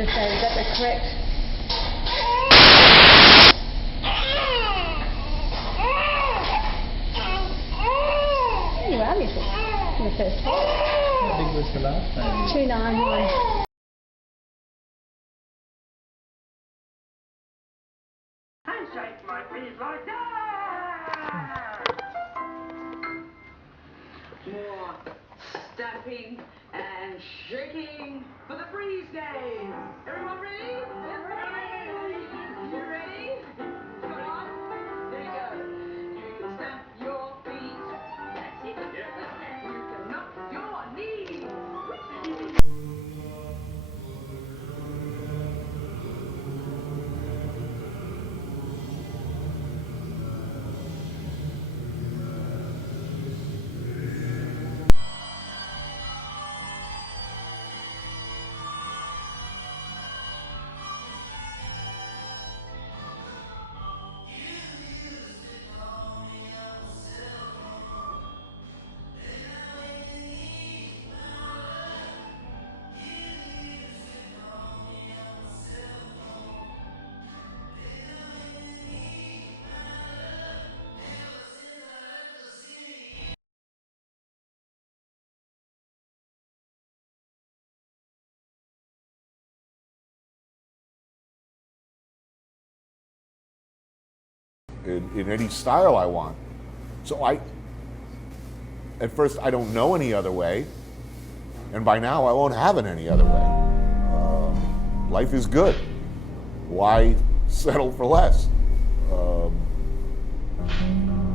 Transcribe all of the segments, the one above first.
just say, is that the correct? You are little in the first time. How big was the last baby? 291. Handshake my feet like that! More stamping and shaking for the freeze game. Everyone ready? You ready? Come on. There you go. You can stamp your feet. That's it. You can knock your knees. In any style I want. So at first I don't know any other way, and by now I won't have it any other way. Life is good. Why settle for less?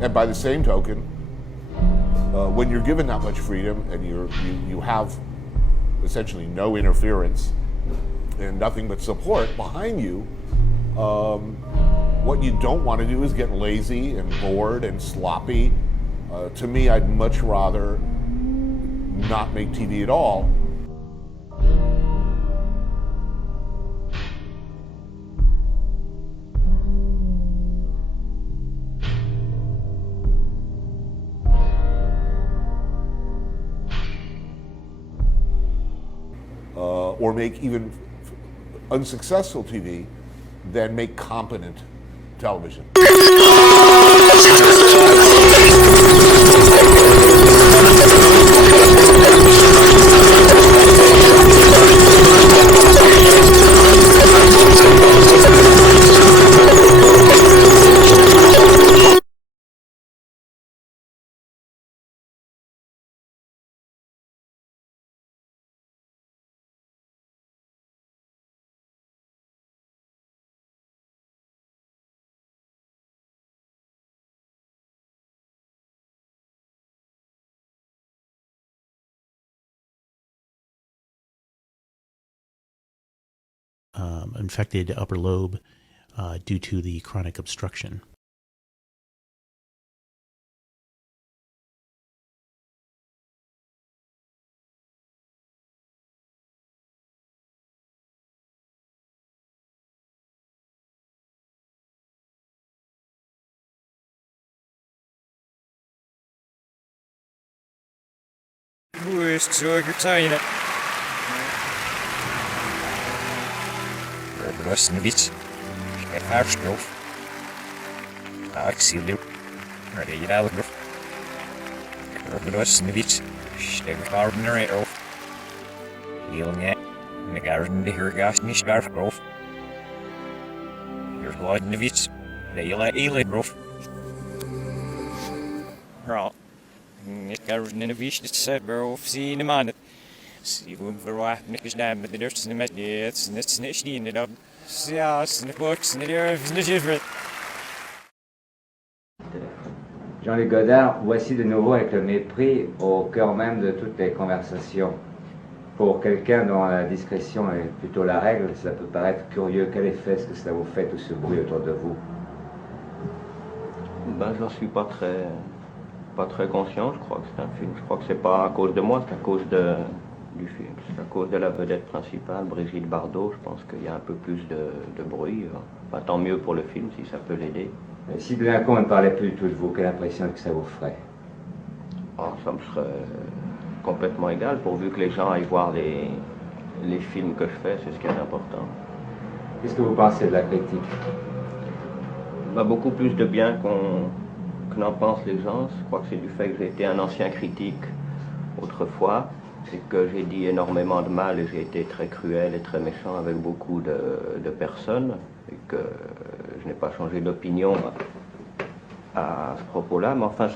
And by the same token, when you're given that much freedom and you have essentially no interference and nothing but support behind you, what you don't want to do is get lazy and bored and sloppy. To me, I'd much rather not make TV at all. Or make even unsuccessful TV than make competent television. Infected upper lobe due to the chronic obstruction. Snivits, Harstrov, Axilio, Radialgrov, Snivits, Stegardnerov, Ilne, Nagarden de Hergasni Scarfgrov, here's Wadnevits, Leila Elegrov. Right, Nigardenovich, the Sedberov, see the man. See, when for what Nick's dam, but there's no it's not in it up. Yeah, it's in the books, and it's not different. Jean-Luc Godard, voici de nouveau avec le mépris au cœur même de toutes les conversations. Pour quelqu'un dont la discrétion est plutôt la règle, ça peut paraître curieux. Quel effet est-ce que ça vous fait tout ce bruit autour de vous? Ben, j'en suis pas très conscient. Je crois que c'est un film. Je crois que c'est pas à cause de moi, c'est à cause du film. C'est à cause de la vedette principale, Brigitte Bardot. Je pense qu'il y a un peu plus de bruit. Enfin, tant mieux pour le film si ça peut l'aider. Et si d'un coup on ne parlait plus du tout de vous, quelle impression que ça vous ferait? Oh, ça me serait complètement égal, pourvu que les gens aillent voir les films que je fais, c'est ce qui est important. Qu'est-ce que vous pensez de la critique? Beaucoup plus de bien que n'en pensent les gens. Je crois que c'est du fait que j'ai été un ancien critique autrefois et que j'ai dit énormément de mal et j'ai été très cruel et très méchant avec beaucoup de personnes et que je n'ai pas changé d'opinion à ce propos-là. Mais enfin,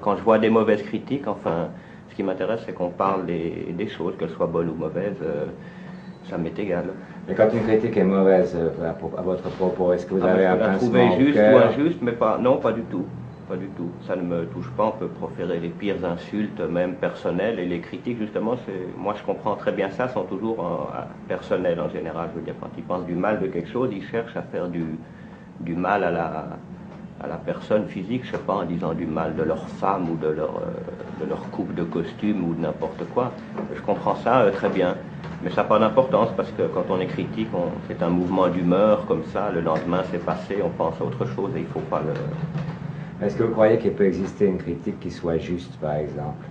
quand je vois des mauvaises critiques, enfin, ce qui m'intéresse, c'est qu'on parle des choses, qu'elles soient bonnes ou mauvaises, ça m'est égal. Mais quand une critique est mauvaise à votre propos, est-ce que vous avez un la pincement trouver au juste cœur? ou injuste, mais non, pas du tout. Pas du tout. Ça ne me touche pas. On peut proférer les pires insultes, même personnelles. Et les critiques, justement, moi je comprends très bien ça, sont toujours personnelles en général. Je veux dire, quand ils pensent du mal de quelque chose, ils cherchent à faire du mal à la personne physique, je sais pas, en disant du mal de leur femme ou de leur coupe de costume ou de n'importe quoi. Je comprends ça très bien. Mais ça n'a pas d'importance parce que quand on est critique, c'est un mouvement d'humeur comme ça. Le lendemain, c'est passé, on pense à autre chose et il ne faut pas le... Est-ce que vous croyez qu'il peut exister une critique qui soit juste, par exemple?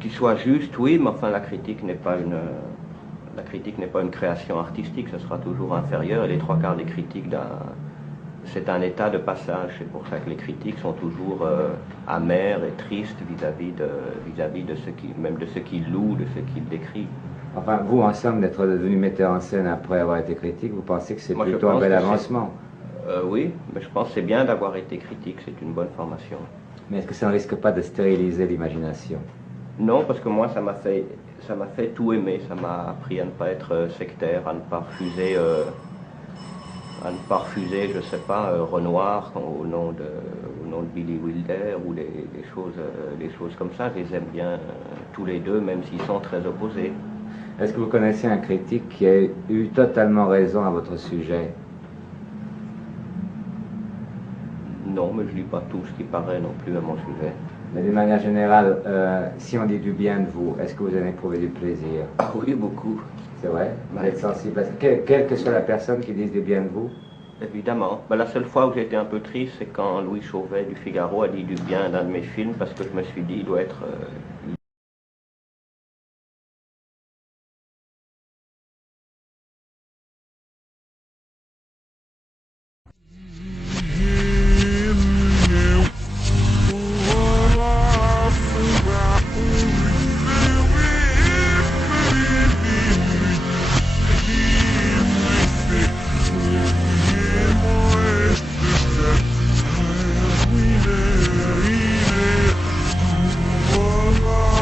Qui soit juste, oui, mais enfin la critique n'est pas une création artistique, ce sera toujours inférieur. Et les trois quarts des critiques, c'est un état de passage. C'est pour ça que les critiques sont toujours amères et tristes vis-à-vis de ceux qui louent, de ceux qui décrivent. Enfin, vous, en somme, d'être devenu metteur en scène après avoir été critique, vous pensez que c'est plutôt un bel avancement? Oui, mais je pense que c'est bien d'avoir été critique, c'est une bonne formation. Mais est-ce que ça ne risque pas de stériliser l'imagination? Non, parce que moi, ça m'a fait tout aimer. Ça m'a appris à ne pas être sectaire, à ne pas refuser, je sais pas, Renoir au nom de Billy Wilder ou des choses comme ça. Je les aime bien tous les deux, même s'ils sont très opposés. Est-ce que vous connaissez un critique qui a eu totalement raison à votre sujet? Non, mais je lis pas tout ce qui paraît non plus à mon sujet. Mais d'une manière générale, si on dit du bien de vous, est-ce que vous en éprouvez du plaisir? Ah oui, beaucoup. C'est vrai? Vous êtes sensible à ça? Quelle que soit la personne qui dise du bien de vous? Évidemment. La seule fois où j'ai été un peu triste, c'est quand Louis Chauvet du Figaro a dit du bien d'un de mes films, parce que je me suis dit, il doit être... Oh,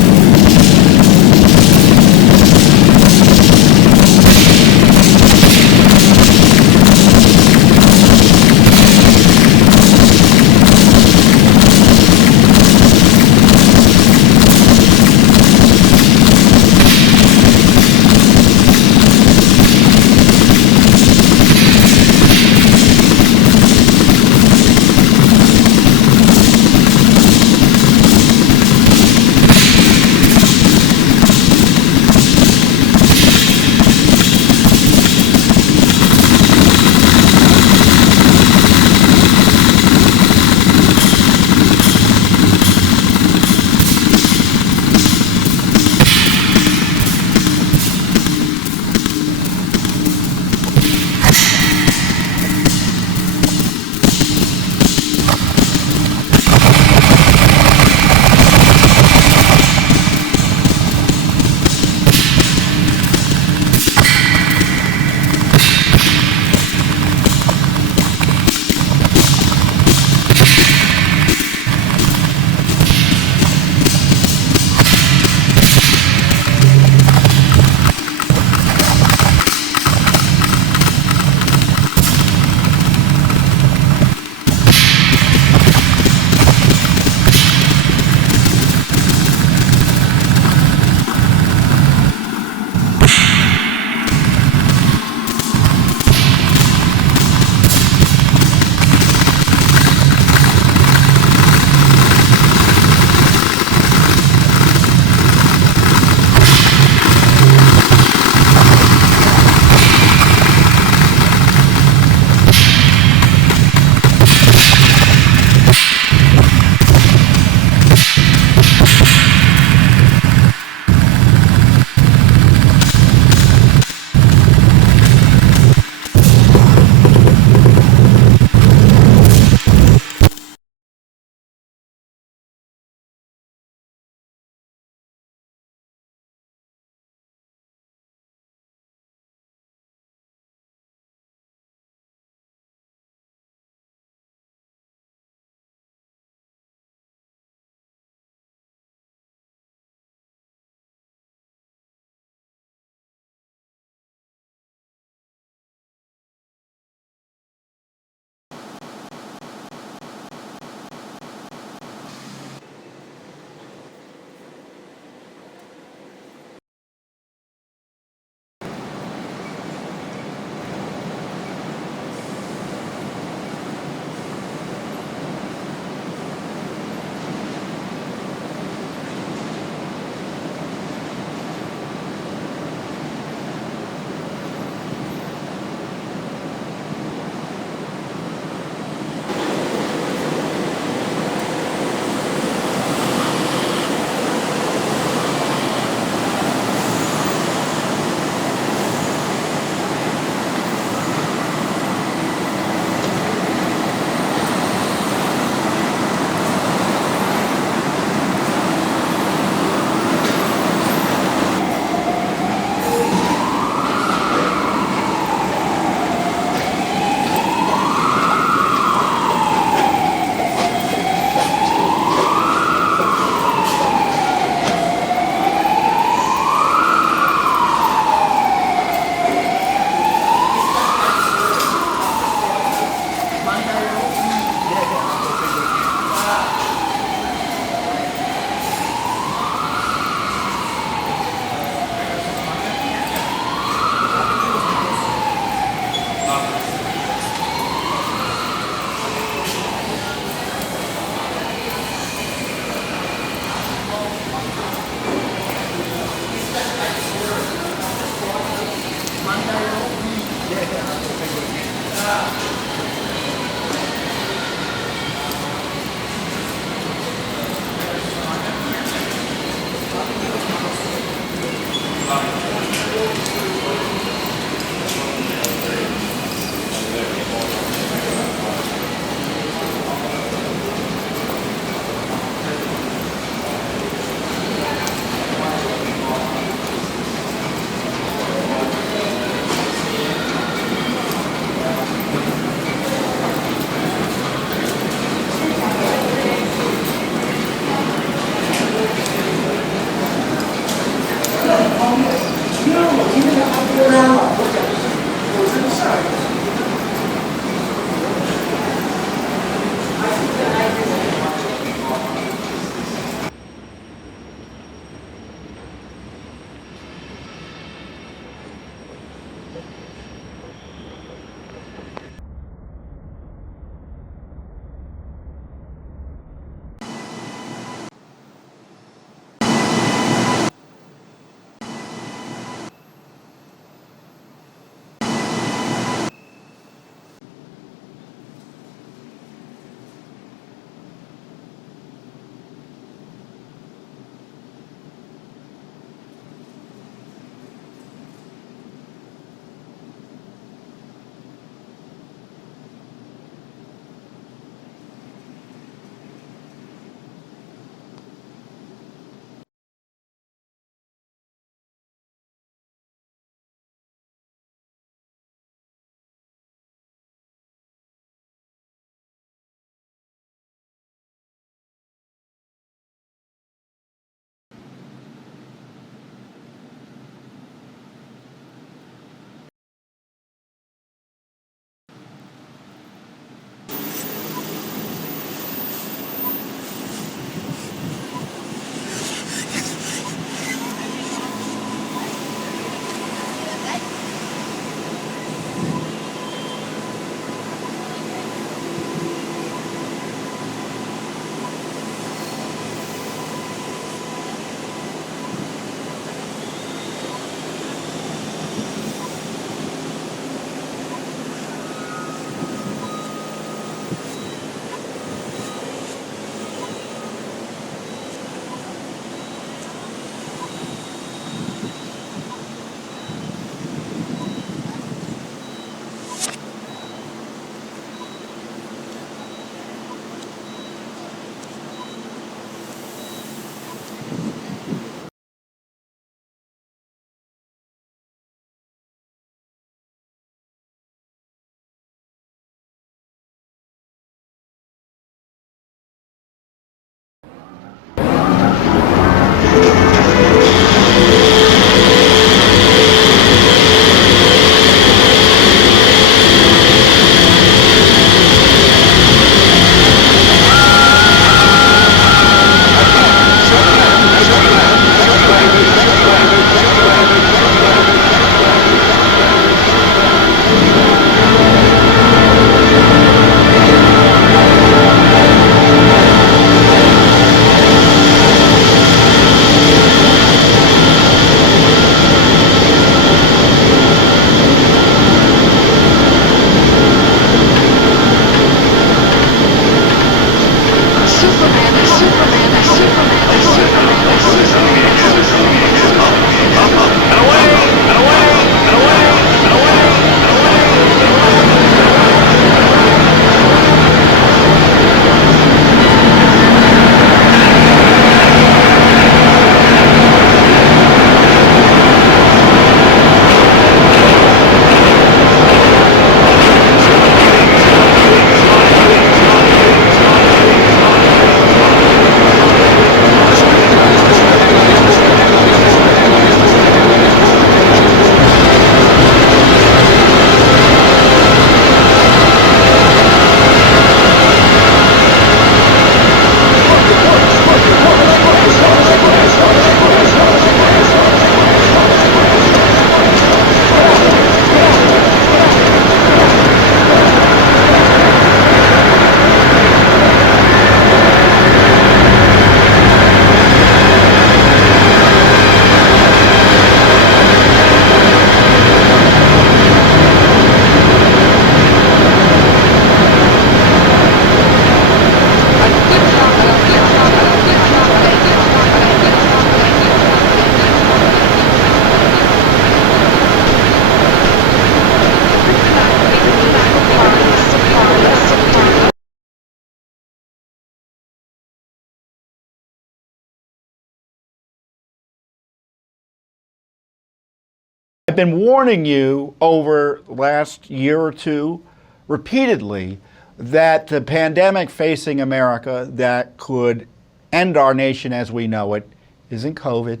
I've been warning you over the last year or two repeatedly that the pandemic facing America that could end our nation as we know it isn't COVID.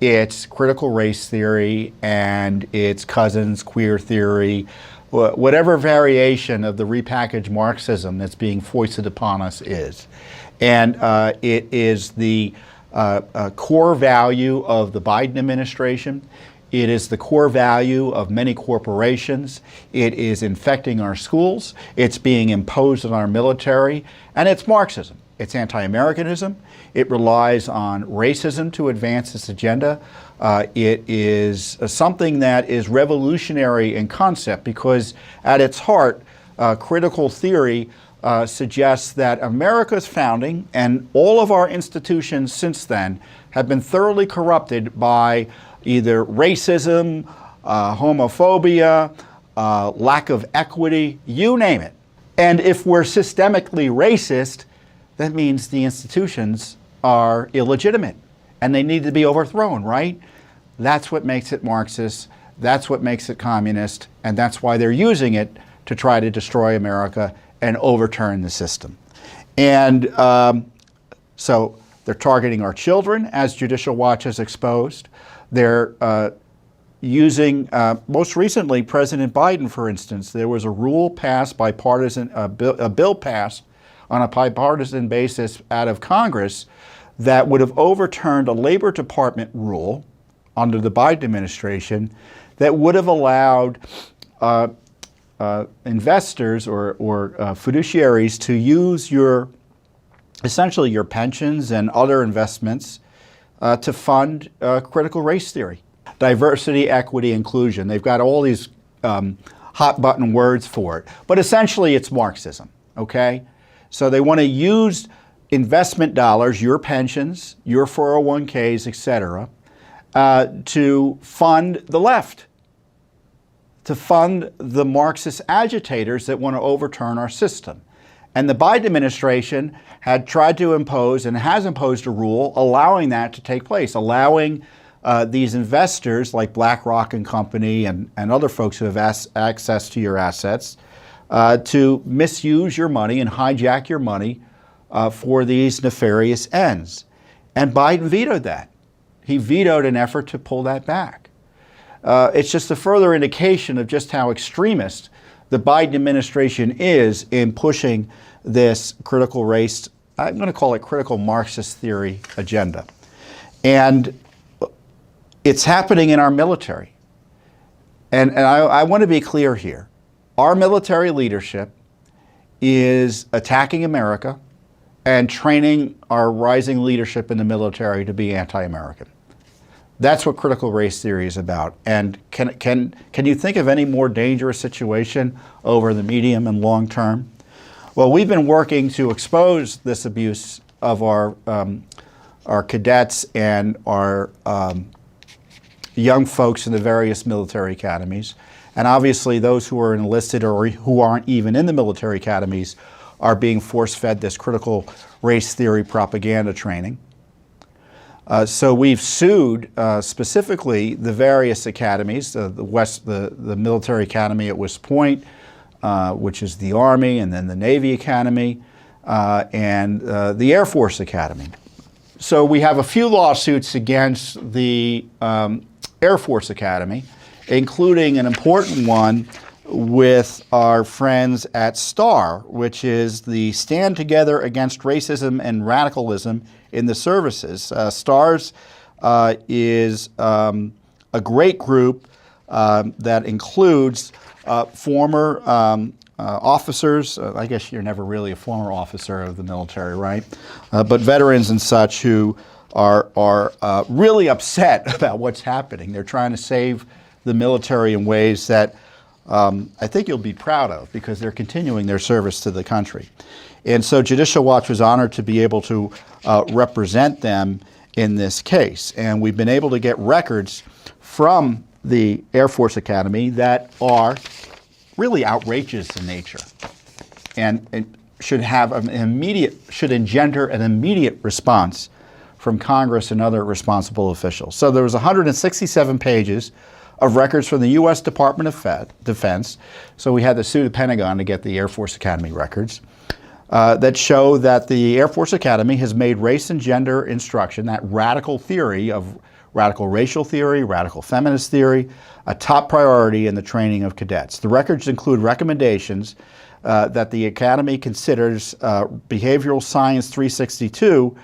It's critical race theory and its cousins, queer theory, whatever variation of the repackaged Marxism that's being foisted upon us is. And it is the core value of the Biden administration. It is the core value of many corporations. It is infecting our schools. It's being imposed on our military. And it's Marxism. It's anti-Americanism. It relies on racism to advance its agenda. It is something that is revolutionary in concept because at its heart, critical theory suggests that America's founding and all of our institutions since then have been thoroughly corrupted by either racism, homophobia, lack of equity, you name it. And if we're systemically racist, that means the institutions are illegitimate and they need to be overthrown, right? That's what makes it Marxist, that's what makes it communist, and that's why they're using it to try to destroy America and overturn the system. And so they're targeting our children, as Judicial Watch has exposed. They're using, most recently, President Biden, for instance, there was a rule passed by a bill passed on a bipartisan basis out of Congress that would have overturned a Labor Department rule under the Biden administration that would have allowed investors or fiduciaries to use essentially your pensions and other investments to fund critical race theory, diversity, equity, inclusion. They've got all these hot button words for it, but essentially it's Marxism, okay? So they want to use investment dollars, your pensions, your 401ks, etc., to fund the left, to fund the Marxist agitators that want to overturn our system. And the Biden administration had tried to impose and has imposed a rule allowing that to take place, allowing these investors like BlackRock and company and other folks who have access to your assets to misuse your money and hijack your money for these nefarious ends. And Biden vetoed that. He vetoed an effort to pull that back. It's just a further indication of just how extremist the Biden administration is in pushing this critical race, I'm going to call it critical Marxist theory agenda. And it's happening in our military. And I want to be clear here. Our military leadership is attacking America and training our rising leadership in the military to be anti-American. That's what critical race theory is about. And can you think of any more dangerous situation over the medium and long term? Well, we've been working to expose this abuse of our cadets and our young folks in the various military academies. And obviously those who are enlisted or who aren't even in the military academies are being force-fed this critical race theory propaganda training. So we've sued specifically the various academies, the military academy at West Point, which is the Army, and then the Navy Academy, and the Air Force Academy. So we have a few lawsuits against the Air Force Academy, including an important one with our friends at STAR, which is the Stand Together Against Racism and Radicalism in the Services. STARS is a great group that includes former officers. I guess you're never really a former officer of the military, right? But veterans and such who are really upset about what's happening. They're trying to save the military in ways that I think you'll be proud of because they're continuing their service to the country. And so Judicial Watch was honored to be able to represent them in this case. And we've been able to get records from the Air Force Academy that are really outrageous in nature and should have should engender an immediate response from Congress and other responsible officials. So there was 167 pages of records from the U.S. Department of Defense. So we had to sue the Pentagon to get the Air Force Academy records that show that the Air Force Academy has made race and gender instruction, that radical theory of radical racial theory, radical feminist theory, a top priority in the training of cadets. The records include recommendations that the Academy considers Behavioral Science 362,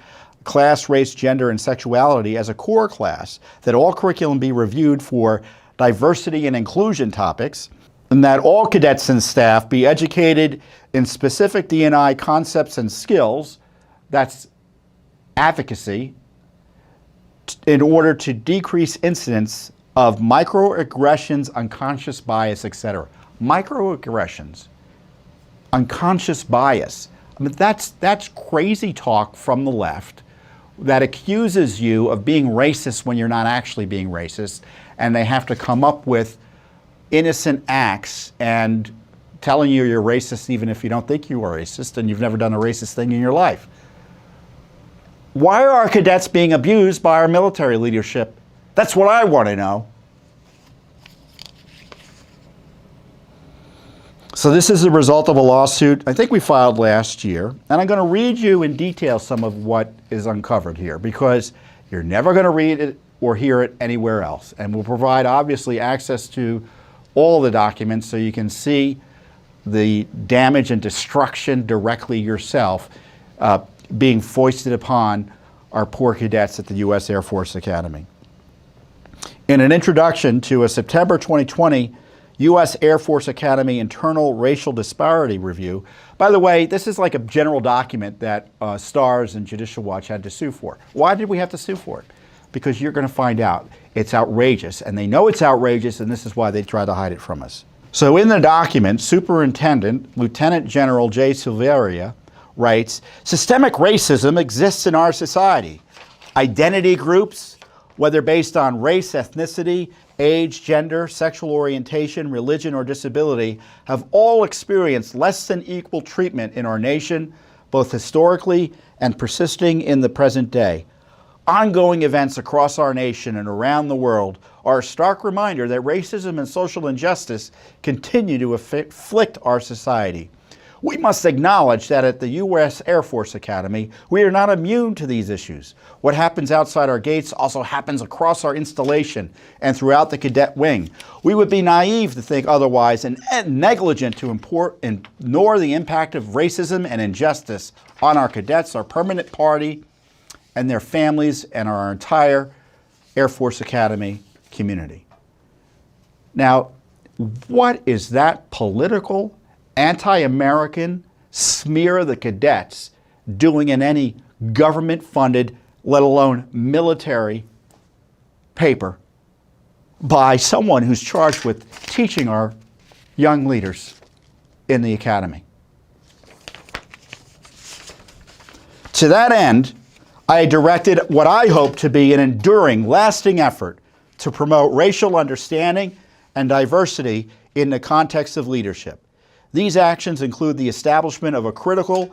class, race, gender, and sexuality as a core class, that all curriculum be reviewed for diversity and inclusion topics, and that all cadets and staff be educated in specific D&I concepts and skills, that's advocacy, in order to decrease incidents of microaggressions, unconscious bias, etc. Microaggressions, unconscious bias. I mean, that's crazy talk from the left that accuses you of being racist when you're not actually being racist, and they have to come up with innocent acts and telling you you're racist even if you don't think you are racist and you've never done a racist thing in your life. Why are our cadets being abused by our military leadership? That's what I want to know. So this is the result of a lawsuit I think we filed last year, and I'm going to read you in detail some of what is uncovered here, because you're never going to read it or hear it anywhere else. And we'll provide obviously access to all the documents so you can see the damage and destruction directly yourself being foisted upon our poor cadets at the U.S. Air Force Academy. In an introduction to a September 2020 U.S. Air Force Academy Internal Racial Disparity Review. By the way, this is like a general document that STARS and Judicial Watch had to sue for. Why did we have to sue for it? Because you're going to find out it's outrageous, and they know it's outrageous, and this is why they try to hide it from us. So in the document, Superintendent Lieutenant General J. Silveria writes, systemic racism exists in our society. Identity groups, whether based on race, ethnicity, age, gender, sexual orientation, religion, or disability, have all experienced less than equal treatment in our nation, both historically and persisting in the present day. Ongoing events across our nation and around the world are a stark reminder that racism and social injustice continue to afflict our society. We must acknowledge that at the U.S. Air Force Academy, we are not immune to these issues. What happens outside our gates also happens across our installation and throughout the cadet wing. We would be naive to think otherwise and negligent to ignore the impact of racism and injustice on our cadets, our permanent party, and their families, and our entire Air Force Academy community. Now, what is that political, anti-American smear of the cadets doing in any government-funded, let alone military paper by someone who's charged with teaching our young leaders in the academy? To that end, I directed what I hope to be an enduring, lasting effort to promote racial understanding and diversity in the context of leadership. These actions include the establishment of a critical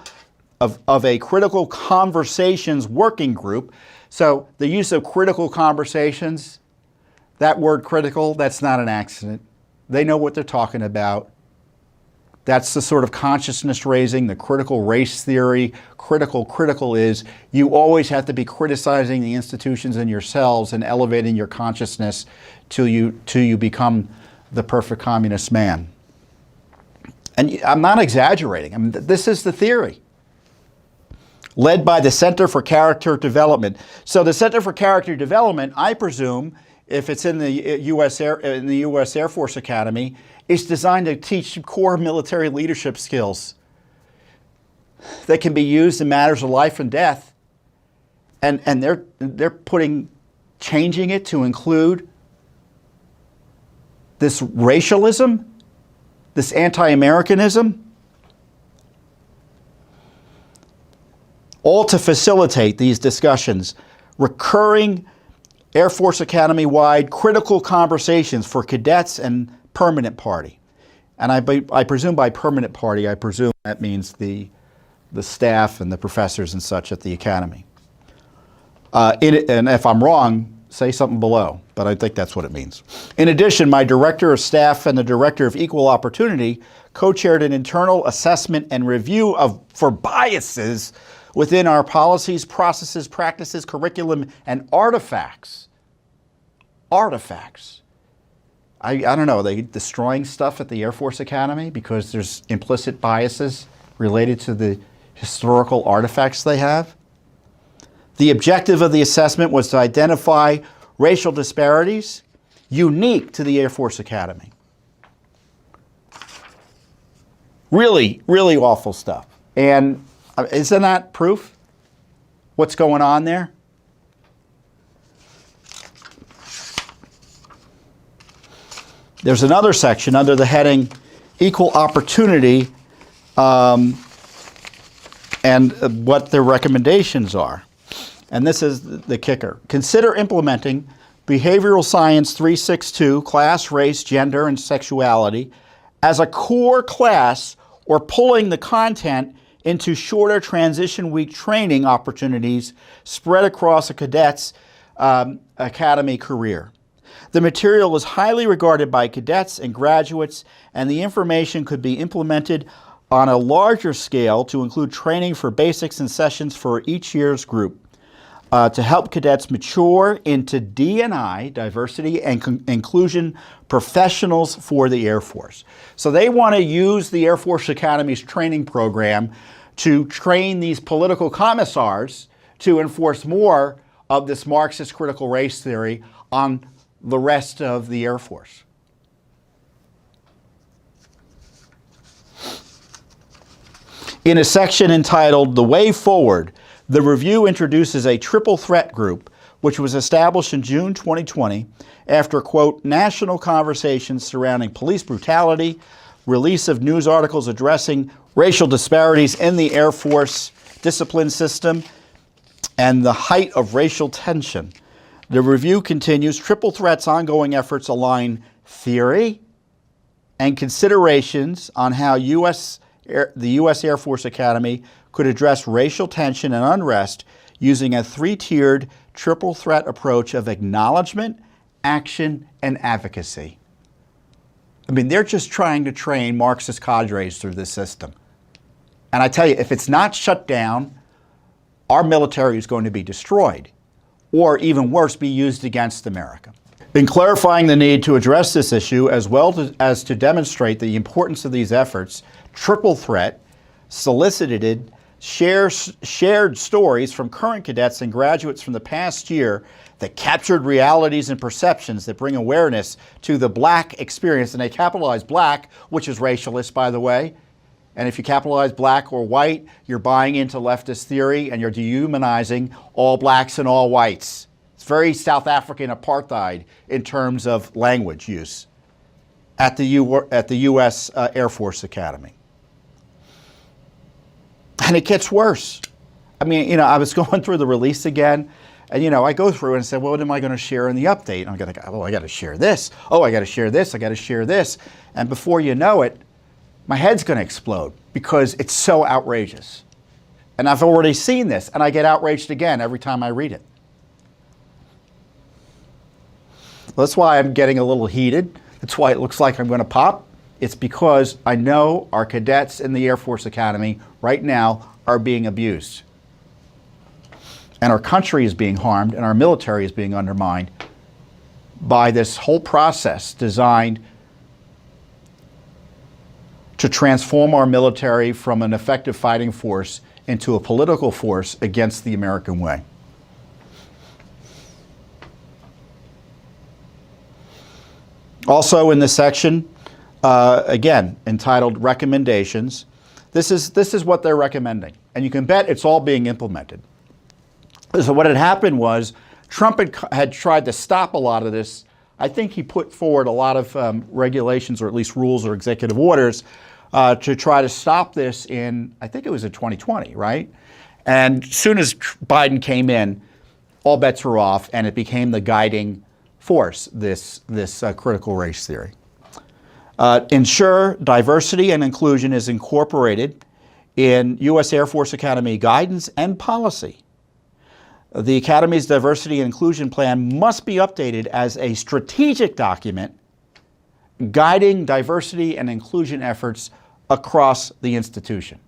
conversations working group. So the use of critical conversations, that word critical, that's not an accident. They know what they're talking about. That's the sort of consciousness raising, the critical race theory. Critical is you always have to be criticizing the institutions and yourselves and elevating your consciousness till you become the perfect communist man. And I'm not exaggerating. I mean, this is the theory. Led by the Center for Character Development. So the Center for Character Development, I presume, if it's in the U.S. Air Force Academy, is designed to teach core military leadership skills that can be used in matters of life and death. And they're changing it to include this racialism, this anti-Americanism, all to facilitate these discussions, recurring Air Force Academy-wide critical conversations for cadets and permanent party. And I presume by permanent party, I presume that means the staff and the professors and such at the academy. And if I'm wrong, say something below, but I think that's what it means. In addition, my Director of Staff and the Director of Equal Opportunity co-chaired an internal assessment and review for biases within our policies, processes, practices, curriculum, and artifacts. Artifacts. I don't know, are they destroying stuff at the Air Force Academy because there's implicit biases related to the historical artifacts they have? The objective of the assessment was to identify racial disparities unique to the Air Force Academy. Really, really awful stuff. And isn't that proof? What's going on there? There's another section under the heading Equal Opportunity and what their recommendations are. And this is the kicker. Consider implementing Behavioral Science 362, Class, Race, Gender, and Sexuality, as a core class, or pulling the content into shorter transition week training opportunities spread across a cadet's academy career. The material is highly regarded by cadets and graduates, and the information could be implemented on a larger scale to include training for basics and sessions for each year's group to help cadets mature into D&I, diversity and inclusion professionals for the Air Force. So they want to use the Air Force Academy's training program to train these political commissars to enforce more of this Marxist critical race theory on the rest of the Air Force. In a section entitled The Way Forward, the review introduces a triple threat group, which was established in June 2020 after, quote, national conversations surrounding police brutality, release of news articles addressing racial disparities in the Air Force discipline system, and the height of racial tension. The review continues, triple threat's ongoing efforts align theory and considerations on how the U.S. Air Force Academy could address racial tension and unrest using a three-tiered triple threat approach of acknowledgement, action, and advocacy. I mean, they're just trying to train Marxist cadres through this system. And I tell you, if it's not shut down, our military is going to be destroyed, or even worse, be used against America. In clarifying the need to address this issue, as well as to demonstrate the importance of these efforts, Triple Threat solicited shared stories from current cadets and graduates from the past year that captured realities and perceptions that bring awareness to the Black experience. And they capitalize Black, which is racialist, by the way. And if you capitalize Black or white, you're buying into leftist theory and you're dehumanizing all Blacks and all whites. It's very South African apartheid in terms of language use at the U.S. Air Force Academy. And it gets worse. I mean, you know, I was going through the release again, and, you know, I go through and say, well, what am I going to share in the update? And I'm going to go, oh, I got to share this. Oh, I got to share this. I got to share this. And before you know it, my head's going to explode because it's so outrageous. And I've already seen this, and I get outraged again every time I read it. That's why I'm getting a little heated. That's why it looks like I'm going to pop. It's because I know our cadets in the Air Force Academy right now are being abused. And our country is being harmed, and our military is being undermined by this whole process designed to transform our military from an effective fighting force into a political force against the American way. Also in this section, again, entitled Recommendations, this is what they're recommending. And you can bet it's all being implemented. So what had happened was Trump had tried to stop a lot of this. I think he put forward a lot of regulations, or at least rules or executive orders, to try to stop this in, I think it was in 2020, right? And as soon as Biden came in, all bets were off, and it became the guiding force, this critical race theory. Ensure diversity and inclusion is incorporated in U.S. Air Force Academy guidance and policy. the Academy's Diversity and Inclusion Plan must be updated as a strategic document guiding diversity and inclusion efforts across the institution.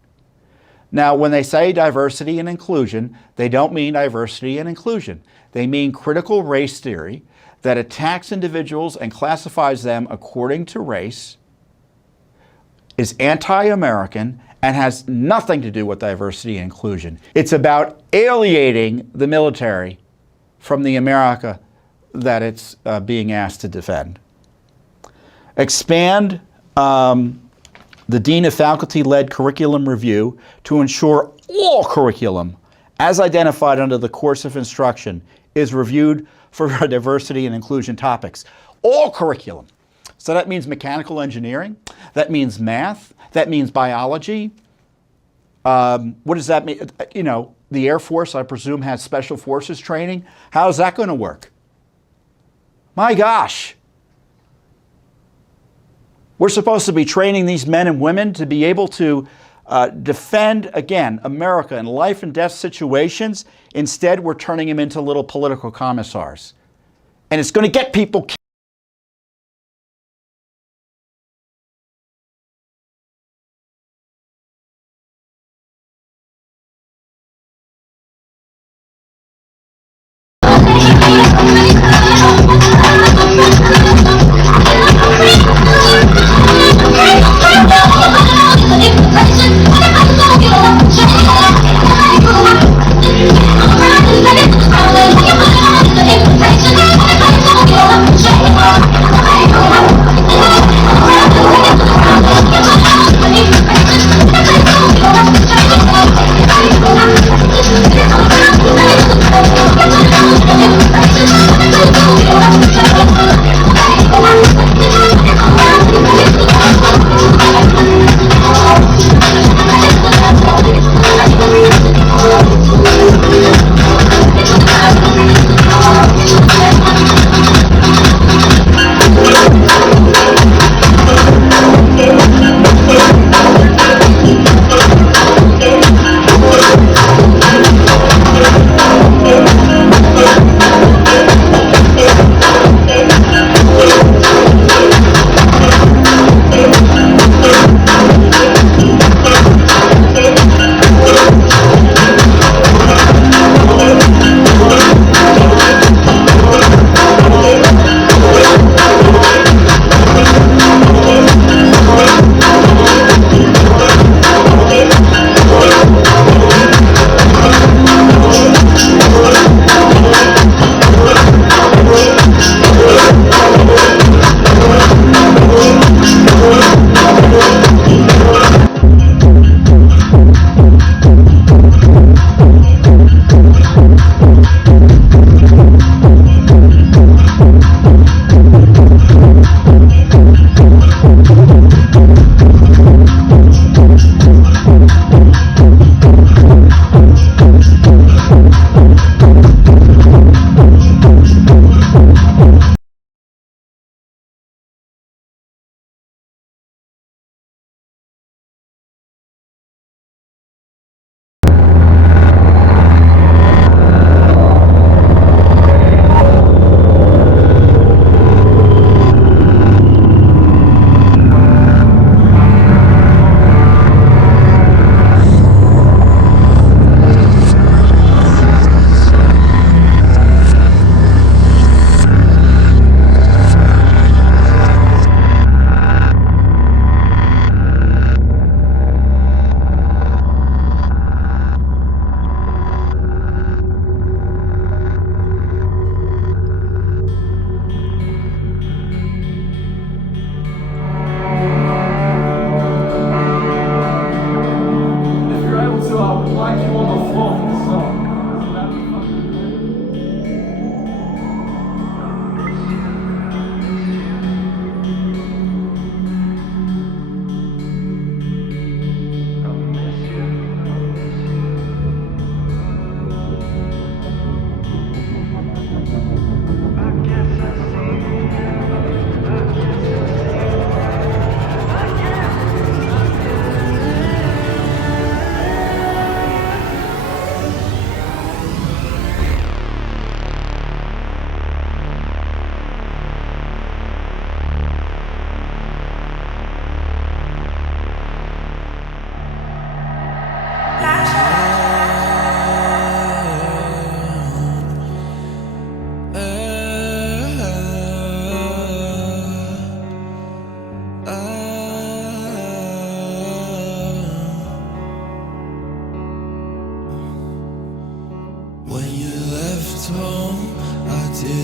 Now, when they say diversity and inclusion, they don't mean diversity and inclusion. They mean critical race theory that attacks individuals and classifies them according to race, is anti-American, and has nothing to do with diversity and inclusion. It's about alienating the military from the America that it's being asked to defend. Expand the Dean of Faculty-led curriculum review to ensure all curriculum, as identified under the course of instruction, is reviewed for diversity and inclusion topics. All curriculum. So that means mechanical engineering, that means math, that means biology. What does that mean? You know, the Air Force, I presume, has special forces training. How is that going to work? My gosh. We're supposed to be training these men and women to be able to defend, again, America in life and death situations. Instead, we're turning them into little political commissars. And it's going to get people killed. Implementation,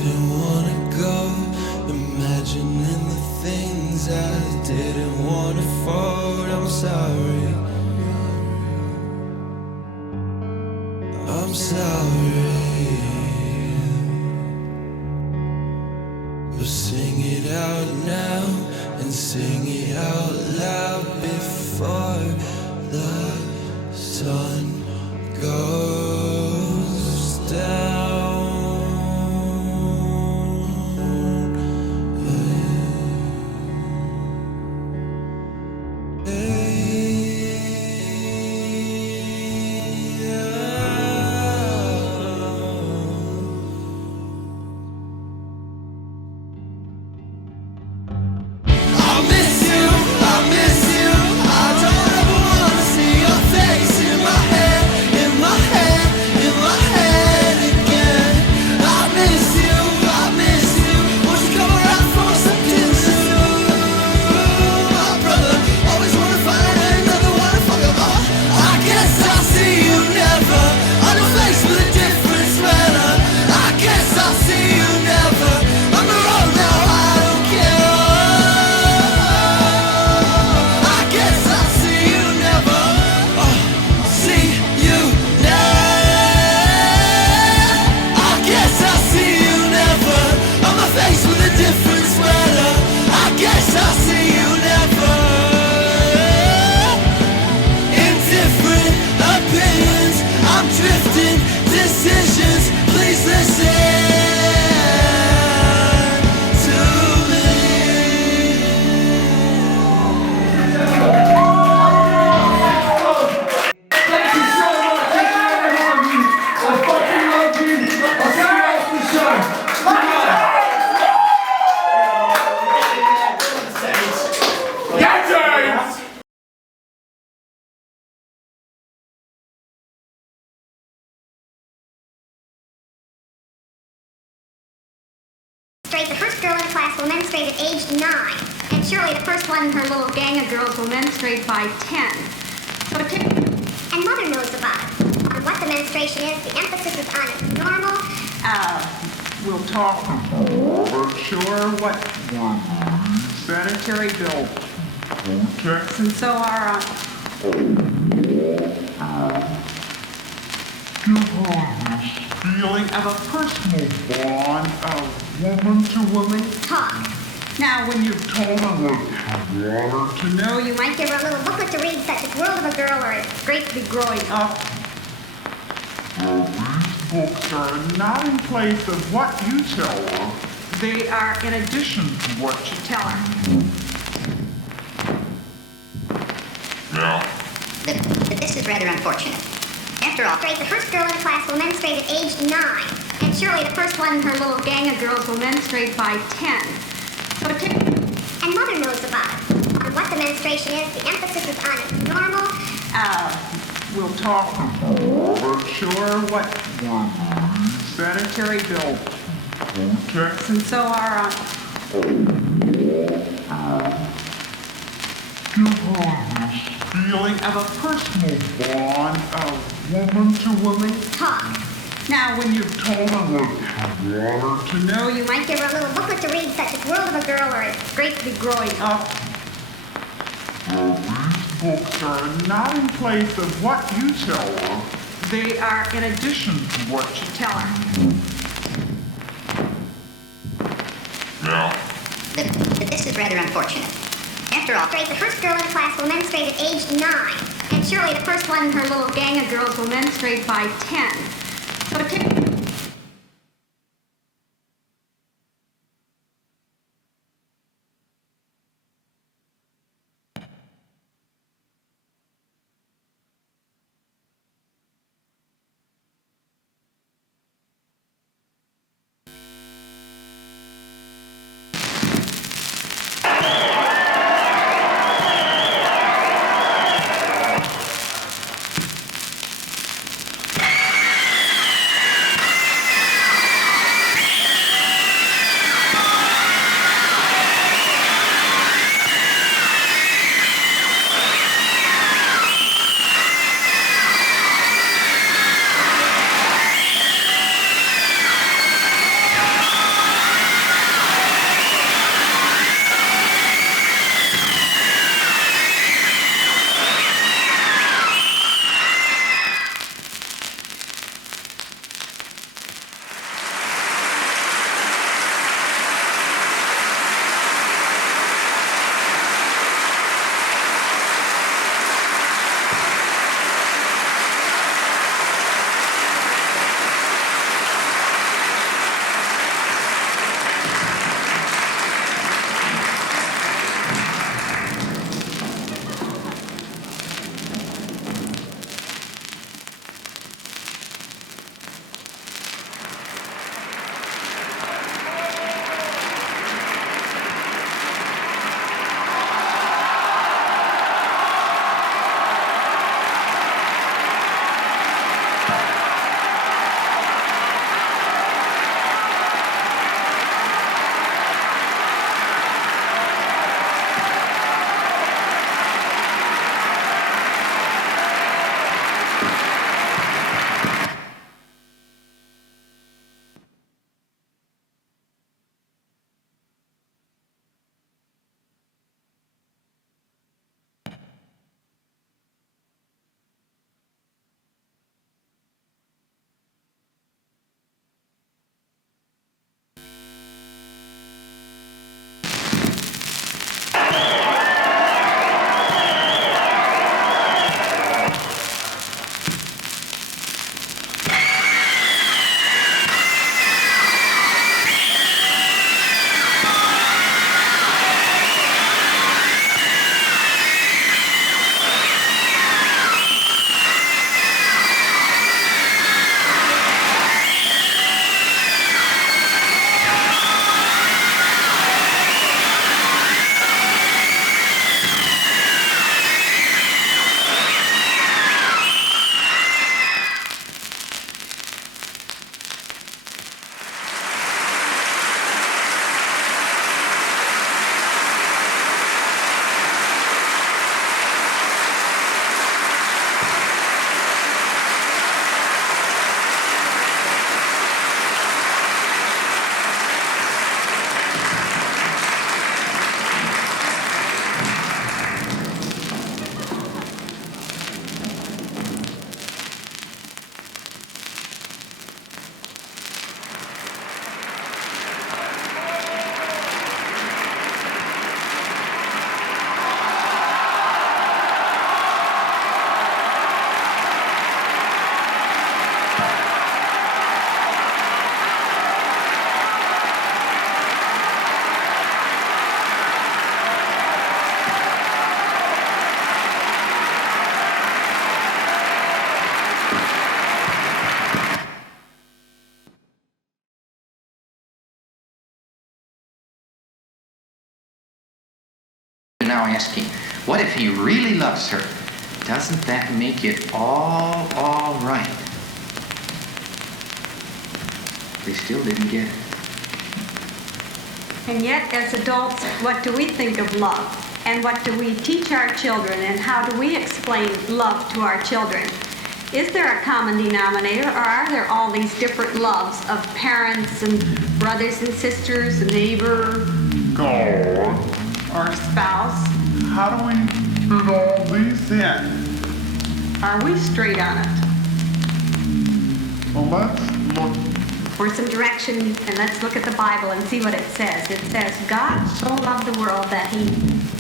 didn't wanna go, imagining the things I didn't wanna fold. I'm sorry, I'm sorry. But sing it out now and sing it out loud before the sun goes down. The first girl in the class will menstruate at age 9, and surely the first one in her little gang of girls will menstruate by 10. So and Mother knows about it. On what the menstruation is, the emphasis is on its normal. We'll talk about sure what sanitary bill checks, and so are feeling of a personal bond of woman to woman. Talk. Now, when you've told her what you want her to know, You might give her a little booklet to read, such as World of a Girl or It's Great to Be Growing Up. these books are not in place of what you tell her. They are in addition to what you tell her. Yeah. This is rather unfortunate. After all, the first girl in the class will menstruate at age 9, and surely the first one in her little gang of girls will menstruate by 10. So and Mother knows about it. On what the menstruation is, the emphasis is on its normal. We'll talk about sure what sanitary bill checks, and so are feeling of a personal bond of woman to woman. Talk. Now, when you've told her what you want her to know, You might give her a little booklet to read, such as World of a Girl or It's Great to Be Growing Up. these books are not in place of what you tell her. They are in addition to what you tell her. Yeah. This is rather unfortunate. After all, the first girl in the class will menstruate at age 9, and surely the first one in her little gang of girls will menstruate by 10. So now asking, what if he really loves her? Doesn't that make it all right? They still didn't get it. And yet, as adults, what do we think of love? And what do we teach our children? And how do we explain love to our children? Is there a common denominator, or are there all these different loves of parents and brothers and sisters, a neighbor, God, or a spouse? how do we fit all these in? Are we straight on it? Well, let's look. For some direction, and let's look at the Bible and see what it says. It says, God so loved the world that he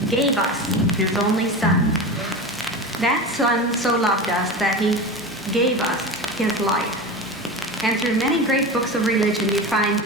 gave us his only Son. That Son so loved us that he gave us his life. And through many great books of religion, you find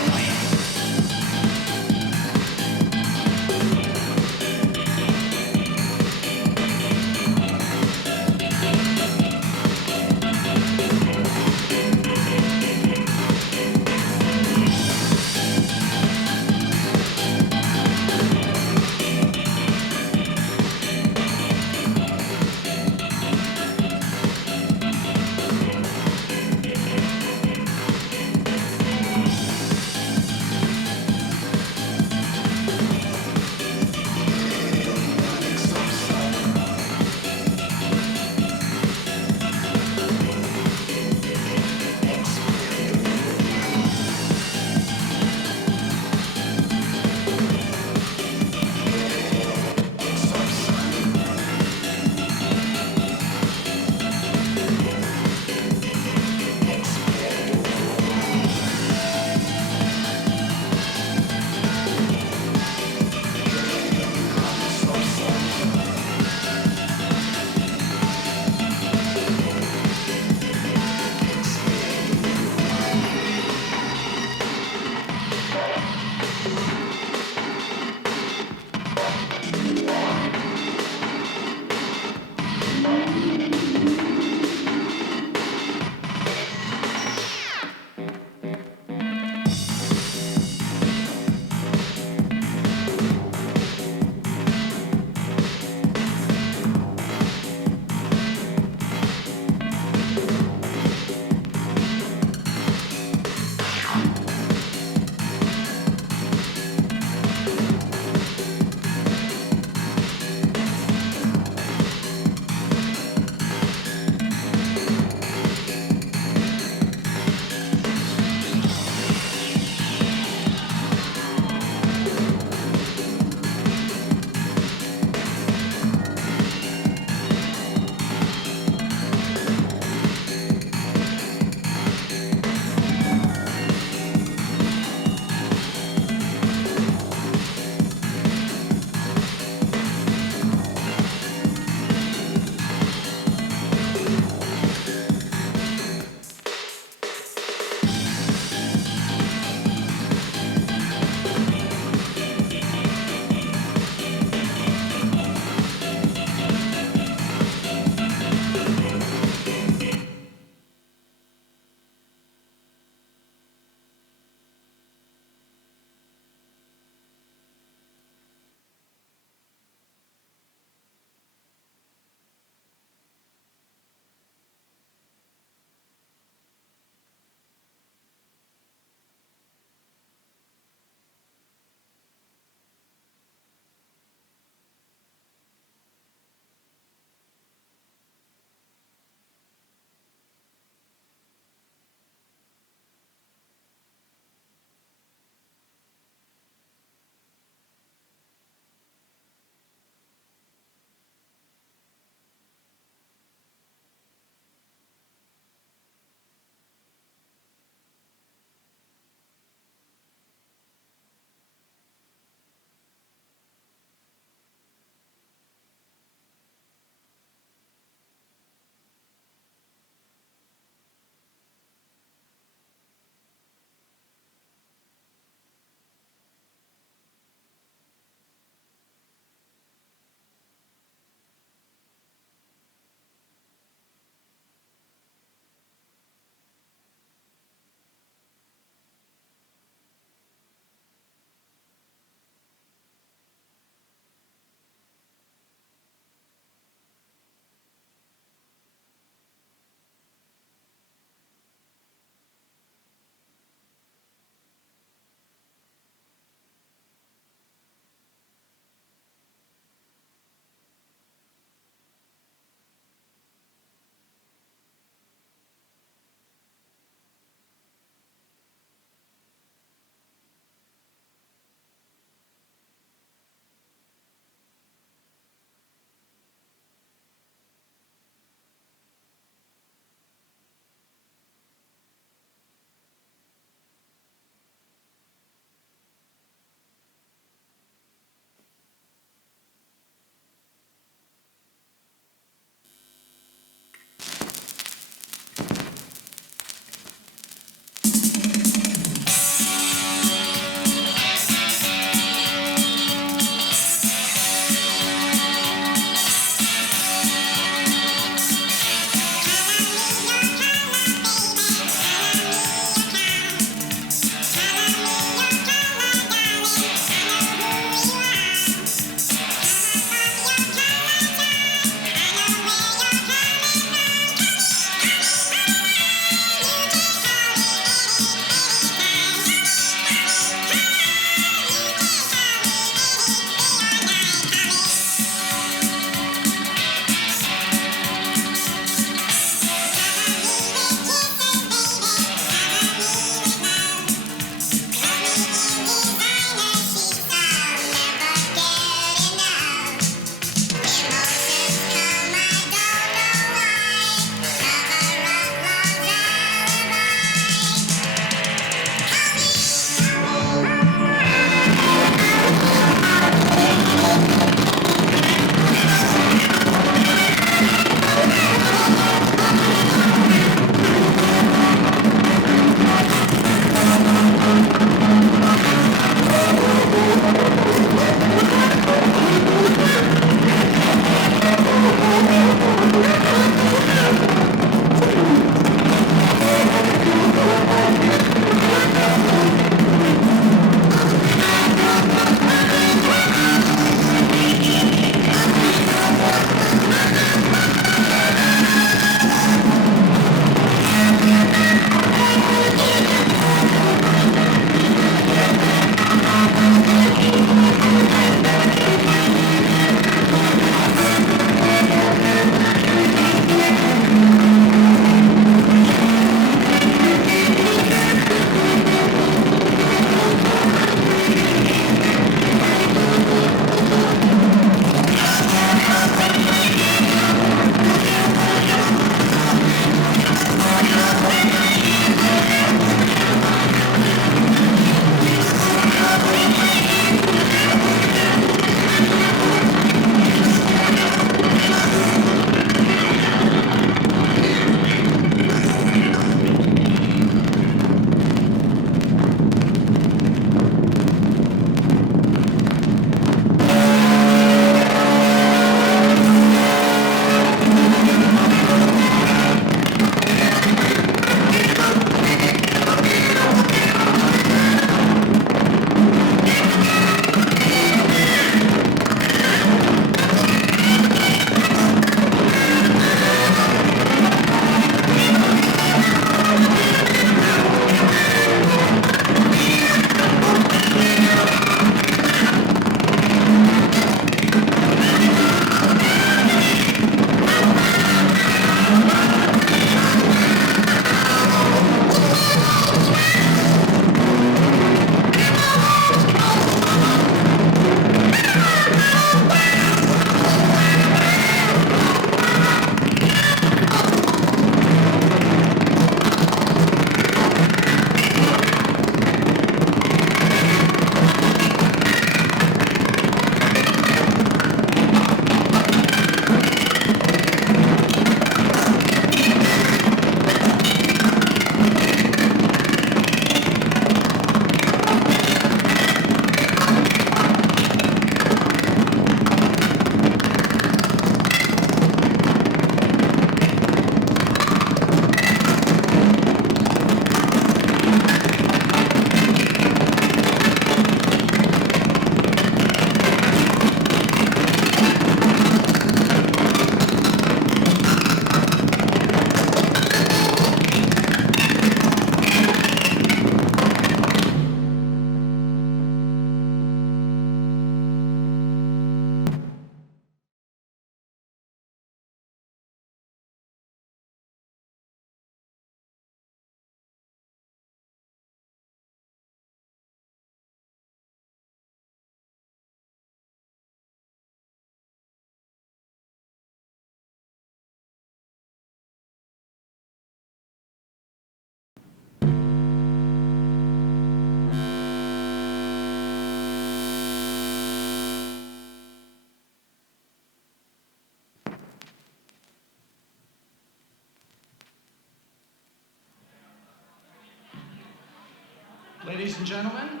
and gentlemen,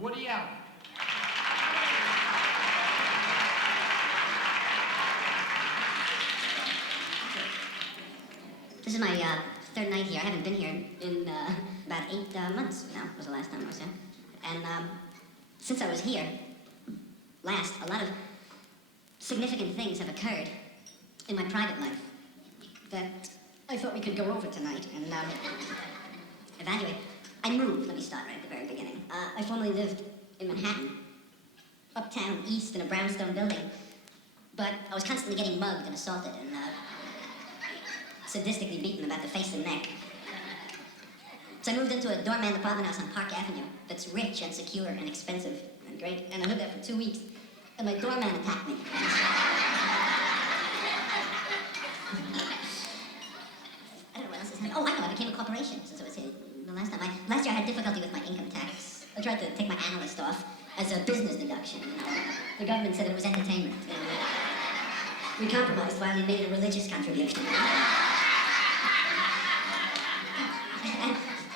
Woody Allen. This is my third night here. I haven't been here in about 8 months now, was the last time I was here. And since I was here last, a lot of significant things have occurred in my private life that I thought we could go over tonight and evaluate. I moved, let me start right at the very beginning. I formerly lived in Manhattan, uptown east in a brownstone building, but I was constantly getting mugged and assaulted and sadistically beaten about the face and neck. So I moved into a doorman apartment house on Park Avenue that's rich and secure and expensive and great, and I lived there for 2 weeks, and my doorman attacked me. I don't know what else is happening. Oh, I know, I became a corporation since I was here the last time. Last year I had difficulty with my income tax. I tried to take my analyst off as a business deduction, you know. The government said it was entertainment. You know. We compromised while he made a religious contribution.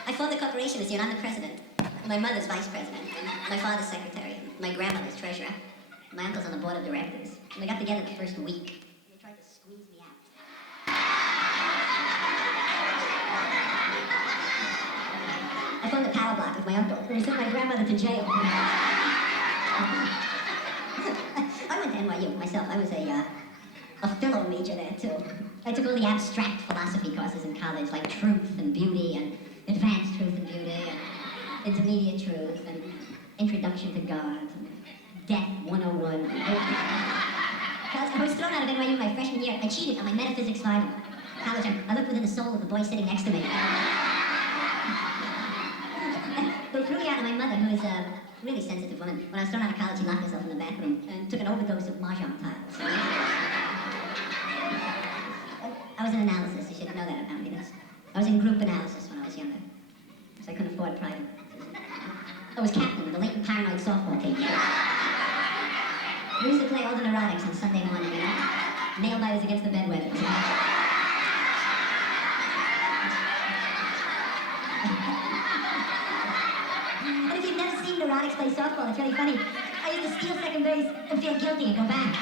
I formed the corporation this year, and I'm the president. My mother's vice president, my father's secretary, my grandmother's treasurer, my uncle's on the board of directors. And we got together the first week. They tried to squeeze me out. I formed a power block with my uncle, and we sent my grandmother to jail. I went to NYU myself. I was a philo major there, too. I took all the abstract philosophy courses in college, like truth and beauty and advanced truth and beauty, and intermediate truth, and introduction to God, and death 101. I was thrown out of NYU my freshman year. I cheated on my metaphysics final. College, I looked within the soul of the boy sitting next to me. They threw me out, and my mother, who is a really sensitive woman, when I was thrown out of college, she locked herself in the bathroom and took an overdose of mahjong tiles. I was in analysis, you should know that about me. I was in group analysis when I was younger, so I couldn't afford private. I was captain of the latent paranoid softball team. We used to play all the neurotics on Sunday morning, you know? Nail biters against the bedwetters. And if you've never seen neurotics play softball, it's really funny. I used to steal second base and feel guilty and go back.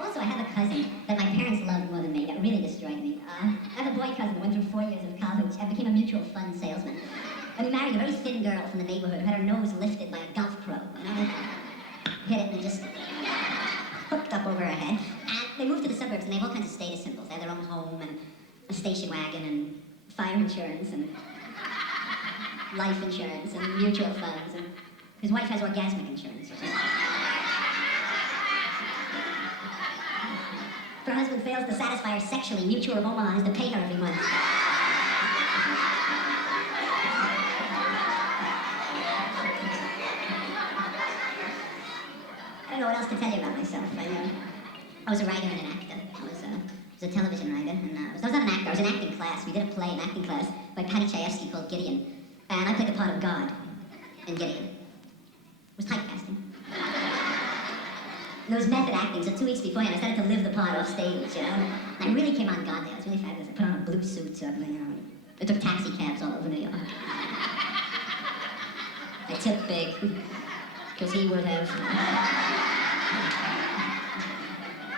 Also, I have a cousin that my parents loved more than me, that really destroyed me. I have a boy cousin who went through 4 years of college and became a mutual fund salesman. And he married a very thin girl from the neighborhood who had her nose lifted by a golf pro. You know? Hit it and just hooked up over her head. And they moved to the suburbs and they have all kinds of status symbols. They have their own home and a station wagon and fire insurance and life insurance and mutual funds. And his wife has orgasmic insurance. If her husband fails to satisfy her sexually, Mutual of Omaha has to pay her every month. I don't know what else to tell you about myself. I was a writer and an actor. I was a television writer, and I was not an actor. I was in acting class. We did a play in acting class by Patty Chayefsky called Gideon, and I played the part of God in Gideon. It was typecasting. There was method acting, so 2 weeks beforehand I started to live the part off stage, you know? And I really came on God there. It was really fabulous. I put on a blue suit, you know. I took taxi cabs all over New York. I tipped big, because he would have.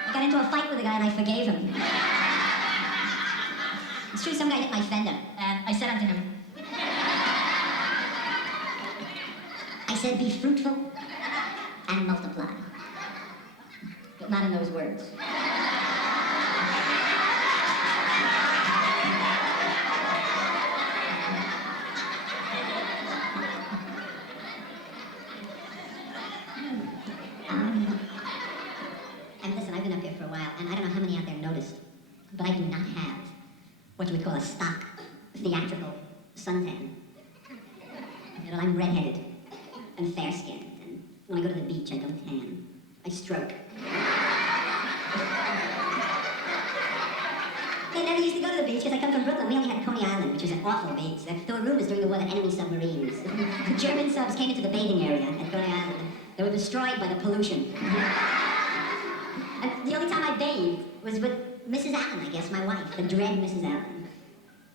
I got into a fight with a guy and I forgave him. It's true, some guy hit my fender. I said unto him, I said, be fruitful and multiply. But not in those words. And listen, I've been up here for a while, and I don't know how many out there noticed, but I do not have what you would call a stock theatrical suntan. You know, I'm redheaded and fair-skinned, and when I go to the beach, I don't tan. I stroke. They never used to go to the beach because I come from Brooklyn. We only had Coney Island, which was an awful beach. There were rumors during the war that enemy submarines, the German subs came into the bathing area at Coney Island. They were destroyed by the pollution. And the only time I bathed was with Mrs. Allen, I guess, my wife, the dread Mrs. Allen.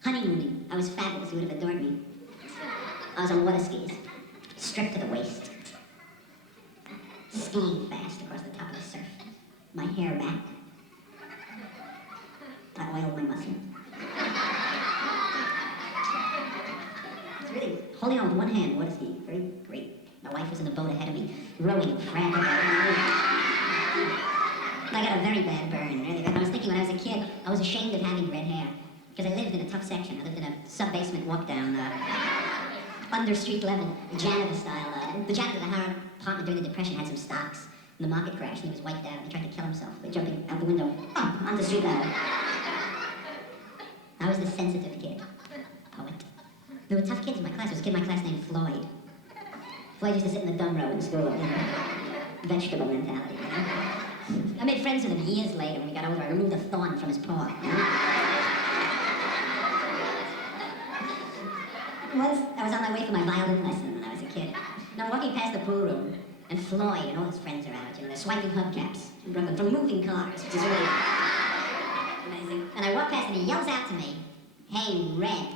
Honeymooning. I was fabulous. You would have adored me. I was on water skis, stripped to the waist, skiing fast across the top of the surf. My hair back. I oiled my muscle. I was really holding on with one hand, water skiing. Very great. My wife was in the boat ahead of me, rowing frantically. I got a very bad burn, really. I was thinking when I was a kid, I was ashamed of having red hair. Because I lived in a tough section. I lived in a sub-basement walk-down, under street level, janitor style. The janitor that I had apartment during the Depression had some stocks. And the market crashed and he was wiped out and he tried to kill himself by jumping out the window onto the street level. I was the sensitive kid. Poet. There were tough kids in my class. There was a kid in my class named Floyd. Floyd used to sit in the dumb row in school, you know. Vegetable mentality, you know. I made friends with him years later when we got older. I removed a thorn from his paw. You know? Once, I was on my way for my violin lesson when I was a kid. And I'm walking past the pool room, and Floyd and all his friends are out. You know, they're swiping hubcaps from moving cars, which is really amazing. And I walk past and he yells out to me, "Hey, Red."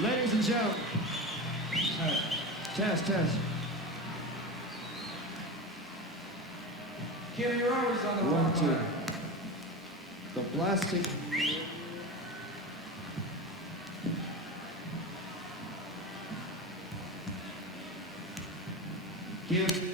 Ladies and gentlemen. All right. Test. Kim, you're always on the 1, 2. The plastic. Give.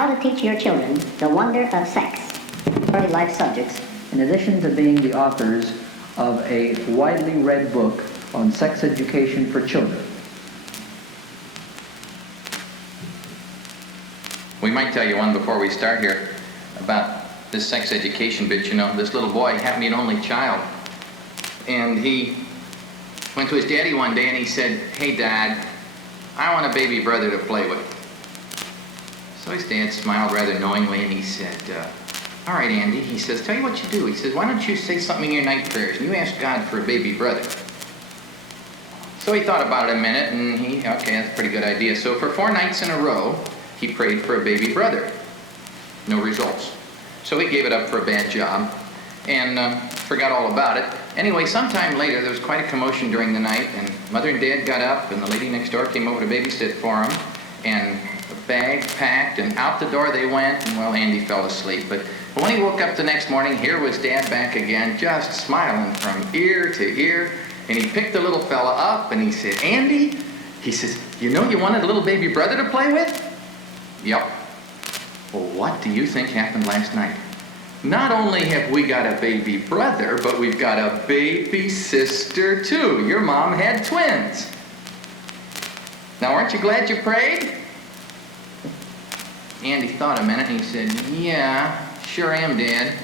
How to teach your children the wonder of sex. Early life subjects, in addition to being the authors of a widely read book on sex education for children. We might tell you one before we start here about this sex education bit. You know, this little boy happened to be an only child. And he went to his daddy one day and he said, "Hey, Dad, I want a baby brother to play with." So his dad smiled rather knowingly and he said, "All right, Andy," he says, "tell you what you do." He says, "Why don't you say something in your night prayers and you ask God for a baby brother." So he thought about it a minute and okay, that's a pretty good idea. So for 4 nights in a row, he prayed for a baby brother. No results. So he gave it up for a bad job and forgot all about it. Anyway, sometime later, there was quite a commotion during the night, and Mother and Dad got up, and the lady next door came over to babysit for him, and the bag packed, and out the door they went, and well, Andy fell asleep. But when he woke up the next morning, here was Dad back again, just smiling from ear to ear, and he picked the little fella up, and he said, "Andy," he says, "you know you wanted a little baby brother to play with?" "Yep." "Well, what do you think happened last night? Not only have we got a baby brother, but we've got a baby sister too. Your mom had twins. Now, aren't you glad you prayed?" Andy thought a minute and he said, "Yeah, sure am, Dad.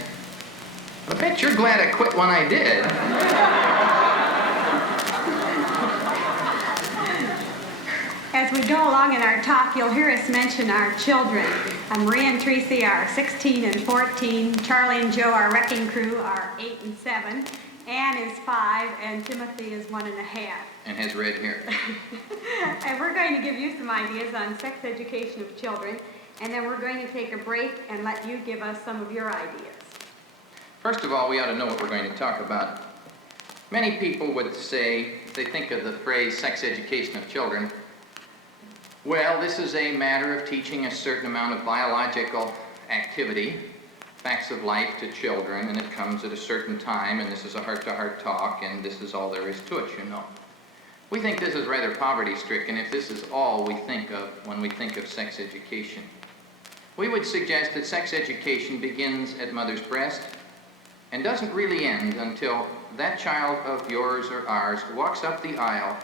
But I bet you're glad I quit when I did." As we go along in our talk, you'll hear us mention our children. Maria and Tracy are 16 and 14. Charlie and Joe, our wrecking crew, are 8 and 7. Anne is 5, and Timothy is 1.5. And has red hair. And we're going to give you some ideas on sex education of children, and then we're going to take a break and let you give us some of your ideas. First of all, we ought to know what we're going to talk about. Many people would say, if they think of the phrase sex education of children, well, this is a matter of teaching a certain amount of biological activity, facts of life to children, and it comes at a certain time, and this is a heart-to-heart talk, and this is all there is to it, you know. We think this is rather poverty-stricken if this is all we think of when we think of sex education. We would suggest that sex education begins at mother's breast and doesn't really end until that child of yours or ours walks up the aisle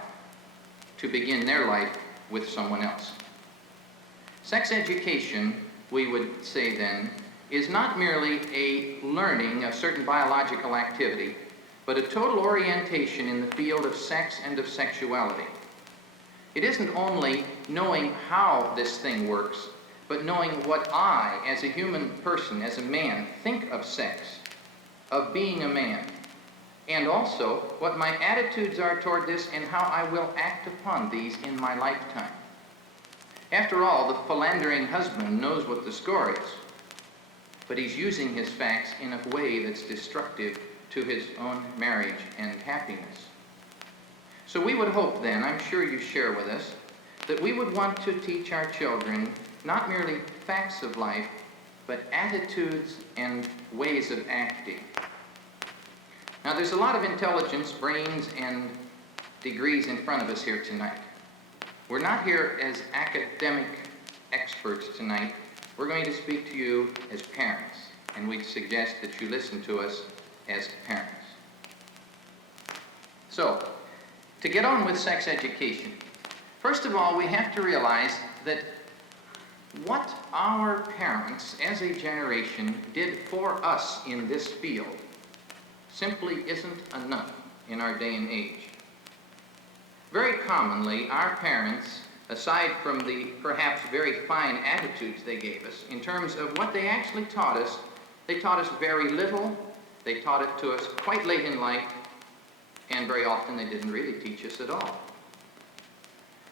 to begin their life with someone else. Sex education, we would say then, is not merely a learning of certain biological activity, but a total orientation in the field of sex and of sexuality. It isn't only knowing how this thing works, but knowing what I, as a human person, as a man, think of sex, of being a man, and also what my attitudes are toward this and how I will act upon these in my lifetime. After all, the philandering husband knows what the score is, but he's using his facts in a way that's destructive to his own marriage and happiness. So we would hope then, I'm sure you share with us, that we would want to teach our children not merely facts of life, but attitudes and ways of acting. Now, there's a lot of intelligence, brains, and degrees in front of us here tonight. We're not here as academic experts tonight. We're going to speak to you as parents, and we'd suggest that you listen to us as parents. So, to get on with sex education, first of all, we have to realize that what our parents as a generation did for us in this field simply isn't enough in our day and age. Very commonly, our parents, aside from the perhaps very fine attitudes they gave us, in terms of what they actually taught us, they taught us very little, they taught it to us quite late in life, and very often they didn't really teach us at all.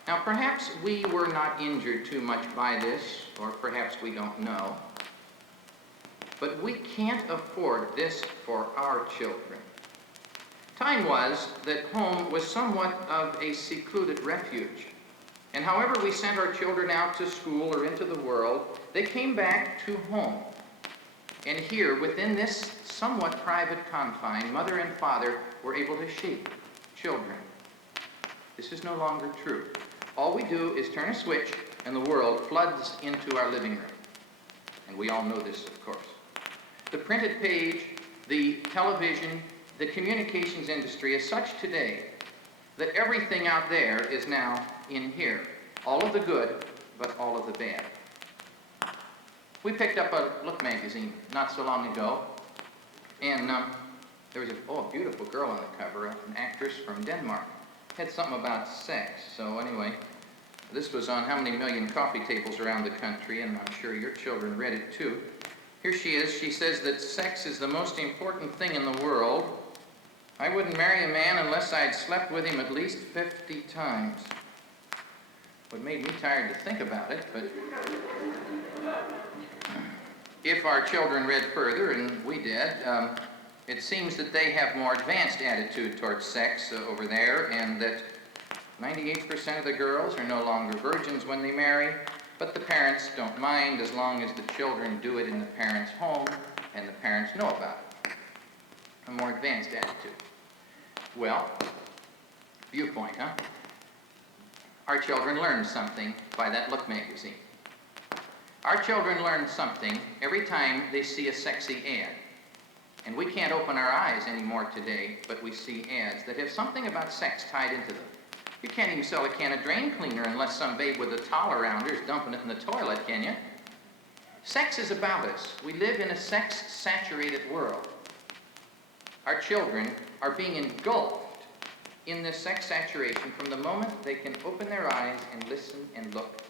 Now, perhaps we were not injured too much by this, or perhaps we don't know. But we can't afford this for our children. Time was that home was somewhat of a secluded refuge. And however we sent our children out to school or into the world, they came back to home. And here, within this somewhat private confine, mother and father were able to shape children. This is no longer true. All we do is turn a switch and the world floods into our living room. and we all know this, of course. The printed page, the television, the communications industry is such today that everything out there is now in here. All of the good, but all of the bad. We picked up a Look magazine not so long ago, and there was a beautiful girl on the cover, an actress from Denmark. Had something about sex, so anyway, this was on how many million coffee tables around the country, and I'm sure your children read it too. Here she is. She says that sex is the most important thing in the world. I wouldn't marry a man unless I'd slept with him at least 50 times. What made me tired to think about it, but if our children read further, and we did, it seems that they have more advanced attitude towards sex over there, and that 98% of the girls are no longer virgins when they marry, but the parents don't mind as long as the children do it in the parents' home and the parents know about it. A more advanced attitude. Well, viewpoint, huh? Our children learn something by that Look magazine. Our children learn something every time they see a sexy ad. And we can't open our eyes anymore today, but we see ads that have something about sex tied into them. You can't even sell a can of drain cleaner unless some babe with a towel around her is dumping it in the toilet, can you? Sex is about us. We live in a sex-saturated world. Our children are being engulfed in this sex saturation from the moment they can open their eyes and listen and look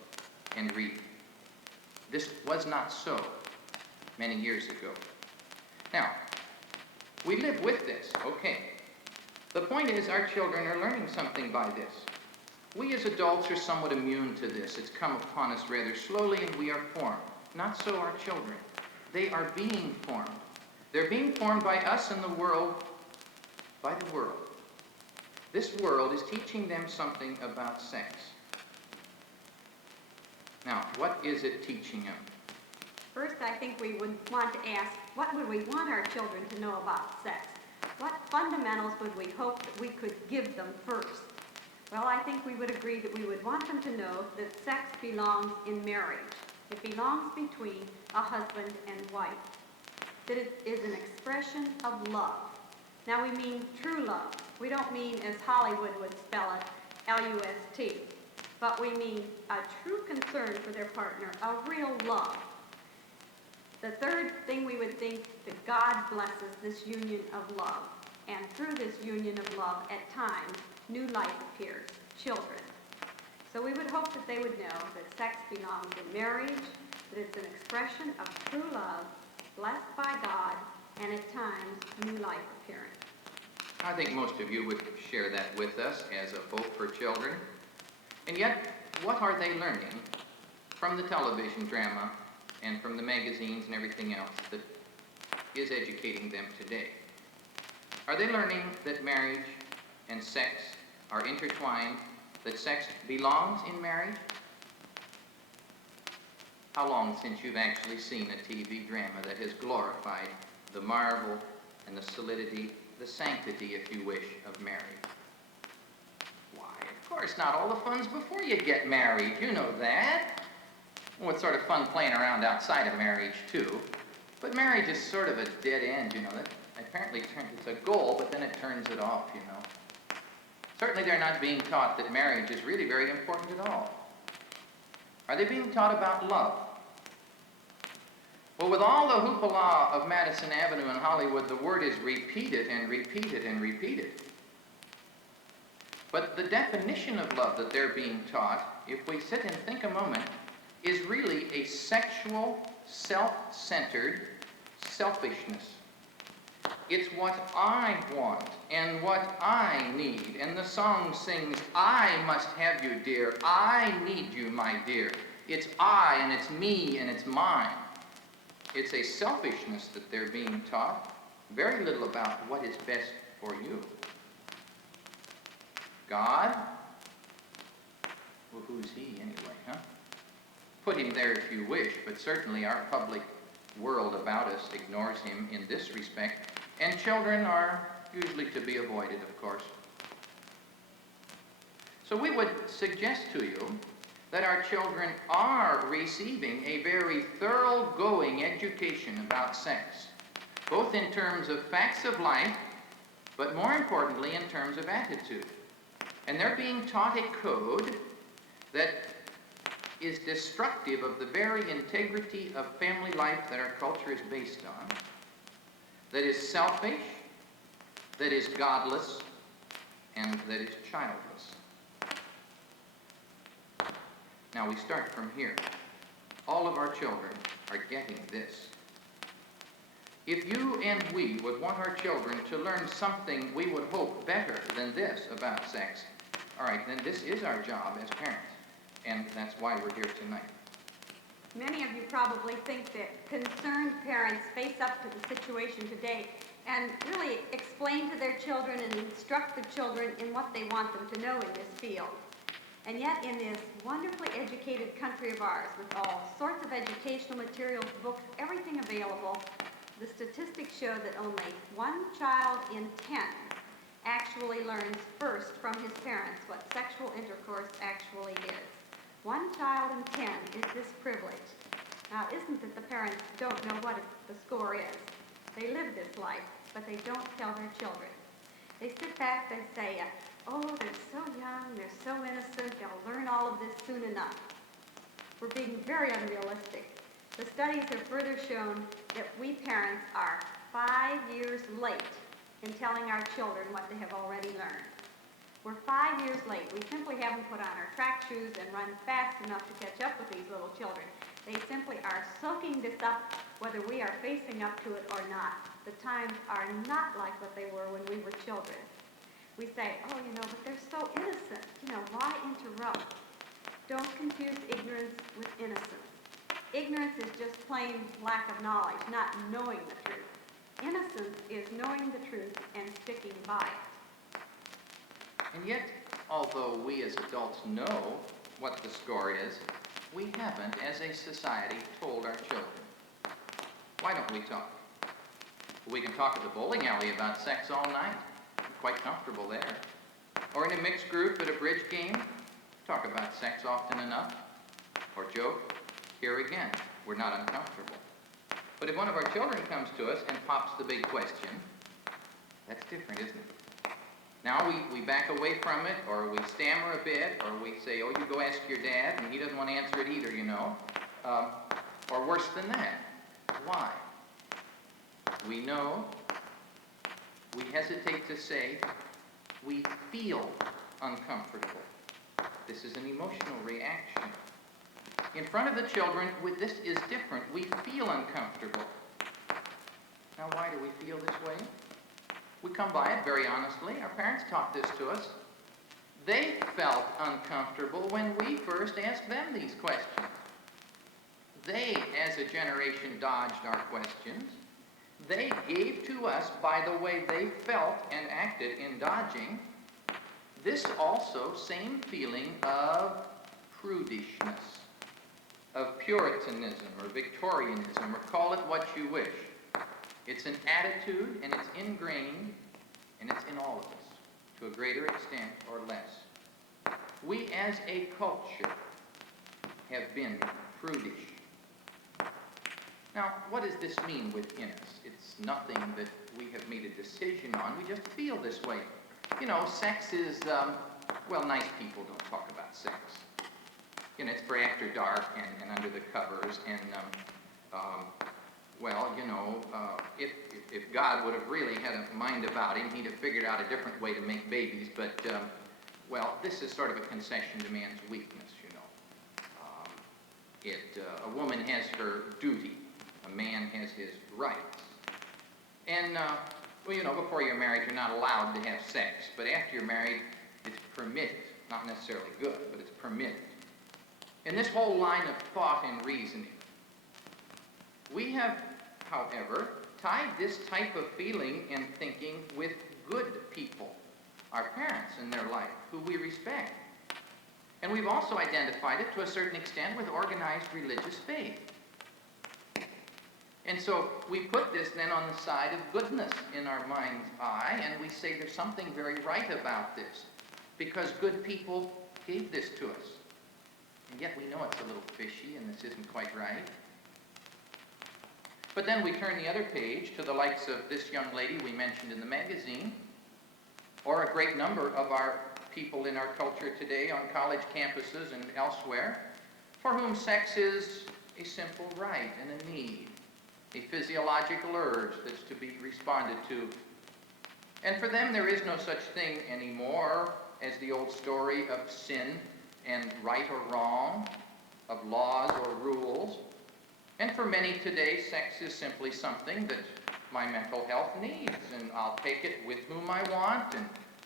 and read. This was not so many years ago. Now, we live with this, okay. The point is our children are learning something by this. We as adults are somewhat immune to this. It's come upon us rather slowly and we are formed. Not so our children. They are being formed. They're being formed by us and the world, by the world. This world is teaching them something about sex. Now, what is it teaching them? First, I think we would want to ask, what would we want our children to know about sex? What fundamentals would we hope that we could give them first? Well, I think we would agree that we would want them to know that sex belongs in marriage. It belongs between a husband and wife. That it is an expression of love. Now we mean true love. We don't mean as Hollywood would spell it, L-U-S-T. But we mean a true concern for their partner, a real love. The third thing we would think that God blesses this union of love. And through this union of love, at times, new life appears, children. So we would hope that they would know that sex belongs in marriage, that it's an expression of true love, blessed by God, and at times, new life appearing. I think most of you would share that with us as a hope for children. And yet, what are they learning from the television drama and from the magazines and everything else that is educating them today? Are they learning that marriage and sex are intertwined, that sex belongs in marriage? How long since you've actually seen a TV drama that has glorified the marvel and the solidity, the sanctity, if you wish, of marriage? Why, of course, not all the fun's before you get married. You know that. Well, it's sort of fun playing around outside of marriage, too. But marriage is sort of a dead end, you know. That apparently it's a goal, but then it turns it off, you know. Certainly they're not being taught that marriage is really very important at all. Are they being taught about love? Well, with all the hoopla of Madison Avenue in Hollywood, the word is repeated and repeated and repeated. But the definition of love that they're being taught, if we sit and think a moment, is really a sexual, self-centered selfishness. It's what I want and what I need. And the song sings, I must have you, dear. I need you, my dear. It's I and it's me and it's mine. It's a selfishness that they're being taught. Very little about what is best for you. God? Well, who's he anyway, huh? Put him there if you wish, but certainly our public world about us ignores him in this respect. And children are usually to be avoided, of course. So we would suggest to you that our children are receiving a very thoroughgoing education about sex, both in terms of facts of life, but more importantly in terms of attitude. And they're being taught a code that is destructive of the very integrity of family life that our culture is based on, that is selfish, that is godless, and that is childless. Now we start from here. All of our children are getting this. If you and we would want our children to learn something we would hope better than this about sex, all right, then this is our job as parents. And that's why we're here tonight. Many of you probably think that concerned parents face up to the situation today and really explain to their children and instruct the children in what they want them to know in this field. And yet in this wonderfully educated country of ours, with all sorts of educational materials, books, everything available, the statistics show that only 1 child in 10 actually learns first from his parents what sexual intercourse actually is. 1 child in 10 is this privilege. Now, it isn't that the parents don't know what the score is. They live this life, but they don't tell their children. They sit back, they say, oh, they're so young, they're so innocent, they'll learn all of this soon enough. We're being very unrealistic. The studies have further shown that we parents are 5 years late in telling our children what they have already learned. We're 5 years late. We simply haven't put on our track shoes and run fast enough to catch up with these little children. They simply are soaking this up whether we are facing up to it or not. The times are not like what they were when we were children. We say, oh, but they're so innocent. Why interrupt? Don't confuse ignorance with innocence. Ignorance is just plain lack of knowledge, not knowing the truth. Innocence is knowing the truth and sticking by it. And yet, although we as adults know what the score is, we haven't, as a society, told our children. Why don't we talk? We can talk at the bowling alley about sex all night. We're quite comfortable there. Or in a mixed group at a bridge game, talk about sex often enough. Or joke, here again, we're not uncomfortable. But if one of our children comes to us and pops the big question, that's different, isn't it? Now we back away from it, or we stammer a bit, or we say, oh, you go ask your dad, and he doesn't want to answer it either, or worse than that. Why? We know, we hesitate to say, we feel uncomfortable. This is an emotional reaction. In front of the children, this is different. We feel uncomfortable. Now, why do we feel this way? We come by it very honestly. Our parents taught this to us. They felt uncomfortable when we first asked them these questions. They, as a generation, dodged our questions. They gave to us, by the way they felt and acted in dodging, this also same feeling of prudishness, of Puritanism or Victorianism, or call it what you wish. It's an attitude, and it's ingrained, and it's in all of us, to a greater extent or less. We as a culture have been prudish. Now, what does this mean within us? It's nothing that we have made a decision on. We just feel this way. Sex is, nice people don't talk about sex. It's for after dark and under the covers, and, if God would have really had a mind about him, he'd have figured out a different way to make babies, but, this is sort of a concession to man's weakness, a woman has her duty, a man has his rights. And, before you're married, you're not allowed to have sex, but after you're married, it's permitted. Not necessarily good, but it's permitted. In this whole line of thought and reasoning, we have, however, tied this type of feeling and thinking with good people, our parents in their life, who we respect. And we've also identified it to a certain extent with organized religious faith. And so we put this then on the side of goodness in our mind's eye, and we say there's something very right about this, because good people gave this to us. And yet we know it's a little fishy and this isn't quite right. But then we turn the other page to the likes of this young lady we mentioned in the magazine, or a great number of our people in our culture today on college campuses and elsewhere, for whom sex is a simple right and a need, a physiological urge that's to be responded to. And for them, there is no such thing anymore as the old story of sin and right or wrong, of laws or rules. And for many today, sex is simply something that my mental health needs, and I'll take it with whom I want, and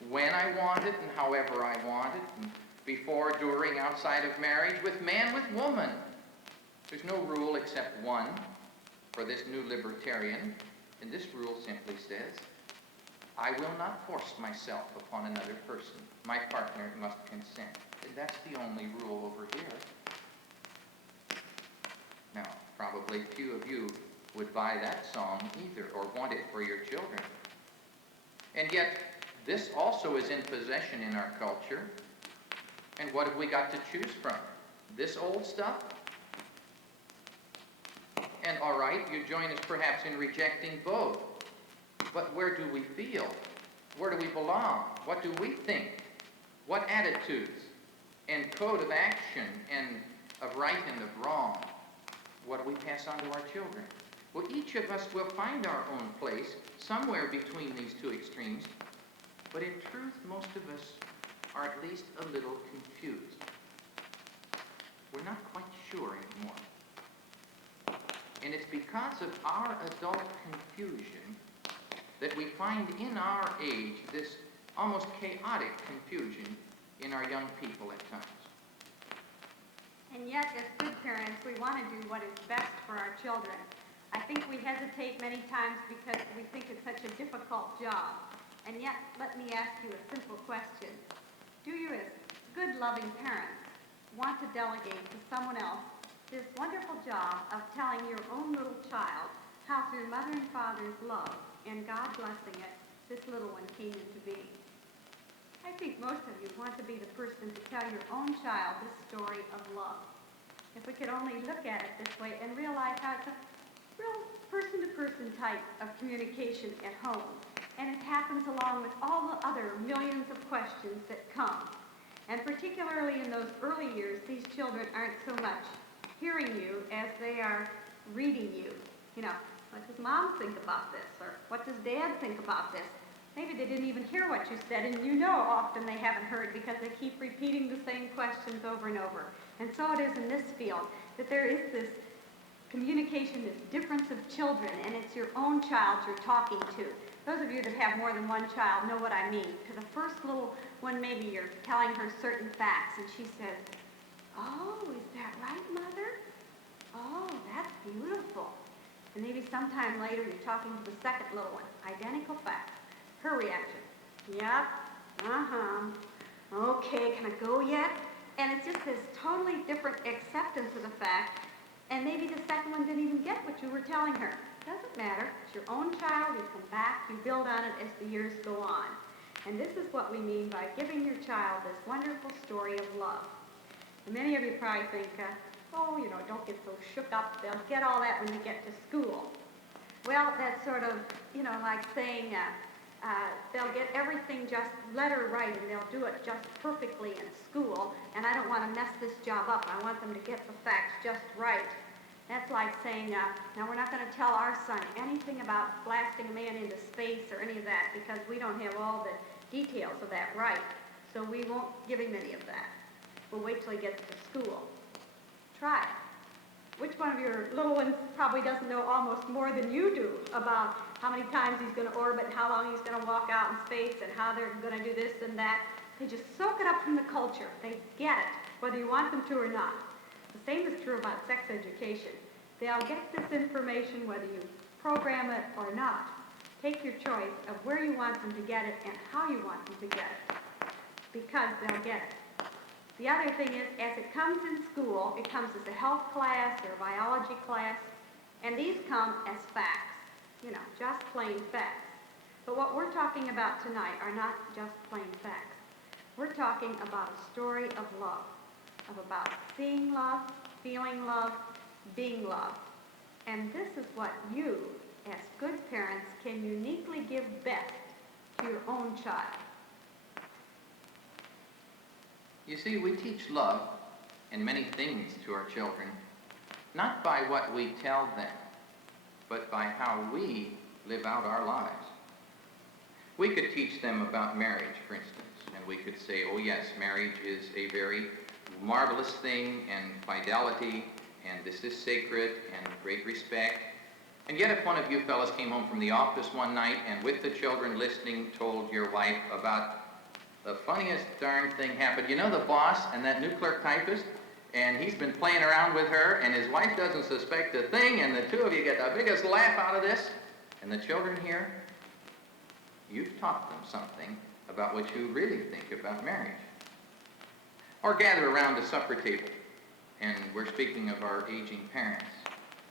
when I want it, and however I want it, and before, during, outside of marriage, with man, with woman. There's no rule except one for this new libertarian, and this rule simply says, I will not force myself upon another person. My partner must consent. And that's the only rule over here. Now, probably few of you would buy that song either, or want it for your children. And yet, this also is in possession in our culture. And what have we got to choose from? This old stuff? And all right, you join us perhaps in rejecting both. But where do we feel? Where do we belong? What do we think? What attitudes and code of action and of right and of wrong, what do we pass on to our children? Well, each of us will find our own place somewhere between these two extremes, but in truth, most of us are at least a little confused. We're not quite sure anymore. And it's because of our adult confusion that we find in our age this almost chaotic confusion in our young people at times. And yet, as good parents, we want to do what is best for our children. I think we hesitate many times because we think it's such a difficult job. And yet, let me ask you a simple question. Do you, as good, loving parents, want to delegate to someone else this wonderful job of telling your own little child how through mother and father's love and God blessing it, this little one came into being? I think most of you want to be the person to tell your own child this story of love. If we could only look at it this way and realize how it's a real person-to-person type of communication at home. And it happens along with all the other millions of questions that come. And particularly in those early years, these children aren't so much hearing you as they are reading you. You know, what does mom think about this? Or what does dad think about this? Maybe they didn't even hear what you said, and you know often they haven't heard because they keep repeating the same questions over and over. And so it is in this field, that there is this communication, this difference of children, and it's your own child you're talking to. Those of you that have more than one child know what I mean. To the first little one, maybe you're telling her certain facts, and she says, "Oh, is that right, Mother? Oh, that's beautiful." And maybe sometime later you're talking to the second little one, identical facts. Her reaction, "Yep, okay, can I go yet?" And it's just this totally different acceptance of the fact, and maybe the second one didn't even get what you were telling her. Doesn't matter. It's your own child. You come back. You build on it as the years go on. And this is what we mean by giving your child this wonderful story of love. And many of you probably think, oh, you know, don't get so shook up. They'll get all that when they get to school. Well, that's sort of, you know, like saying they'll get everything just letter right and they'll do it just perfectly in school. And I don't want to mess this job up. I want them to get the facts just right. That's like saying, now we're not going to tell our son anything about blasting a man into space or any of that because we don't have all the details of that right. So we won't give him any of that. We'll wait till he gets to school. Try it. Which one of your little ones probably doesn't know almost more than you do about how many times he's going to orbit and how long he's going to walk out in space and how they're going to do this and that? They just soak it up from the culture. They get it, whether you want them to or not. The same is true about sex education. They'll get this information whether you program it or not. Take your choice of where you want them to get it and how you want them to get it, because they'll get it. The other thing is, as it comes in school, it comes as a health class or a biology class, and these come as facts, you know, just plain facts. But what we're talking about tonight are not just plain facts. We're talking about a story of love. of about seeing love, feeling love, being loved. And this is what you, as good parents, can uniquely give best to your own child. You see, we teach love and many things to our children, not by what we tell them, but by how we live out our lives. We could teach them about marriage, for instance, and we could say, oh yes, marriage is a very marvelous thing, and fidelity, and this is sacred, and great respect. And yet if one of you fellas came home from the office one night and with the children listening told your wife about the funniest darn thing happened. You know the boss and that new clerk typist, and he's been playing around with her, and his wife doesn't suspect a thing, and the two of you get the biggest laugh out of this, and the children here, you've taught them something about what you really think about marriage. Or gather around a supper table, and we're speaking of our aging parents,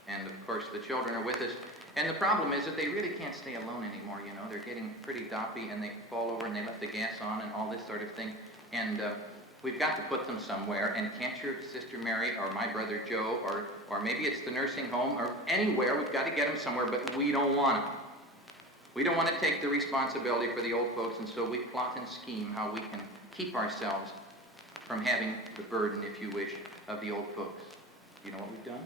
and of course the children are with us, and the problem is that they really can't stay alone anymore, you know. They're getting pretty doppy, and they fall over, and they left the gas on, and all this sort of thing. And we've got to put them somewhere, and can't your sister Mary, or my brother Joe, or maybe it's the nursing home, or anywhere, we've got to get them somewhere, but we don't want them. We don't want to take the responsibility for the old folks, and so we plot and scheme how we can keep ourselves from having the burden, if you wish, of the old folks. You know what we've done?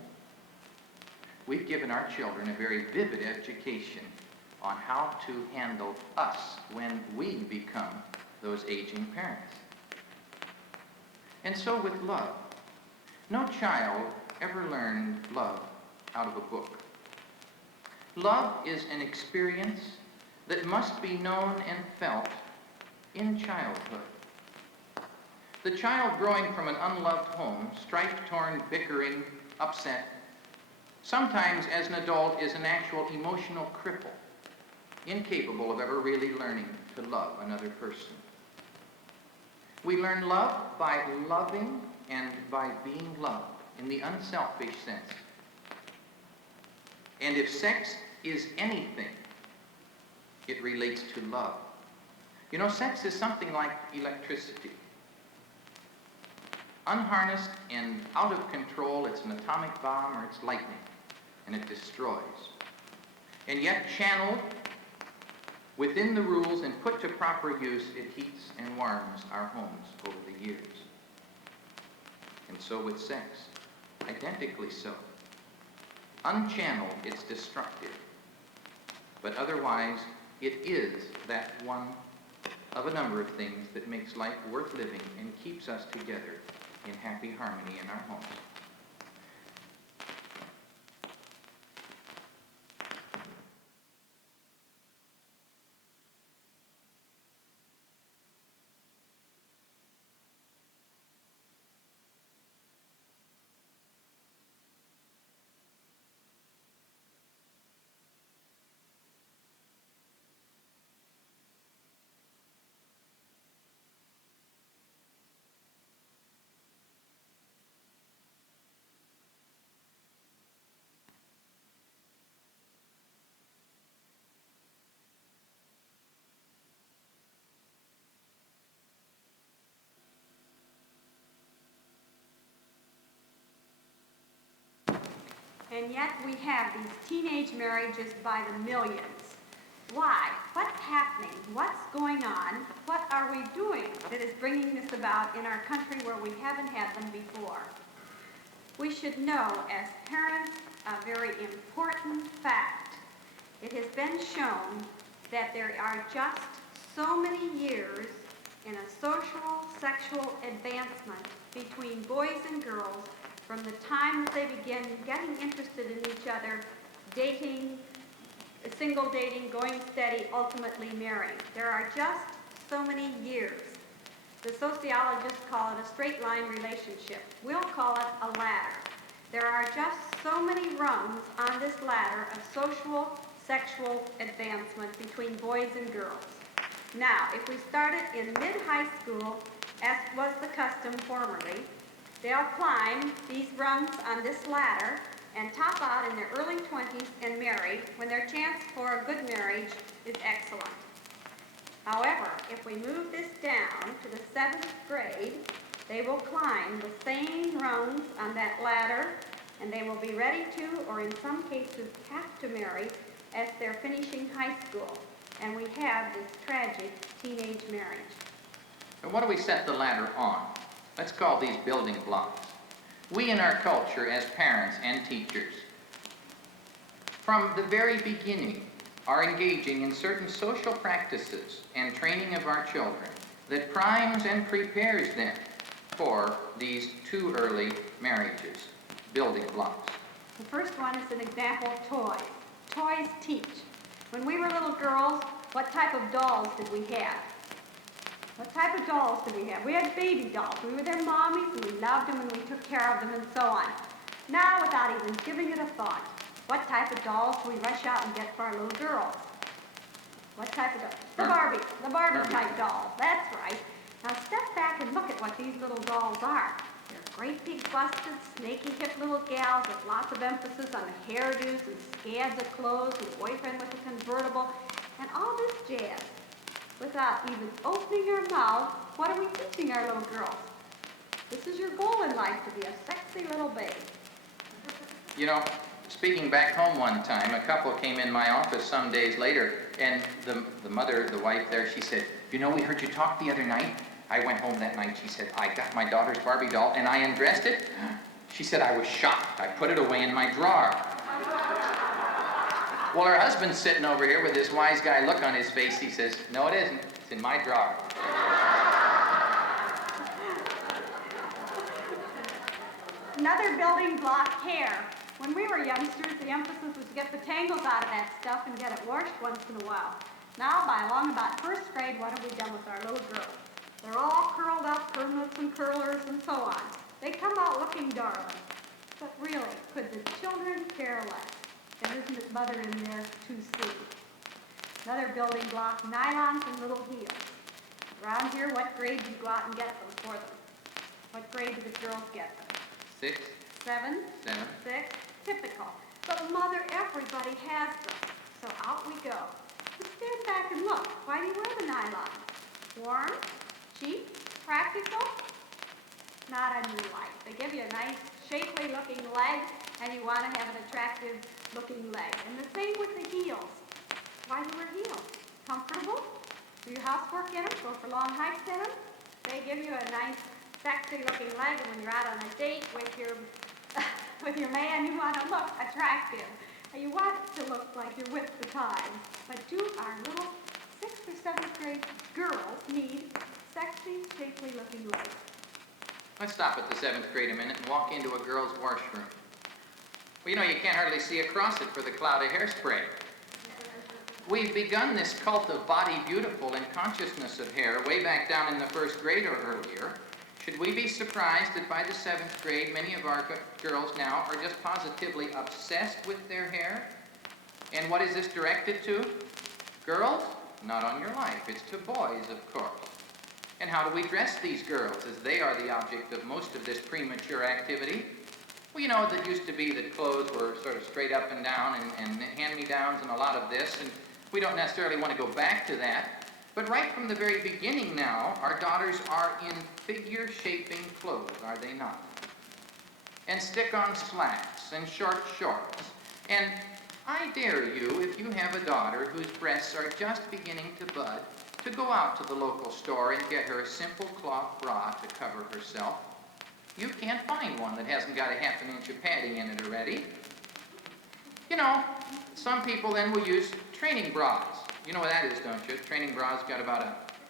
We've given our children a very vivid education on how to handle us when we become those aging parents. And so with love. No child ever learned love out of a book. Love is an experience that must be known and felt in childhood. The child growing from an unloved home, strife-torn, bickering, upset, sometimes as an adult is an actual emotional cripple, incapable of ever really learning to love another person. We learn love by loving and by being loved in the unselfish sense. And if sex is anything, it relates to love. You know, sex is something like electricity. Unharnessed and out of control, it's an atomic bomb or it's lightning, and it destroys. And yet channeled within the rules and put to proper use, it heats and warms our homes over the years. And so with sex, identically so. Unchanneled, it's destructive. But otherwise, it is that one of a number of things that makes life worth living and keeps us together in happy harmony in our homes. And yet we have these teenage marriages by the millions. Why? What's happening? What's going on? What are we doing that is bringing this about in our country where we haven't had them before? We should know as parents a very important fact. It has been shown that there are just so many years in a social, sexual advancement between boys and girls from the time that they begin getting interested in each other, dating, single dating, going steady, ultimately marrying. There are just so many years. The sociologists call it a straight line relationship. We'll call it a ladder. There are just so many rungs on this ladder of social, sexual advancement between boys and girls. Now, if we started in mid-high school, as was the custom formerly, they'll climb these rungs on this ladder and top out in their early 20s and marry when their chance for a good marriage is excellent. However, if we move this down to the 7th grade, They will climb the same rungs on that ladder, and they will be ready to, or in some cases have to marry as they're finishing high school. And we have this tragic teenage marriage. And what do we set the ladder on? Let's call these building blocks. We in our culture as parents and teachers, from the very beginning, are engaging in certain social practices and training of our children that primes and prepares them for these too early marriages, building blocks. The first one is an example of toys. Toys teach. When we were little girls, what type of dolls did we have? What type of dolls did we have? We had baby dolls. We were their mommies, and we loved them, and we took care of them, and so on. Now, without even giving it a thought, what type of dolls do we rush out and get for our little girls? What type of dolls? The Barbie type dolls. That's right. Now step back and look at what these little dolls are. They're great big busted, snaky hip little gals with lots of emphasis on the hairdos and scads of clothes and boyfriend with a convertible and all this jazz. Without even opening our mouth, what are we teaching our little girls? This is your goal in life, to be a sexy little babe. You know, speaking back home one time, a couple came in my office some days later, and the mother, the wife there, she said, you know, we heard you talk the other night. I went home that night, she said, I got my daughter's Barbie doll and I undressed it. She said, I was shocked. I put it away in my drawer. Well, her husband's sitting over here with this wise guy look on his face. He says, no, it isn't. It's in my drawer. Another building block, hair. When we were youngsters, the emphasis was to get the tangles out of that stuff and get it washed once in a while. Now, by along about first grade, what have we done with our little girls? They're all curled up, permanents and curlers and so on. They come out looking darling. But really, could the children care less? And isn't it mother in there too soon? Another building block, nylons and little heels. Around here, what grade do you go out and get them for them? What grade do the girls get them? 6. 7? 7. 6? Typical. But mother, everybody has them. So out we go. But stand back and look. Why do you wear the nylons? Warm? Cheap? Practical? Not on your life. They give you a nice, shapely looking leg, and you want to have an attractive looking leg. And the same with the heels. Why do you wear heels? Comfortable? Do your housework in them? Go for long hikes in them? They give you a nice, sexy looking leg, and when you're out on a date with your man, you want to look attractive. And you want it to look like you're with the times. But do our little 6th or 7th grade girls need sexy, shapely looking legs? Let's stop at the 7th grade a minute and walk into a girl's washroom. Well, you know, you can't hardly see across it for the cloud of hairspray. We've begun this cult of body beautiful and consciousness of hair way back down in the 1st grade or earlier. Should we be surprised that by the 7th grade, many of our girls now are just positively obsessed with their hair? And what is this directed to? Girls? Not on your life. It's to boys, of course. And how do we dress these girls, as they are the object of most of this premature activity? Well, you know, that used to be that clothes were sort of straight up and down and hand-me-downs and a lot of this, and we don't necessarily want to go back to that. But right from the very beginning now, our daughters are in figure-shaping clothes, are they not? And stick-on slacks and short shorts. And I dare you, if you have a daughter whose breasts are just beginning to bud, to go out to the local store and get her a simple cloth bra to cover herself. You can't find one that hasn't got a half an inch of padding in it already. You know, some people then will use training bras. You know what that is, don't you? Training bras got about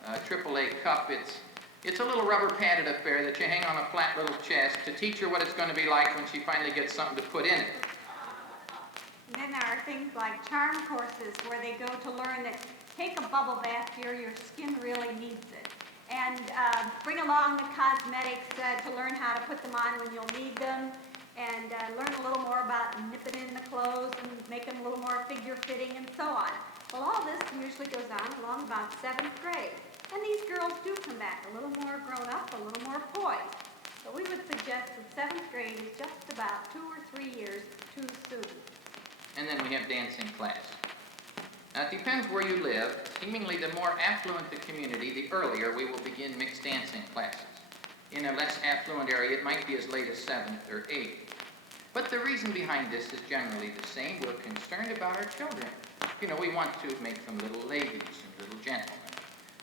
a AAA cup. It's a little rubber padded affair that you hang on a flat little chest to teach her what it's going to be like when she finally gets something to put in it. And then there are things like charm courses where they go to learn that take a bubble bath here, your skin really needs it. And bring along the cosmetics to learn how to put them on when you'll need them. And learn a little more about nipping in the clothes and make them a little more figure-fitting and so on. Well, all this usually goes on along about 7th grade. And these girls do come back a little more grown up, a little more poised. But we would suggest that 7th grade is just about 2 or 3 years too soon. And then we have dancing class. Now, it depends where you live. Seemingly, the more affluent the community, the earlier we will begin mixed dancing classes. In a less affluent area, it might be as late as 7th or 8th. But the reason behind this is generally the same. We're concerned about our children. You know, we want to make them little ladies and little gentlemen.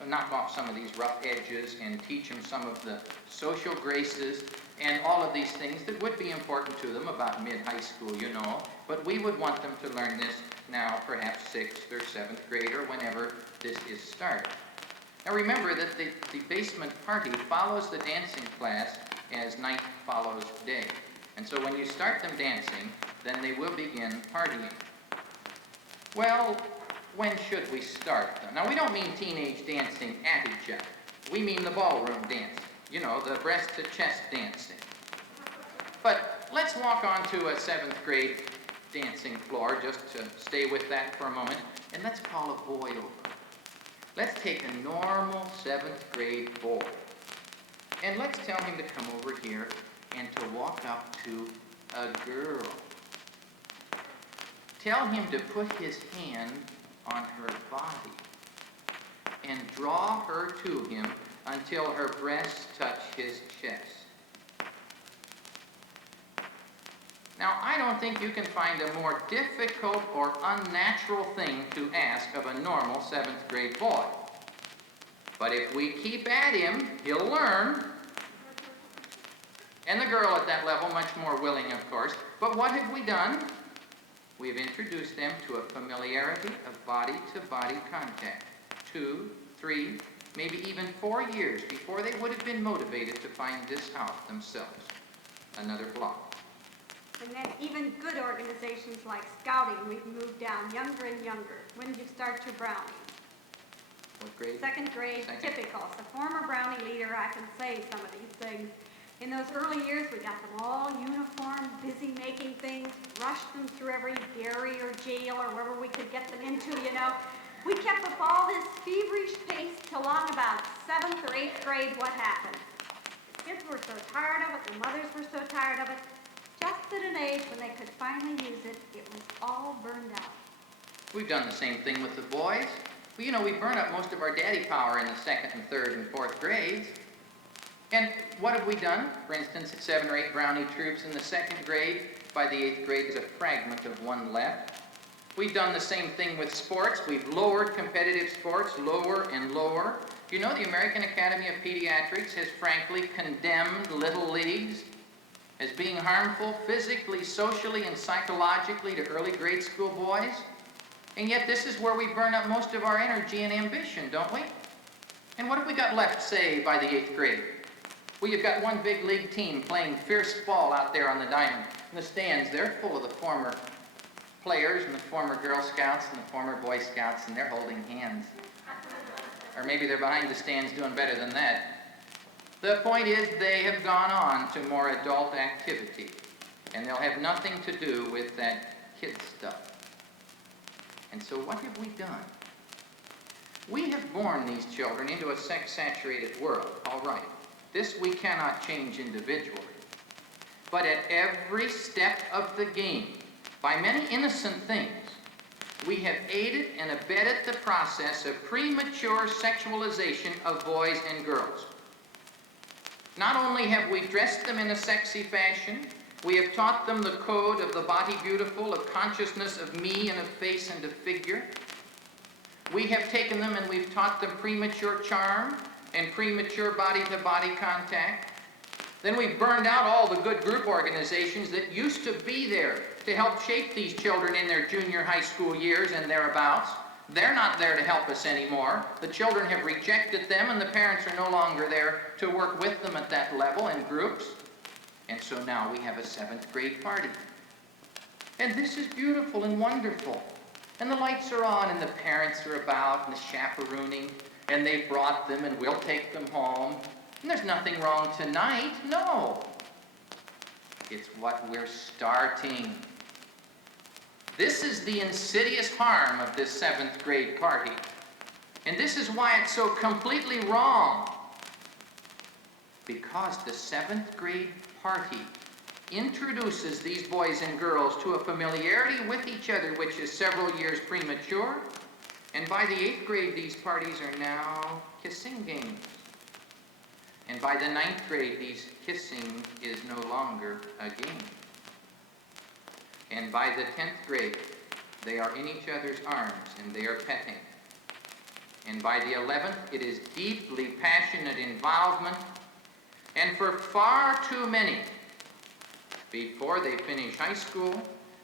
Knock off some of these rough edges and teach them some of the social graces and all of these things that would be important to them about mid-high school, you know. But we would want them to learn this now, perhaps 6th or 7th grade or whenever this is started. Now remember that the basement party follows the dancing class as night follows day. And so when you start them dancing, then they will begin partying. Well, when should we start them? Now we don't mean teenage dancing at each other. We mean the ballroom dancing. You know, the breast to chest dancing. But let's walk on to a 7th grade dancing floor, just to stay with that for a moment, and let's call a boy over. Let's take a normal 7th grade boy, and let's tell him to come over here and to walk up to a girl. Tell him to put his hand on her body and draw her to him until her breasts touch his chest. Now, I don't think you can find a more difficult or unnatural thing to ask of a normal 7th grade boy. But if we keep at him, he'll learn. And the girl at that level, much more willing, of course. But what have we done? We have introduced them to a familiarity of body-to-body contact. 2, 3, maybe even 4 years before they would have been motivated to find this out themselves. Another block. And then even good organizations like Scouting, we've moved down younger and younger. When did you start your Brownie? What grade? 2nd grade, typical. As a former Brownie leader, I can say some of these things. In those early years, we got them all uniform, busy making things, rushed them through every dairy or jail or wherever we could get them into, you know. We kept up all this feverish pace till long about 7th or 8th grade. What happened? The kids were so tired of it, the mothers were so tired of it. Just at an age when they could finally use it, it was all burned out. We've done the same thing with the boys. Well, you know, we burn up most of our daddy power in the 2nd and 3rd and 4th grades. And what have we done? For instance, 7 or 8 Brownie troops in the 2nd grade. By the 8th grade, there's a fragment of one left. We've done the same thing with sports. We've lowered competitive sports lower and lower. You know, the American Academy of Pediatrics has frankly condemned little leagues as being harmful physically, socially, and psychologically to early grade school boys. And yet this is where we burn up most of our energy and ambition, don't we? And what have we got left, say, by the 8th grade? Well, you've got one big league team playing fierce ball out there on the diamond. And the stands, they're full of the former players and the former Girl Scouts and the former Boy Scouts, and they're holding hands. Or maybe they're behind the stands doing better than that. The point is, they have gone on to more adult activity, and they'll have nothing to do with that kid stuff. And so what have we done? We have born these children into a sex-saturated world, all right. This we cannot change individually. But at every step of the game, by many innocent things, we have aided and abetted the process of premature sexualization of boys and girls. Not only have we dressed them in a sexy fashion, we have taught them the code of the body beautiful, of consciousness of me and of face and of figure. We have taken them and we've taught them premature charm and premature body-to-body contact. Then we've burned out all the good group organizations that used to be there to help shape these children in their junior high school years and thereabouts. They're not there to help us anymore. The children have rejected them, and the parents are no longer there to work with them at that level in groups. And so now we have a 7th grade party. And this is beautiful and wonderful. And the lights are on, and the parents are about, and the chaperooning, and they've brought them, and we'll take them home. And there's nothing wrong tonight. No. It's what we're starting. This is the insidious harm of this 7th grade party. And this is why it's so completely wrong. Because the 7th grade party introduces these boys and girls to a familiarity with each other which is several years premature. And by the 8th grade, these parties are now kissing games. And by the 9th grade, these kissing is no longer a game. And by the 10th grade, they are in each other's arms and they are petting. And by the 11th, it is deeply passionate involvement. And for far too many, before they finish high school,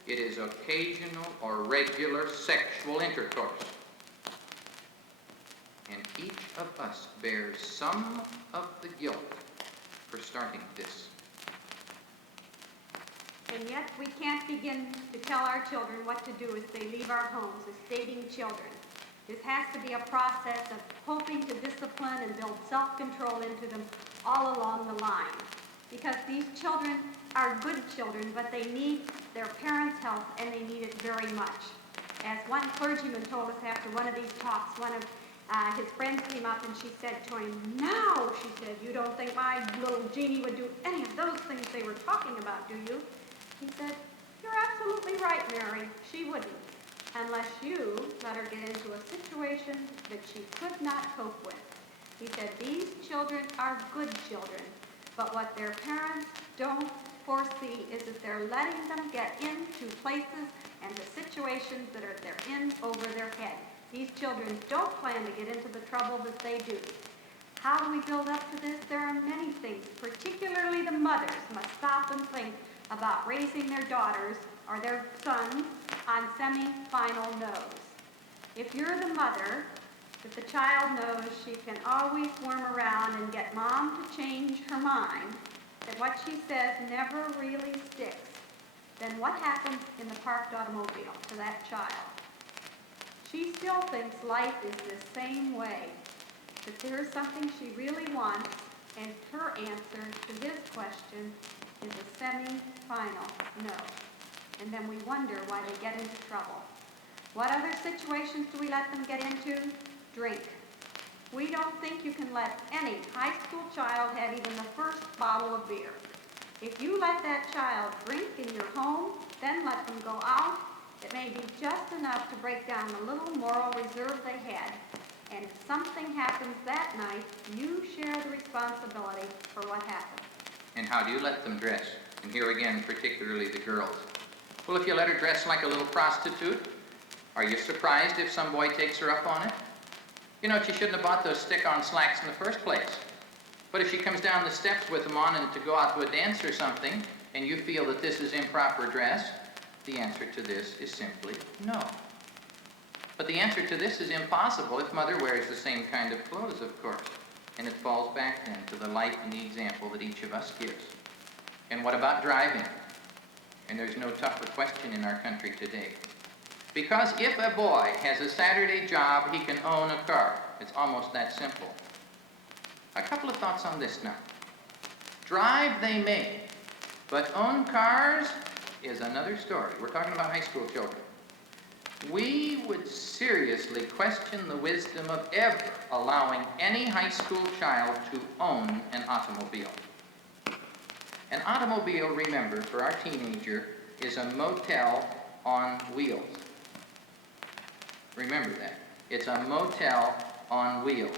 it is occasional or regular sexual intercourse. And each of us bears some of the guilt for starting this. And yet we can't begin to tell our children what to do as they leave our homes as dating children. This has to be a process of hoping to discipline and build self-control into them all along the line. Because these children are good children, but they need their parents' help, and they need it very much. As one clergyman told us after one of these talks, one of his friends came up and she said to him, "Now," she said, "you don't think my little Jeannie would do any of those things they were talking about, do you?" He said, "You're absolutely right, Mary. She wouldn't, unless you let her get into a situation that she could not cope with." He said, "These children are good children, but what their parents don't foresee is that they're letting them get into places and to situations that they're in over their head. These children don't plan to get into the trouble that they do." How do we build up to this? There are many things, particularly the mothers must stop and think about raising their daughters or their sons on semi-final no's. If you're the mother, if the child knows she can always worm around and get mom to change her mind, that what she says never really sticks, then what happens in the parked automobile to that child? She still thinks life is the same way, but there's something she really wants, and her answer to his question is a semi-final no. And then we wonder why they get into trouble. What other situations do we let them get into? Drink. We don't think you can let any high school child have even the first bottle of beer. If you let that child drink in your home, then let them go out, it may be just enough to break down the little moral reserve they had. And if something happens that night, you share the responsibility for what happened. And how do you let them dress? And here again, particularly the girls. Well, if you let her dress like a little prostitute, are you surprised if some boy takes her up on it? You know, she shouldn't have bought those stick-on slacks in the first place. But if she comes down the steps with them on and to go out to a dance or something, and you feel that this is improper dress, the answer to this is simply no. But the answer to this is impossible if mother wears the same kind of clothes, of course. And it falls back then to the life and the example that each of us gives. And what about driving? And there's no tougher question in our country today. Because if a boy has a Saturday job, he can own a car. It's almost that simple. A couple of thoughts on this now. Drive they may, but own cars is another story. We're talking about high school children. We would seriously question the wisdom of ever allowing any high school child to own an automobile. An automobile, remember, for our teenager, is a motel on wheels. Remember that. It's a motel on wheels.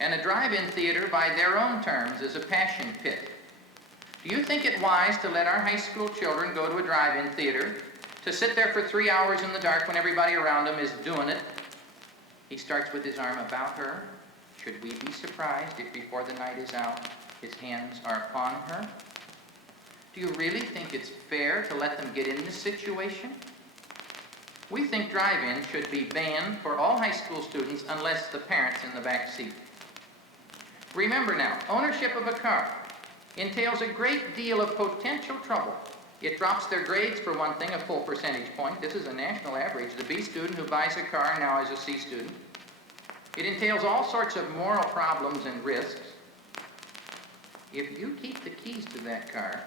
And a drive-in theater, by their own terms, is a passion pit. Do you think it wise to let our high school children go to a drive-in theater, to sit there for 3 hours in the dark when everybody around him is doing it? He starts with his arm about her. Should we be surprised if before the night is out, his hands are upon her? Do you really think it's fair to let them get in this situation? We think drive-in should be banned for all high school students unless the parent's in the back seat. Remember now, ownership of a car entails a great deal of potential trouble. It drops their grades, for one thing, a full percentage point. This is a national average. The B student who buys a car now is a C student. It entails all sorts of moral problems and risks. If you keep the keys to that car,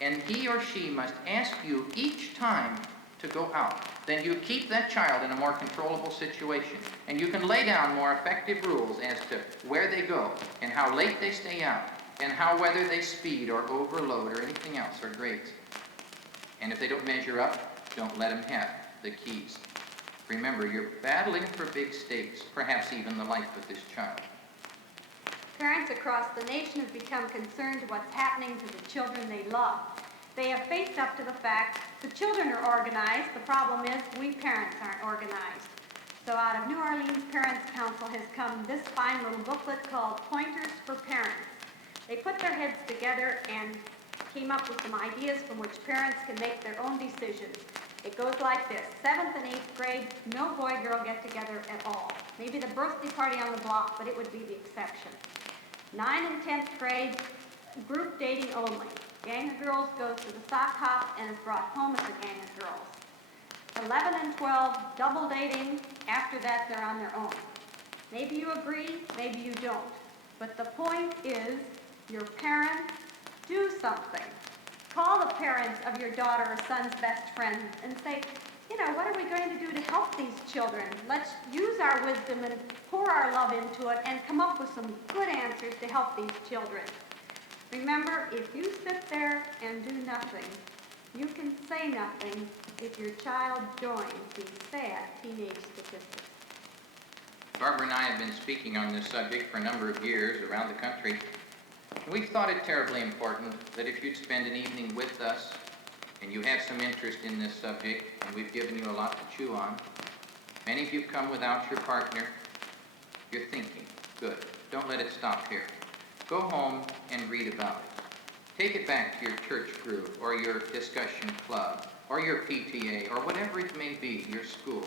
and he or she must ask you each time to go out, then you keep that child in a more controllable situation. And you can lay down more effective rules as to where they go, and how late they stay out, and how whether they speed or overload or anything else or grades. And if they don't measure up, don't let them have the keys. Remember, you're battling for big stakes, perhaps even the life of this child. Parents across the nation have become concerned with what's happening to the children they love. They have faced up to the fact the children are organized. The problem is we parents aren't organized. So out of New Orleans Parents Council has come this fine little booklet called Pointers for Parents. They put their heads together and came up with some ideas from which parents can make their own decisions. It goes like this: 7th and 8th grade, no boy-girl get-together at all. Maybe the birthday party on the block, but it would be the exception. 9th and 10th grade, group dating only. Gang of girls goes to the sock hop and is brought home as a gang of girls. 11 and 12, double dating. After that, they're on their own. Maybe you agree, maybe you don't. But the point is, your parents, do something. Call the parents of your daughter or son's best friend and say, you know, what are we going to do to help these children? Let's use our wisdom and pour our love into it and come up with some good answers to help these children. Remember, if you sit there and do nothing, you can say nothing if your child joins these sad teenage statistics. Barbara and I have been speaking on this subject for a number of years around the country. We've thought it terribly important that if you'd spend an evening with us and you have some interest in this subject, and we've given you a lot to chew on, many of you have come without your partner, you're thinking, good, don't let it stop here. Go home and read about it. Take it back to your church group or your discussion club or your PTA or whatever it may be, your school.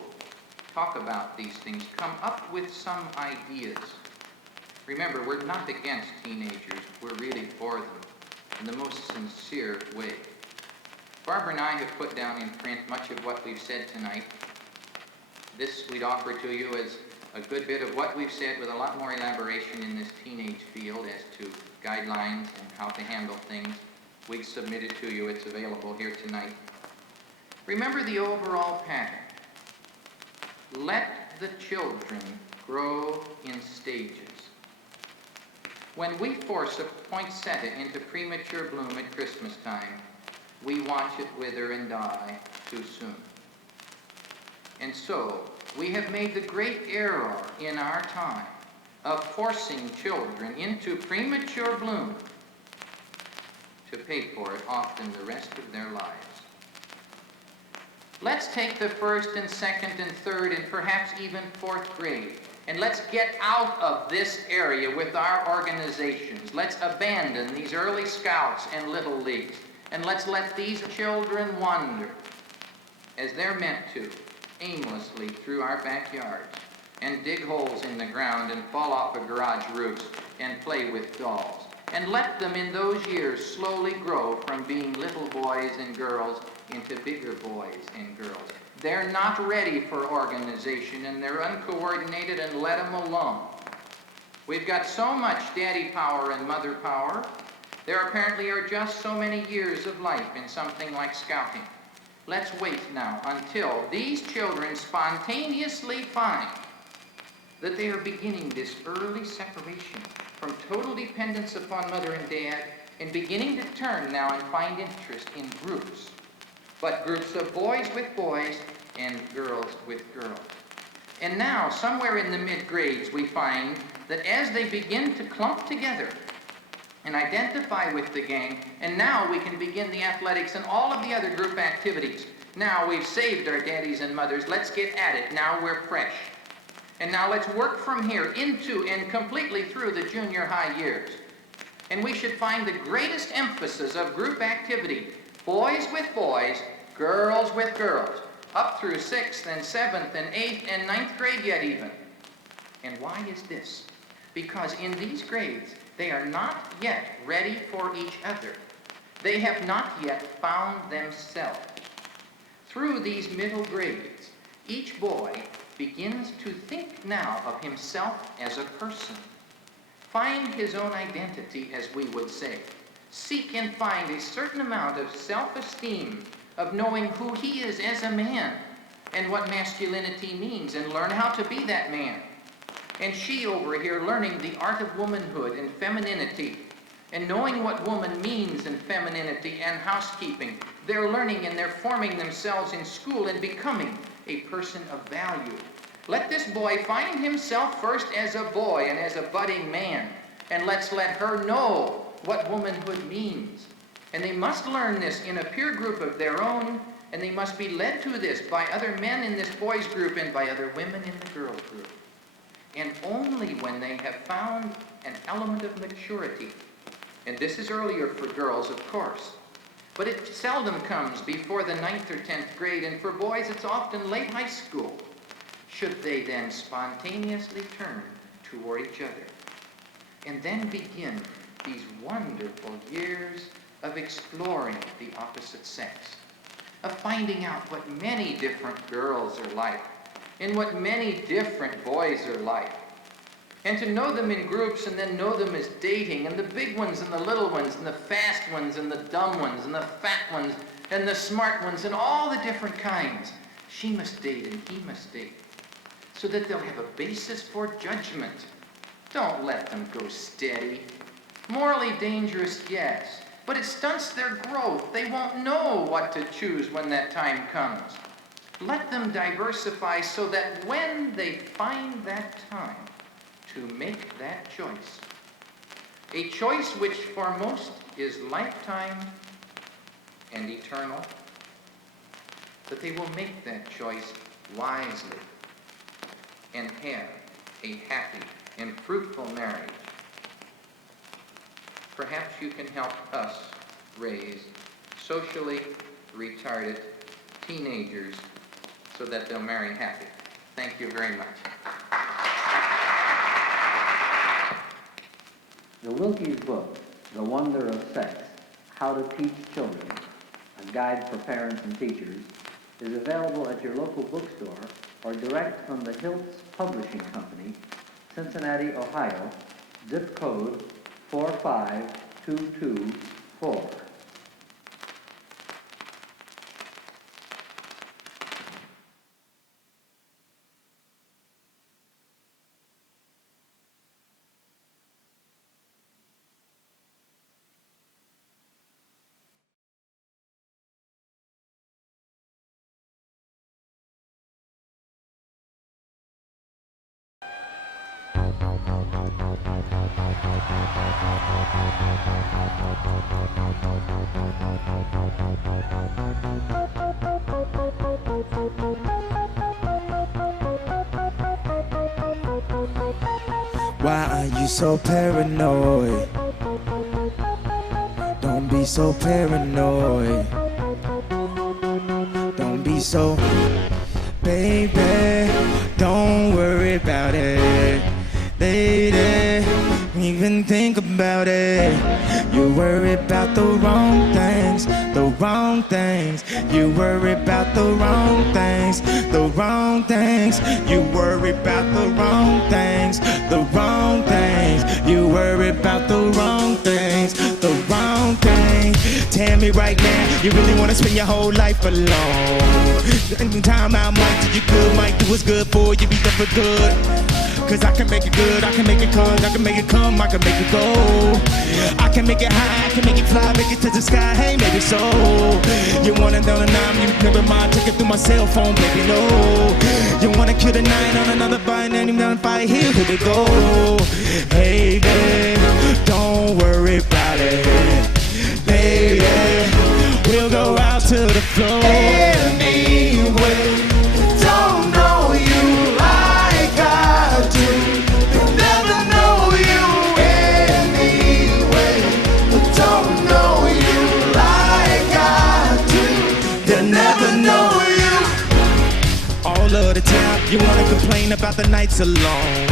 Talk about these things. Come up with some ideas. Remember, we're not against teenagers. We're really for them in the most sincere way. Barbara and I have put down in print much of what we've said tonight. This we'd offer to you as a good bit of what we've said with a lot more elaboration in this teenage field as to guidelines and how to handle things. We've submitted to you. It's available here tonight. Remember the overall pattern. Let the children grow in stages. When we force a poinsettia into premature bloom at Christmas time, we watch it wither and die too soon. And so, we have made the great error in our time of forcing children into premature bloom to pay for it often the rest of their lives. Let's take the 1st and 2nd and 3rd and perhaps even 4th grade, and let's get out of this area with our organizations. Let's abandon these early scouts and little leagues, and let's let these children wander, as they're meant to, aimlessly through our backyards, and dig holes in the ground and fall off of garage roofs and play with dolls. And let them in those years slowly grow from being little boys and girls into bigger boys and girls. They're not ready for organization and they're uncoordinated, and let them alone. We've got so much daddy power and mother power. There apparently are just so many years of life in something like scouting. Let's wait now until these children spontaneously find that they are beginning this early separation from total dependence upon mother and dad and beginning to turn now and find interest in groups, but groups of boys with boys and girls with girls. And now, somewhere in the mid-grades, we find that as they begin to clump together and identify with the gang, and now we can begin the athletics and all of the other group activities. Now we've saved our daddies and mothers. Let's get at it. Now we're fresh. And now let's work from here into and completely through the junior high years. And we should find the greatest emphasis of group activity, boys with boys, girls with girls, up through 6th and 7th and 8th and 9th grade yet even. And why is this? Because in these grades, they are not yet ready for each other. They have not yet found themselves. Through these middle grades, each boy begins to think now of himself as a person. Find his own identity, as we would say. Seek and find a certain amount of self-esteem, of knowing who he is as a man and what masculinity means, and learn how to be that man. And she over here learning the art of womanhood and femininity, and knowing what woman means in femininity and housekeeping. They're learning and they're forming themselves in school and becoming a person of value. Let this boy find himself first as a boy and as a budding man, and let's let her know what womanhood means. And they must learn this in a peer group of their own, and they must be led to this by other men in this boys group and by other women in the girl group. And only when they have found an element of maturity, and this is earlier for girls, of course, but it seldom comes before the 9th or 10th grade, and for boys it's often late high school, should they then spontaneously turn toward each other. And then begin these wonderful years of exploring the opposite sex, of finding out what many different girls are like, and what many different boys are like, and to know them in groups and then know them as dating, and the big ones and the little ones and the fast ones and the dumb ones and the fat ones and the smart ones and all the different kinds. She must date and he must date, so that they'll have a basis for judgment. Don't let them go steady. Morally dangerous, yes, but it stunts their growth. They won't know what to choose when that time comes. Let them diversify so that when they find that time to make that choice, a choice which for most is lifetime and eternal, that they will make that choice wisely and have a happy and fruitful marriage. Perhaps you can help us raise socially retarded teenagers so that they'll marry happy. Thank you very much. The Wilkie's book, The Wonder of Sex, How to Teach Children, a guide for parents and teachers, is available at your local bookstore or direct from the Hiltz Publishing Company, Cincinnati, Ohio, zip code 45224. Why are you so paranoid? Don't be so paranoid. Don't be so, baby, don't worry about it. Lady, even think about it. You worry about the wrong things, the wrong things. You worry about the wrong things, the wrong things. You worry about the wrong things, the wrong things. You worry about the wrong things, the wrong things. Tell me right now, you really wanna spend your whole life alone? Time out might do you good, might do what's good for you, be done for good. Cause I can make it good, I can make it come, I can make it come, I can make it go. I can make it high, I can make it fly, make it to the sky, hey, maybe so. You wanna know the nine, you never mind, take it through my cell phone, baby, no. You wanna kill the night on another bite, and even fight here we go. Hey, baby, don't worry about it. Baby, we'll go out to the floor. Anyway, don't know you like I do. They'll never know you anyway. Don't know you like I do. They'll never know you. All of the time, you wanna complain about the nights alone.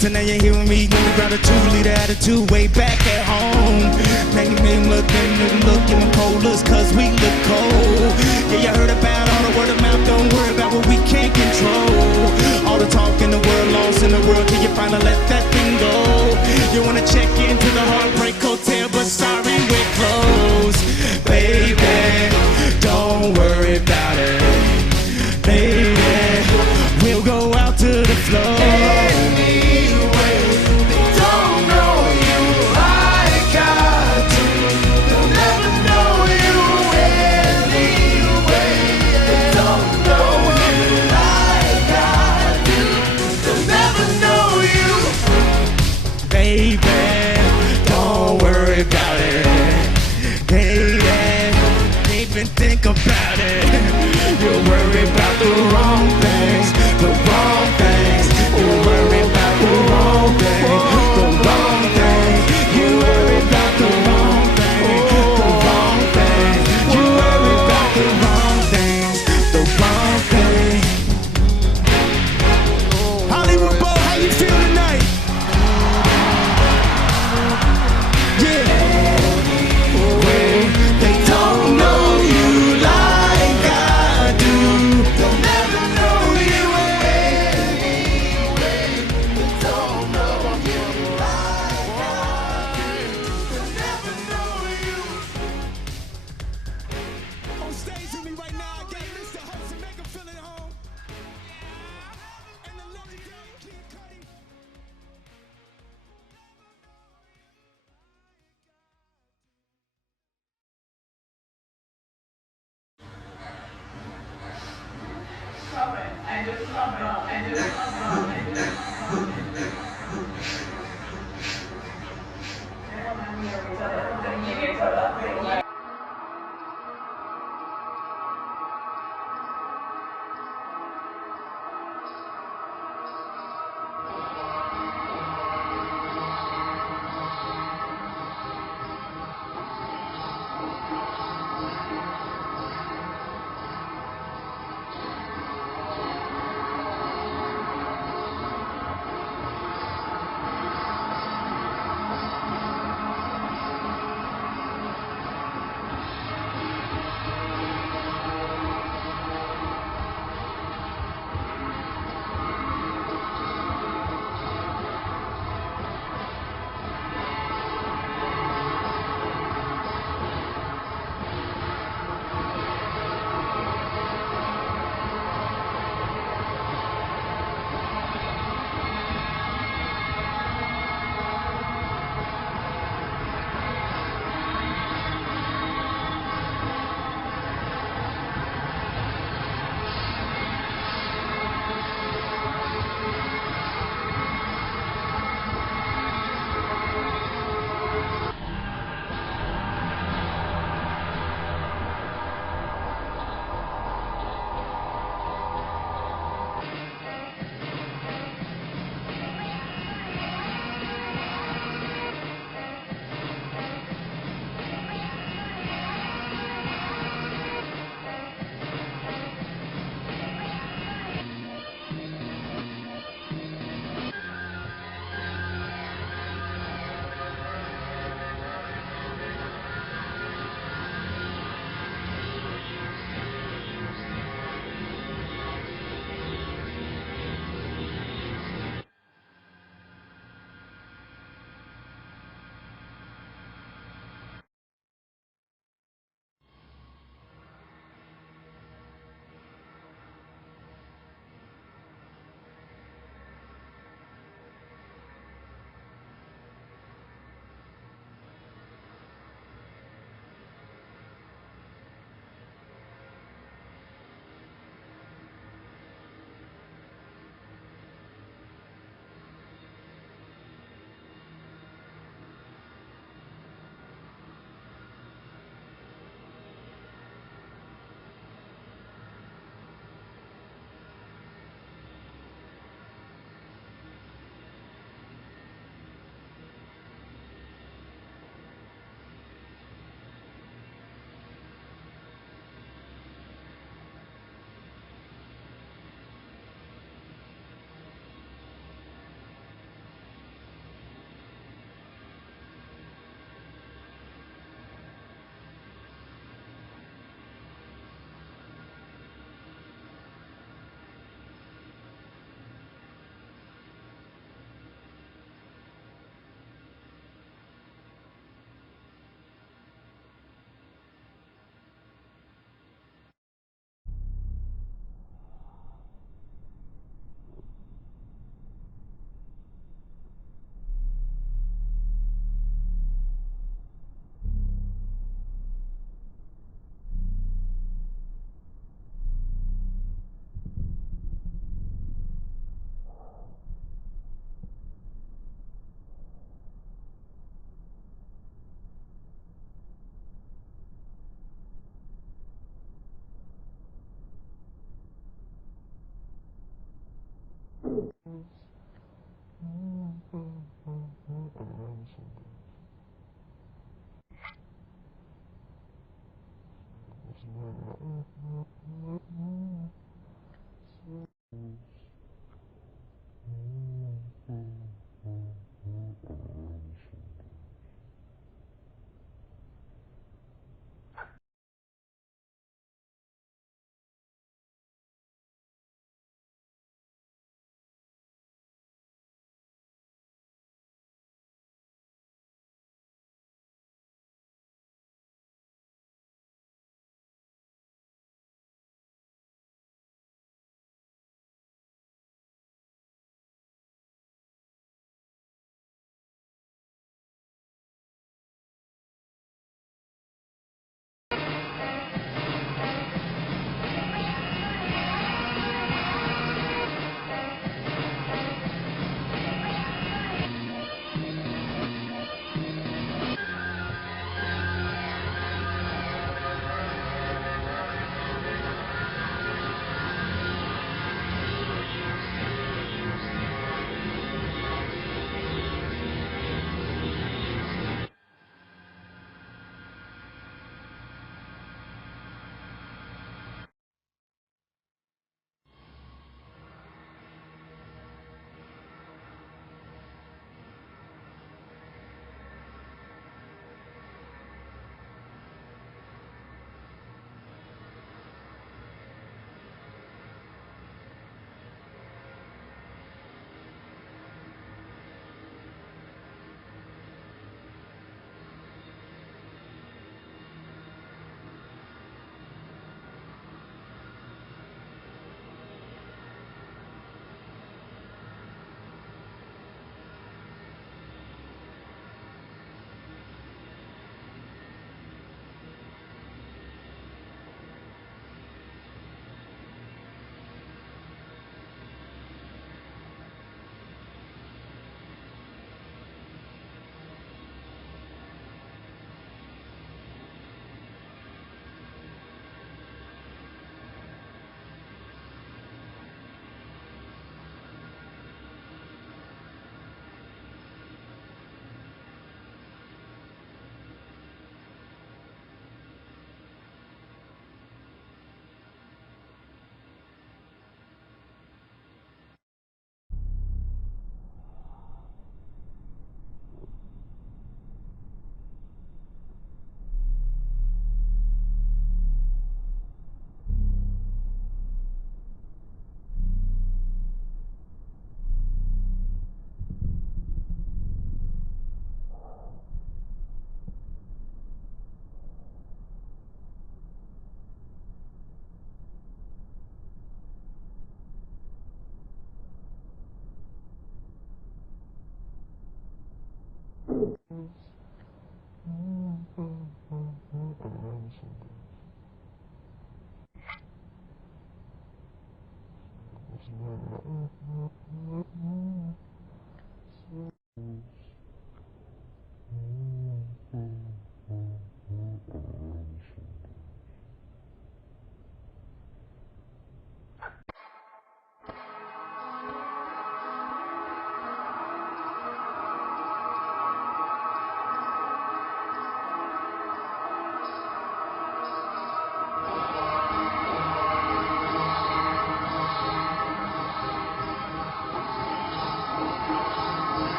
So now you're here with me, when we grab a 2-liter attitude way back at home. Now you make me look, give them colas, cause we look cold. Yeah, you heard about all the word of mouth, don't worry about what we can't control. All the talk in the world, lost in the world, till you finally let that thing go. You wanna check into the Heartbreak Hotel, but sorry, we're closed. Baby, don't worry about it. Baby, we'll go out to the floor. Anyway, don't know you like I do. They'll never know you anyway. Don't know you like I do. They'll never know you, baby.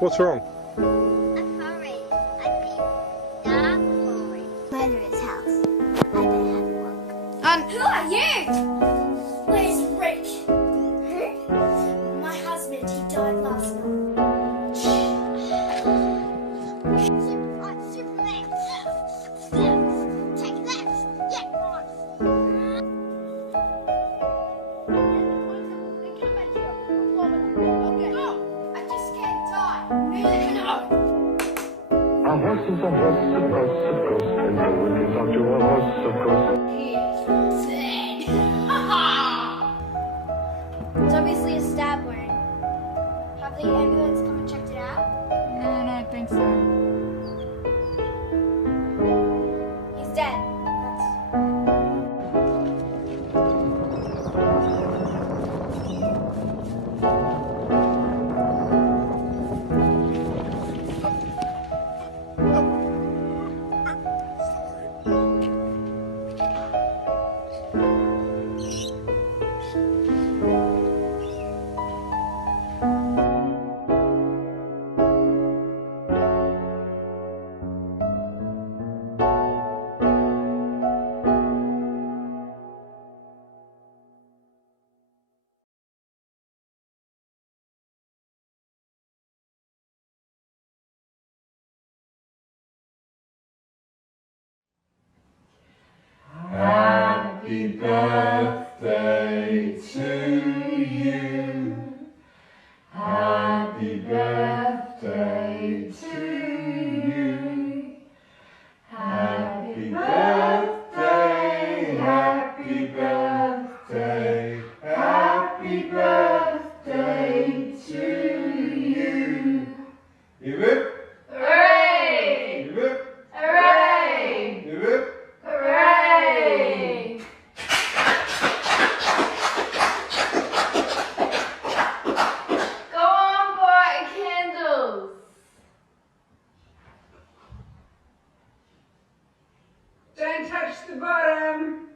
What's wrong? Mother's house. I better have a look. Who are you? Where's Rick? Who? My husband, he died last night. Superman. Take that. Yeah. I just can't die. A horse is a horse, of course, and no one can talk to a horse, of course. It's obviously a stab wound. Have the ambulance come and checked it out? I don't think so. He's dead. Happy birthday to you. Happy birthday to you. Happy birthday, happy birthday, happy birthday to you. Give it. Hooray! Give it. Hooray! Give it. Hooray! Go on, bright candles. Don't touch the bottom.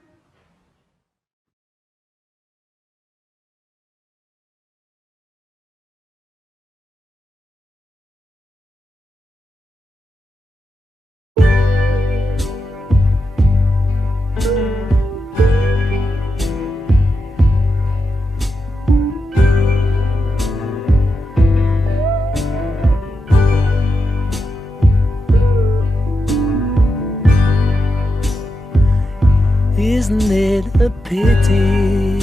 Isn't it a pity?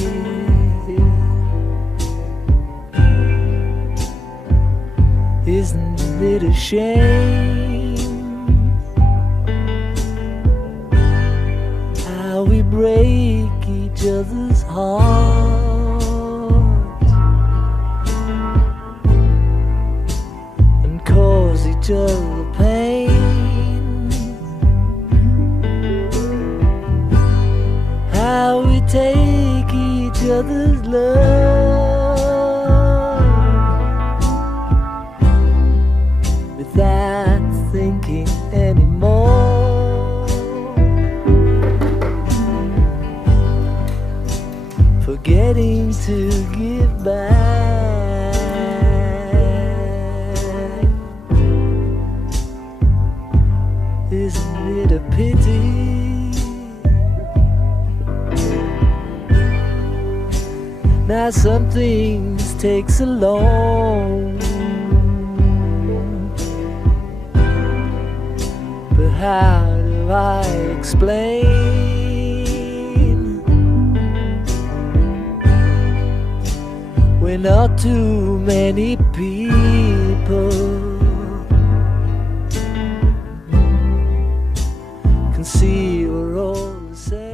Isn't it a shame how we break each other's hearts and cause each other pain? How we take each other's love without thinking anymore, forgetting to give back. Isn't it a pity? Now some things take so long, but how do I explain when not too many people can see we're all the same?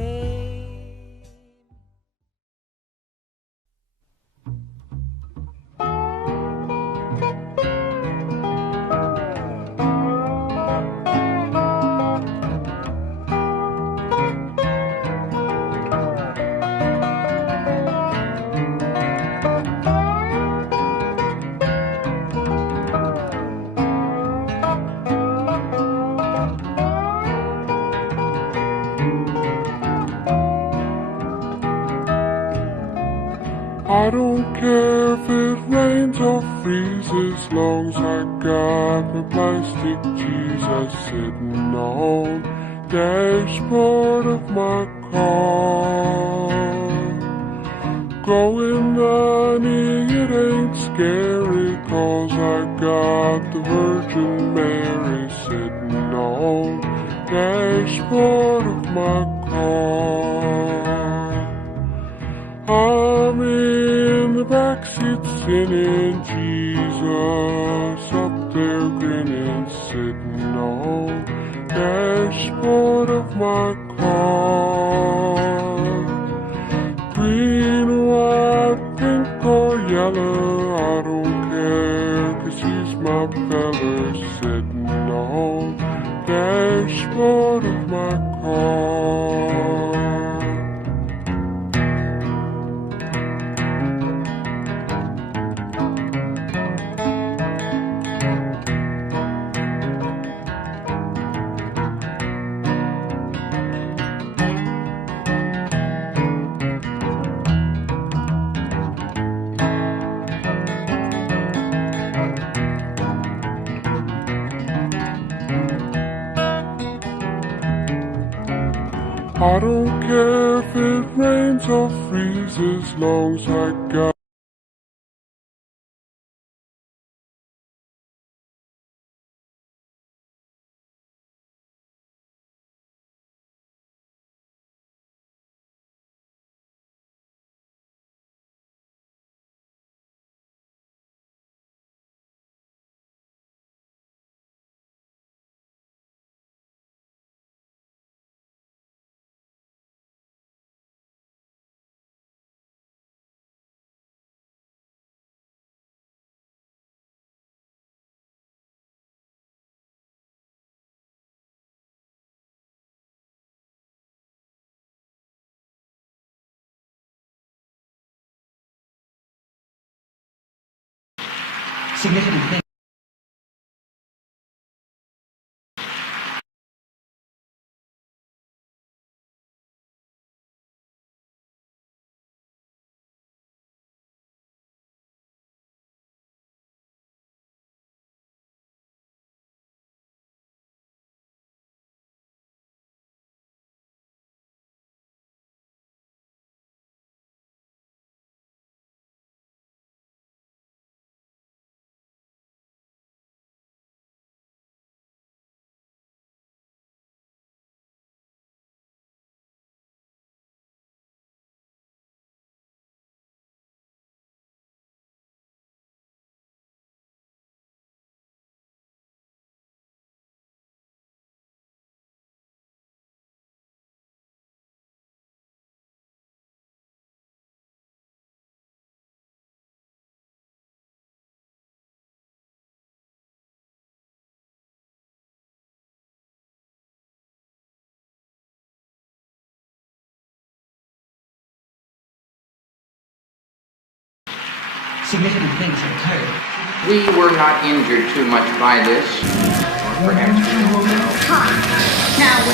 I don't care if it rains or freezes, long as I got my plastic Jesus sitting on dashboard of my car. Going 90, it ain't scary, 'cause I got the Virgin Mary sitting on dashboard of my car. I'm in the backseat sinning, Jesus up there grinning, sitting on dashboard of my car. Green, white, pink or yellow, I don't care, 'cause he's my fella, sitting on dashboard of my car. I don't care if it rains or freezes, long as I got significant thing. Significant things have occurred. We were not injured too much by this, or perhaps we don't know. Now,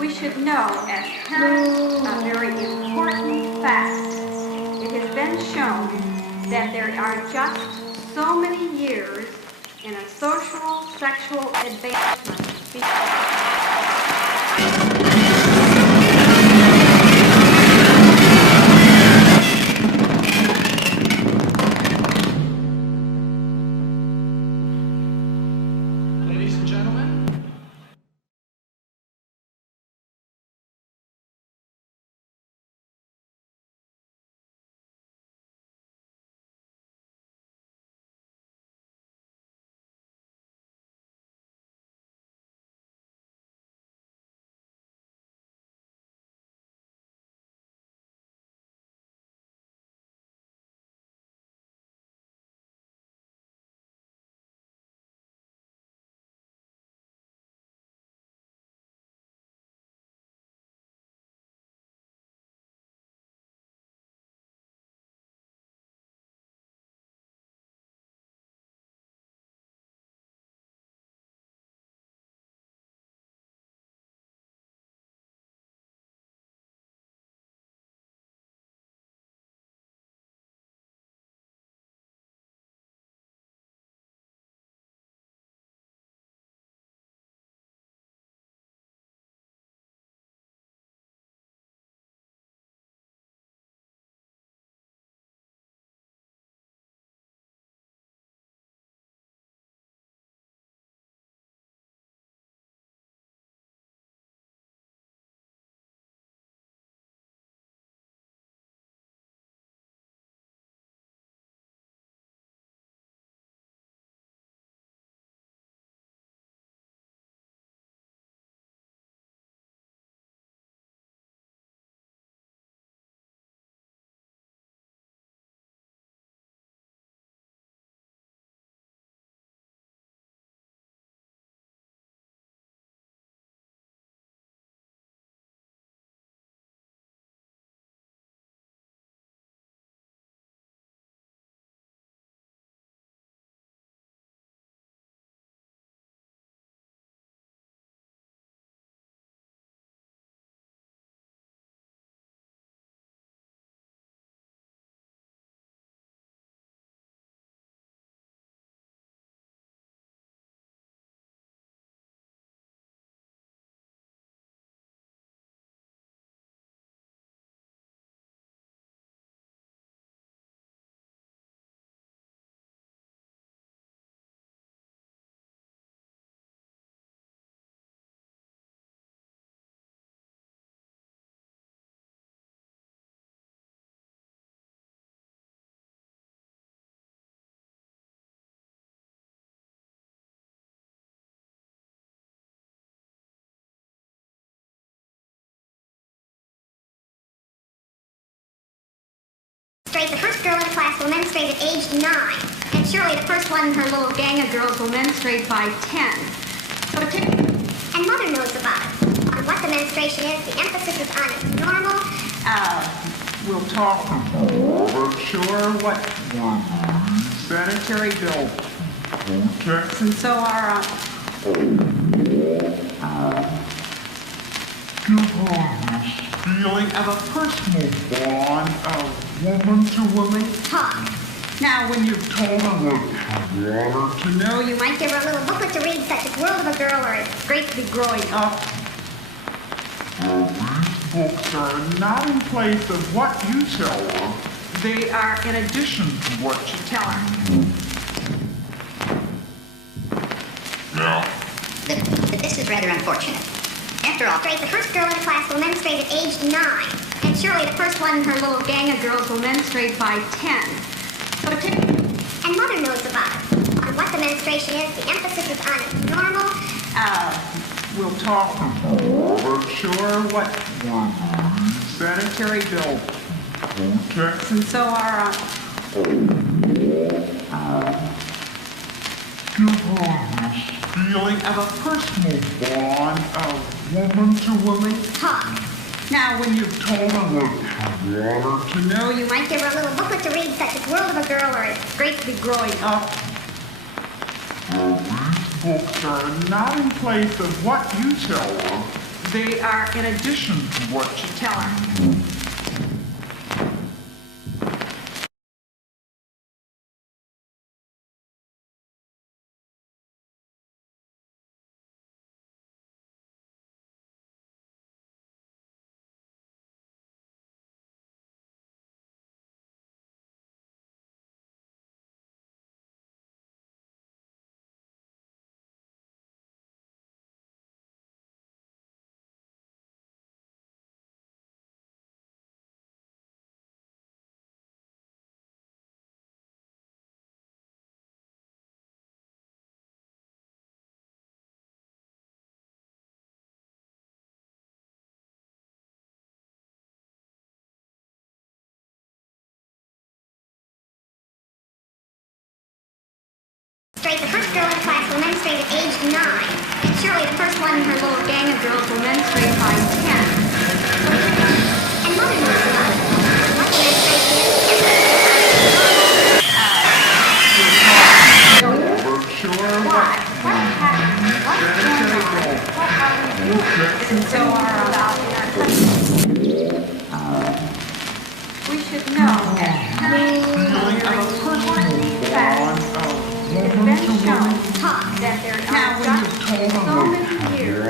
we should know as parents a very important fact. It has been shown that there are just so many years in a social sexual advancement. Ladies and gentlemen, The first girl in the class will menstruate at age 9, and surely the first one in her little gang of girls will menstruate by 10. So and Mother knows about it. On what the menstruation is, the emphasis is on its normal. we'll talk about sure what sanitary bill protects And so our feeling of a personal bond of woman to woman. Talk. Now, when you've told her what you want her to know, You might give her a little booklet to read, such as World of a Girl or It's Great to Be Growing Up. these books are not in place of what you tell her. They are in addition to what you tell her. Yeah. This is rather unfortunate. After all, the first girl in the class will menstruate at age 9, and surely the first one in her little gang of girls will menstruate by 10. So and Mother knows about it. On what the menstruation is, the emphasis is on its normal. We'll talk about sure what sanitary bill protects. And so our feeling of a personal bond of woman to woman. Talk. Now, when you've told her what you want her to know, You might give her a little booklet to read, such as World of a Girl or It's Great to Be Growing Up. these books are not in place of what you tell her. They are in addition to what you tell them. The first girl in the class will menstruate at age 9, and surely the first one in her little gang of girls will menstruate by 10. And mother knows about it. What menstruation What? What happened? What's going on? What are we doing? This is so hard out in our country. We should know that it's been shown that there are so many years.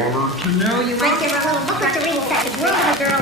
You might give her a little booklet to read that the world of a girl.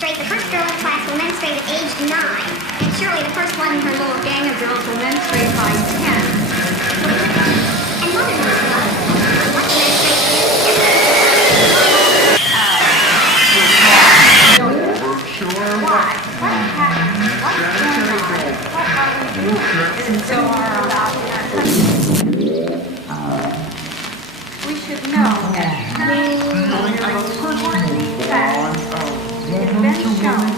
The first girl in the class will menstruate at age 9, and surely the first one in her little gang of girls will menstruate by 10. And mother knows about it. What menstruation What? What happened? What's going on? What are we doing? This is so hard out in our country. We should know that it's been shown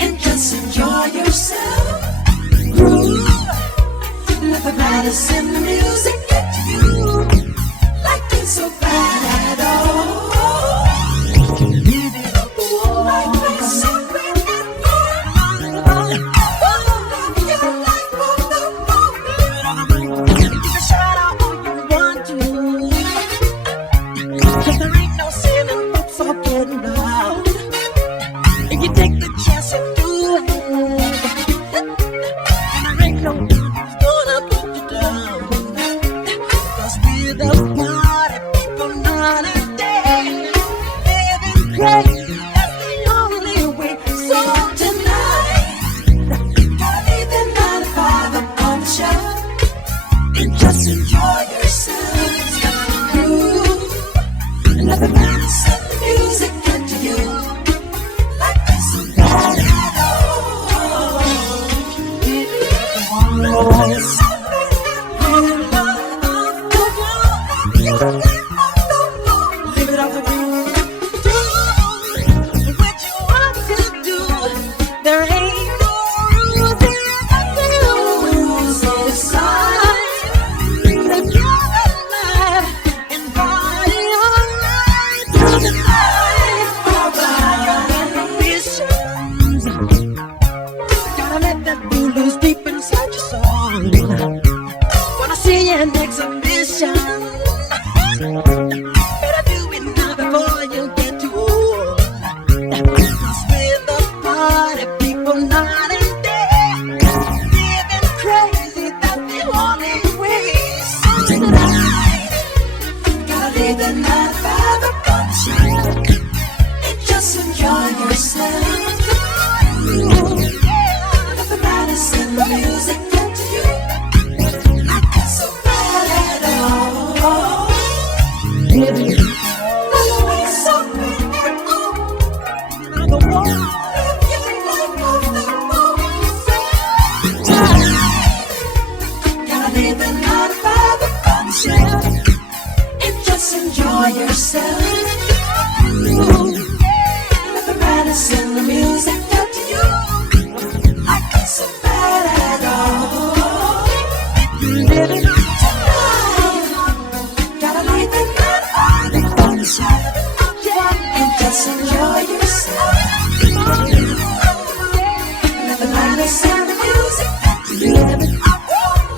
And just enjoy yourself. Groove. Let the baddest in the music get to you. Like it's so bad. Let the madness and the music get to you. Like this is bad at all. Live it off the ground. Do what you want to do. There ain't no rules here. No rules inside. Live your life and party all night. Through the night, about your ambitions. Gotta let that blue loose deep inside your soul. Wanna see an exhibition. Better do it now before you get too old. Cause with the party people not in there, living crazy, that's the only way. So tonight, gotta leave the night by the bunch and just enjoy yourself. Let the madness and the music get to you. Not get so bad at all. Enjoy yourself. Let the madness and the music get to you. I get so bad at all. Living on tonight. Gotta leave the night by the sunshine. And just enjoy yourself. Let the madness and the music get to you.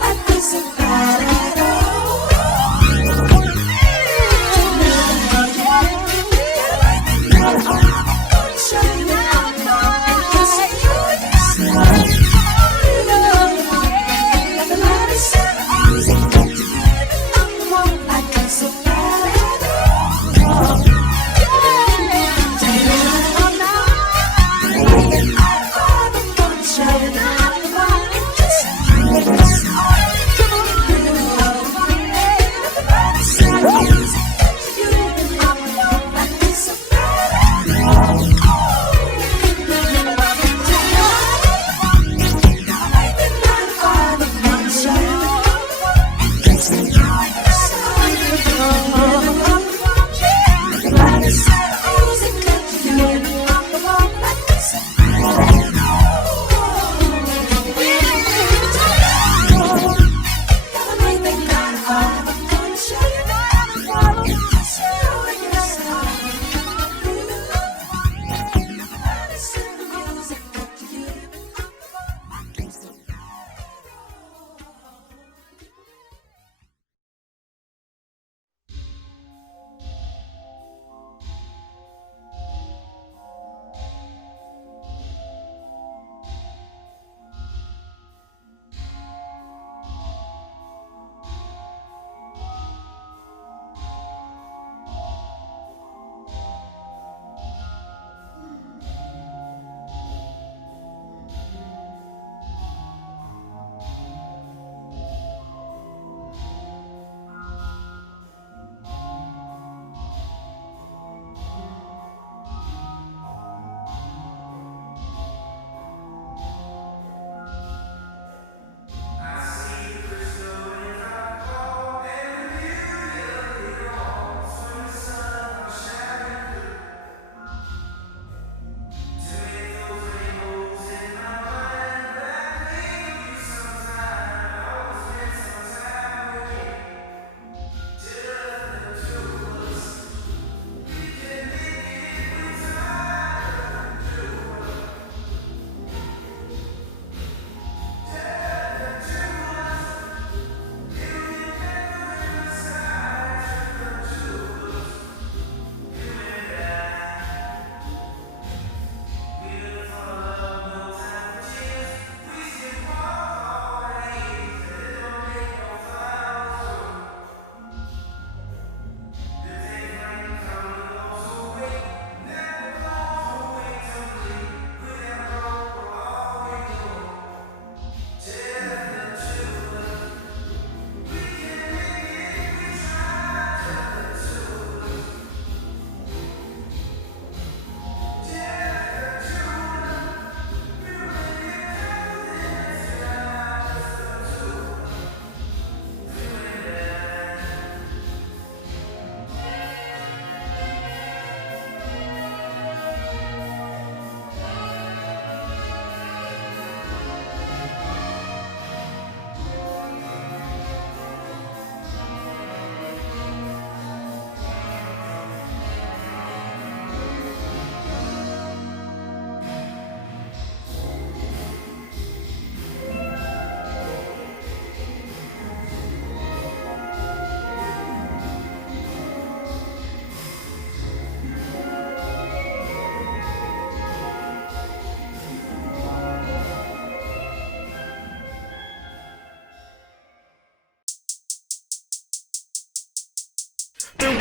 I get so bad at all. Take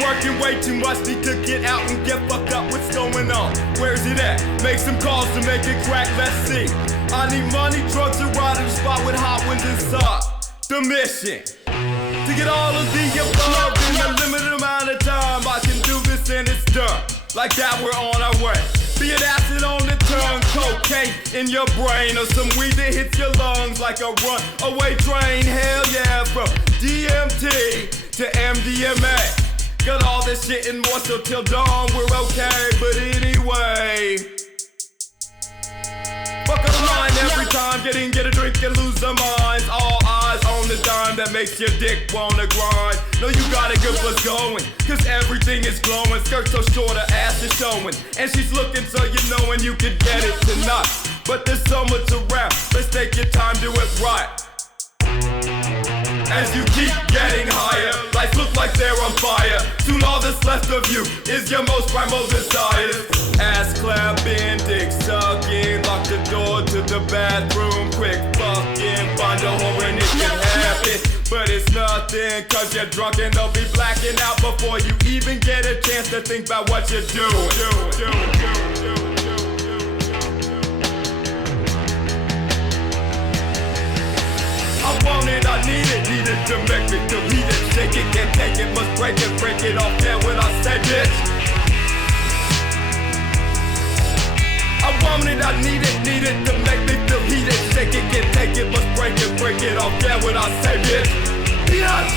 working way too much, need to get out and get fucked up. What's going on? Where's it at? Make some calls to make it crack, let's see. I need money, drugs, and ride in the spot with hot winds inside. The mission to get all of the above in a limited amount of time. I can do this and it's done. Like that, we're on our way. Be it acid on the tongue, cocaine in your brain, or some weed that hits your lungs like a runaway train. Hell yeah, from DMT to MDMA. Got all this shit and more, so till dawn we're okay. But anyway, fuck a line every time, get a drink and lose their minds. All eyes on the dime that makes your dick wanna grind. No, you gotta get what's going, cause everything is glowing. Skirt so short, her ass is showing, and she's looking so you know when you could get it tonight. But there's so much around, let's take your time, do it right. As you keep getting higher, lights look like they're on fire. Soon all that's left of you is your most primal desires. Ass clapping, dick sucking, lock the door to the bathroom. Quick fucking, find a hole and it can happen. But it's nothing, cause you're drunk and they'll be blacking out before you even get a chance to think about what you're doing. I want it, I need it to make me delete it. Shake it, can't take it, must break it off there when I say bitch. I want it, I need it to make me delete it. Shake it, can't take it, must break it off there when I say bitch. Yes!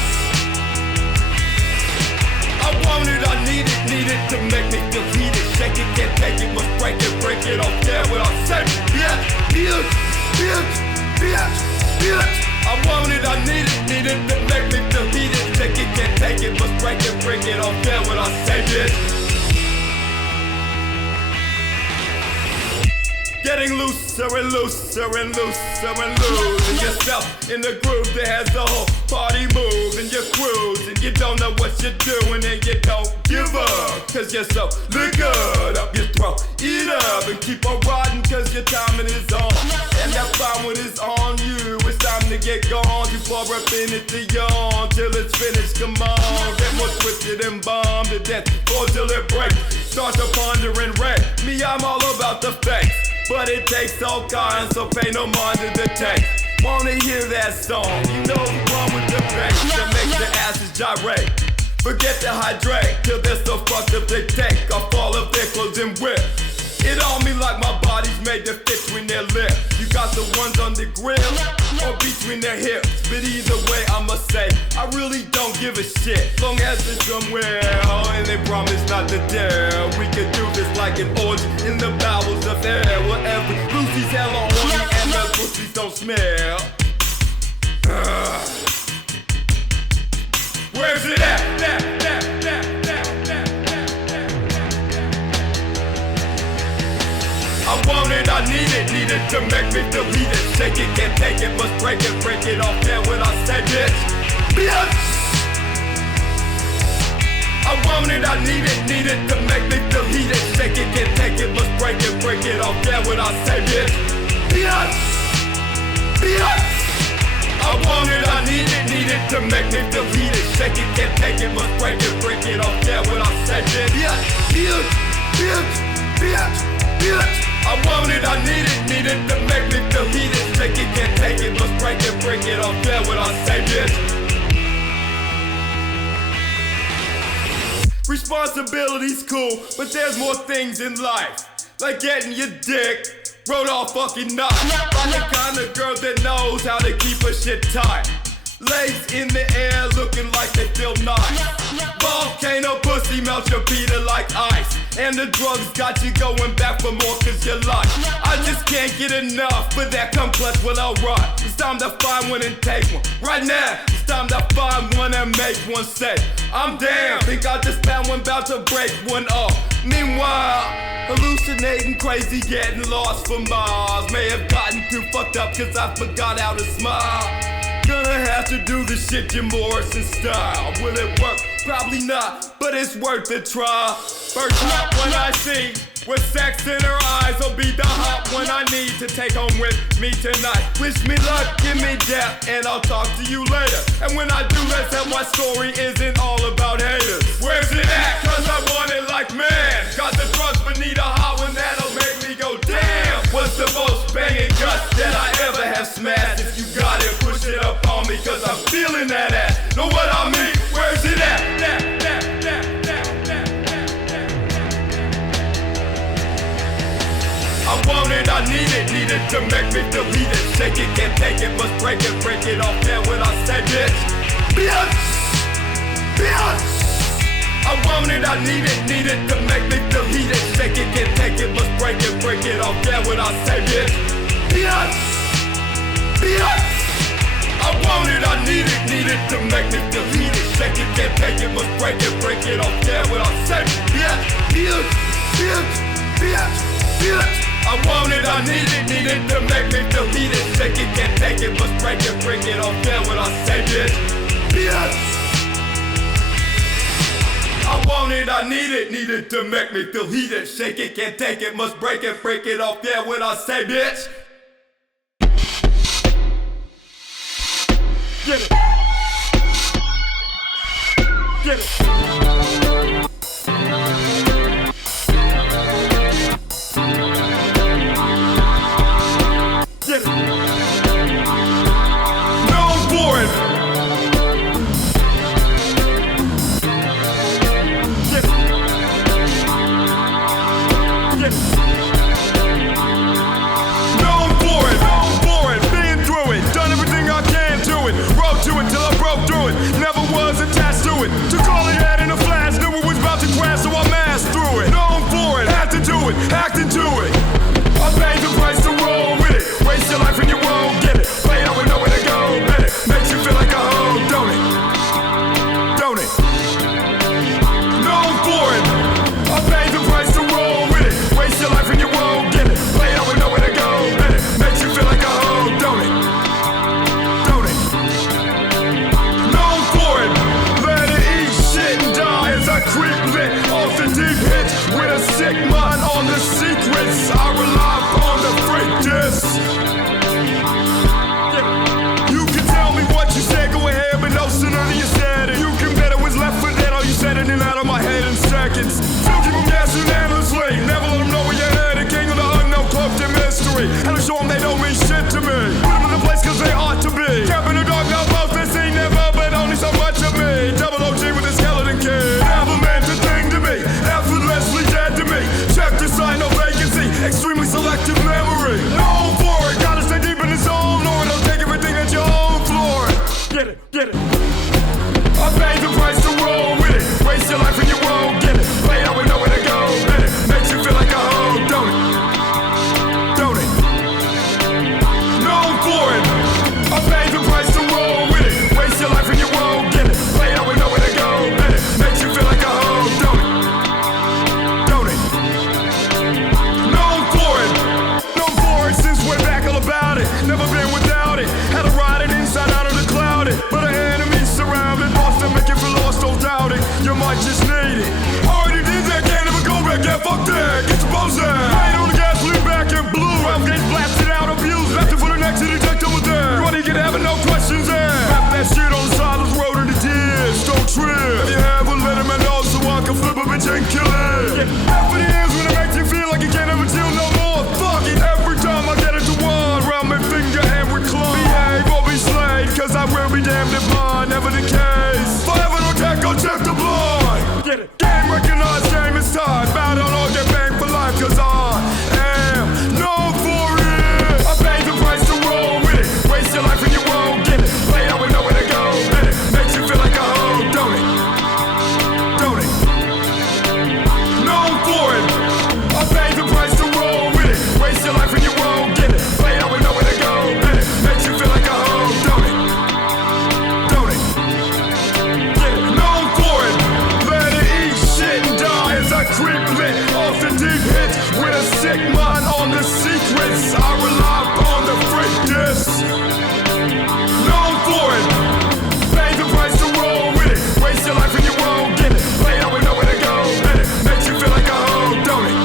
I want it, I need it to make me delete it. Shake it, can't take it, must break it off there when I say bitch, bitch. I want it, I need it to make me delete it. Take it, can't take it, must break it off there when I say bitch. Getting looser and looser and looser and losing yourself in the groove that has the whole party moving. You're cruising, you don't know what you're doing and you don't give up, cause you're so liquored up your throat. Eat up and keep on riding cause your timing is on. And that fine when it's on you, it's time to get gone. You fall up in it to yawn till it's finished, come on. Get more twisted and bombed to death, or till it breaks. Start to ponder and wreck. Me, I'm all about the fakes, but it takes all kinds, so pay no mind to the text. Wanna hear that song? You know what's wrong with the bass that makes the asses gyrate. Forget to hydrate till they're so fucked up they take off all of their clothes and whip. It on me like my body's made to fit between their lips. You got the ones on the grill or between their hips. But either way, I must say, I really don't give a shit. Long as it's somewhere, and they promise not to dare. We could do this like an orgy in the bowels of air. Whatever, Lucy's hella horny and the pussies don't smell. Where's it at? I want it, I need it to make me delete it. Shake it, can't take it, must break it off there when I say bitch. Bitch! I want it, I need it to make me delete it. Shake it, can't take it, must break it off there when I say bitch. Bitch! Bitch! I want it, I need it to make me delete it. Shake it, can't take it, must break it off there when I say bitch. Bitch! I want it, I need it to make me delete it. Shake it, can't take it, must break it off there when I say bitch. Responsibility's cool, but there's more things in life, like getting your dick rode off fucking night. I'm the kind of girl that knows how to keep her shit tight. Legs in the air looking like they feel nice. Volcano pussy melt your Peter like ice. And the drugs got you going back for more cause you like. I just can't get enough, but that complex, well alright. It's time to find one and take one. Right now, it's time to find one and make one say, I'm damn, think I just found one about to break one off. Meanwhile, hallucinating crazy, getting lost for miles. May have gotten too fucked up cause I forgot how to smile. Gonna have to do this shit Jim Morrison style. Will it work? Probably not, but it's worth a try. First time when I see with sex in her eyes. Will be the hot one I need to take home with me tonight. Wish me luck, give me death, and I'll talk to you later. And when I do, let's tell my story isn't all about haters. Where's it at? Cause I want it like man. Got the drugs but need a hot one that'll make me go damn. What's the most banging guts that I ever have smashed? If you got it, push it up on me, cause I'm feeling that ass. Know what I mean? Where's it at? I want it, I need it to make me delete it. Shake it, can't take it, must break it off there when I say bitch. Bitch! Bitch! I want it, I need it to make me delete it. Shake it, can't take it, must break it off there when I say bitch. Bitch! Bitch! I want it, I need it to make me delete it. Shake it, can't take it, must break it off there when I say bitch. Bitch! Bitch! Bitch! Bitch! I want it, I need it to make me delete it. Shake it, can't take it, must break it off there when I say bitch. Bitch! I want it, I need it to make me delete it. Shake it, can't take it, must break it off there when I say bitch. Get it. Get it. Get it. Known for it. Get it. Get it. Known for it. Been through it. Done everything I can to it. Wrote to it till I broke through it. Never was attached to it. Took all I had in a flash. Knew it was about to crash, so I masked through it. Known for it. Had to do it. Acted to it. I paid the price to roll with it. Waste your life and you won't get it. Play it out with nowhere to go. Bet it. Makes you feel like a hoe, don't it? Don't it? Known for it. I paid the price to roll with it. Waste your life and you won't get it. Play it out with nowhere to go. Bet it. Makes you feel like a hoe, don't it? Don't it? Known for it. Let it eat shit and die as I creep lit off the deep hits with a sick mind on the secrets. I rely upon the freakness. You can tell me what you said, go ahead, but no sooner than you said it. You can bet it was left for dead, all you said it and out of my head in seconds. Still keep them guessing endlessly. Never let them know where you're headed. King of the unknown, cloaked in mystery. And I show them they don't mean shit to me. Put them in the place cause they ought to be. Camp in the dark, now both they see never, but only so much of me. Double OG with a skeleton kid. Never meant a thing to me. Effortlessly dead to me. Check the sign, no vacancy. Extremely selective memory. Known for it. Gotta stay deep in the zone. Lord, don't take everything at your own floor. Get it, get it. I paid the price to roll with it. Waste your life and you won't get it. Play it out with nowhere to go. Bet it. Makes you feel like a hoe, don't it? Don't it? Known for it. I paid the price to roll with it. Waste your life and you won't get it. Play it out with nowhere to go. Bet it. Makes you feel like a hoe, don't it? Don't it? Known for it. Known for it since way back all about it. Never been without it. Had to ride it inside out of the clouded. But our enemies surrounded. Lost them, make you feel lost, don't doubt it. You might just need it. Already did that, can't ever go back. Yeah, fuck that. Get your bows out. Rain on the gasoline back in blue. 12 gauge blasted out, abused. Left it for the next to detect over there. Running, get having no questions there. Wrap that shit on the side of the road in the ditch. Don't trip. If you have a let him know so I can flip a bitch and kill it. Half of the years when it makes you feel like you can't ever chill no more. Fuck it. Every time I get it to one, round my finger and we claw. Behave or be slayed, cause I will be damned if mine never the case. Forever no tech, go check the blind. Get it. Game recognized, game is tied. Bow down or get banged for life, cause I am known for it. I paid the price to roll with it. Waste your life and you won't get it. Play it out with nowhere to go. Bet it. Makes you feel like a hoe, don't it? Don't it? Known for it. I paid the price to roll with it. Waste your life and you won't get it. Play it out with nowhere to go. Bet it. Makes you feel like a hoe, don't it? Don't it? Get it. Known for it. Let it eat shit and die as I creep lit off the deep hits with a sick mind on the secrets. I rely upon the freakness. Known for it. Pay the price to roll with it. Waste your life and you won't get it. Play it out with nowhere to go. Bet it. Makes you feel like a hoe, don't it?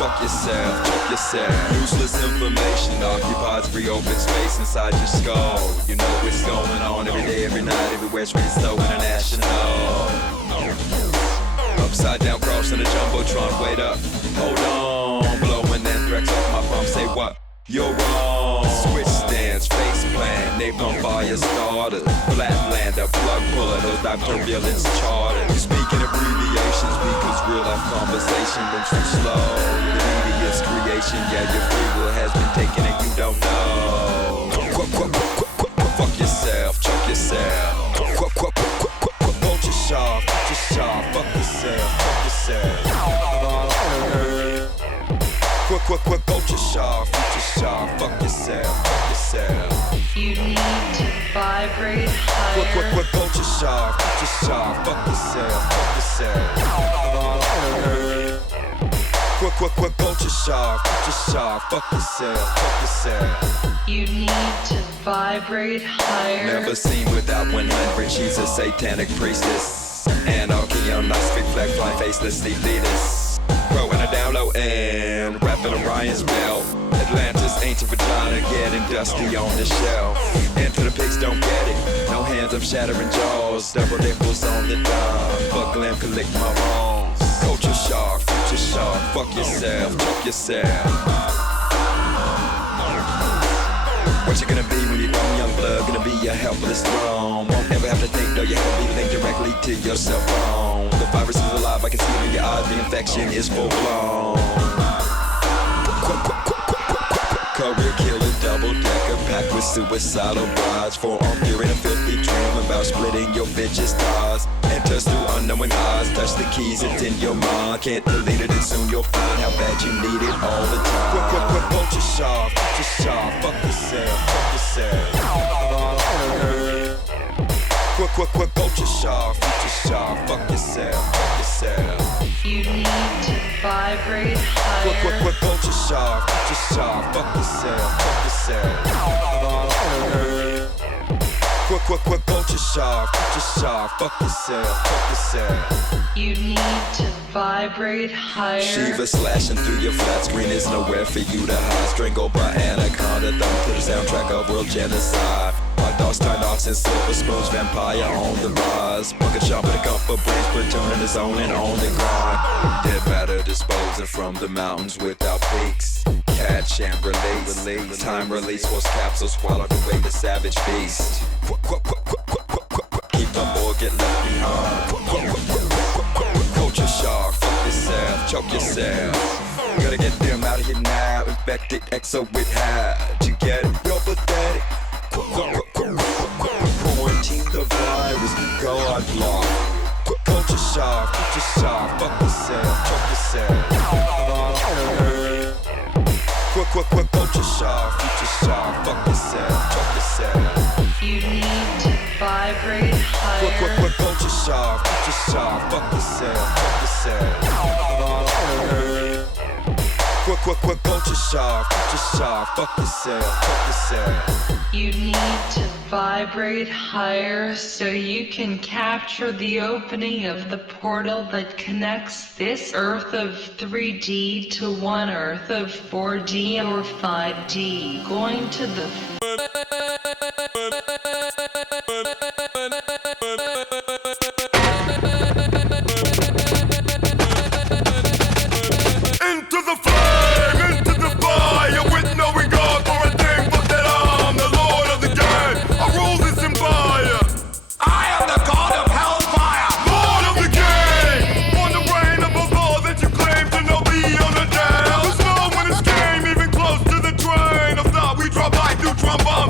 Fuck yourself, choke yourself. Useless information occupies every open space inside your skull. You know what's going on every day, every night, everywhere. It's so international. Upside down cross in a jumbotron. Wait up, hold on. Blowing anthrax off my palm. Say what? You're wrong. Switch stands, face plant, napalm fire starter, flatlander, plug puller, those dive turbulence charter. You speak in abbreviations because real life conversation moves too slow. The media's creation, yeah, your free will has been taken and you don't know. Fuck yourself, choke yourself. Won't you sharp, fuck yourself, fuck yourself. Culture sharp, future sharp, fuck yourself, fuck yourself. You need to vibrate higher. Culture sharp, future sharp, fuck yourself, fuck yourself. Culture sharp, future sharp, fuck yourself, fuck yourself. You need to vibrate higher. Never seen without 100, she's a satanic priestess. Anarchy on nice big flag, flying faceless, deep leaders. Growing a down low and rapping Orion's belt. Atlantis, ancient vagina, getting dusty on the shelf. Into the pigs, don't get it. No hands up, shattering jaws. Double nipples on the dime. But Glam can lick my wrongs. Culture shark, future shark. Fuck yourself, choke yourself. What you gonna be when you're grown, young blood? Gonna be a helpless throne. Won't ever have to think, though you have to be linked directly to your cell phone. The virus is alive, I can see it in your eyes. The infection is full blown. Career killing, double decker, packed with suicidal brides. Forearm fear in a filthy dream about splitting your bitch's thighs. Enters through unknowing eyes, touch the keys, it's in your mind. Can't delete it and soon you'll find how bad you need it all the time. Culture sharp, future sharp, fuck yourself, fuck yourself. Culture sharp, future sharp, fuck yourself, fuck yourself. You need to vibrate higher. Culture sharp, future sharp, fuck yourself, fuck yourself. Culture sharp, future sharp, fuck yourself, fuck yourself. You need to vibrate higher. Shiva slashing through your flat screen, there's nowhere for you to hide. Strangled by anaconda, thumb to the soundtrack of world genocide. My dogs turn ox and silver spoons, vampire on the rise. Bucket shop with a cup of brains, platoon in his own and on the grind. Dead matter disposing from the mountains without peaks. Catch and release, time release, force capsules, swallowed away the savage beast. Keep them or get left behind. Culture shark, fuck yourself, choke yourself. Gotta get them out of here now. Infected exo with hide. You get it? You're pathetic. Quarantine the virus, go on block. Culture shark, future shark, fuck yourself, choke yourself. Culture shark, future shark, fuck yourself, choke yourself. You need to vibrate higher. Culture shark, future shark, fuck yourself, fuck yourself. Culture shark, future shark, fuck yourself, fuck yourself. You need to vibrate higher so you can capture the opening of the portal that connects this Earth of 3D to one Earth of 4D or 5D. Going to the Trombone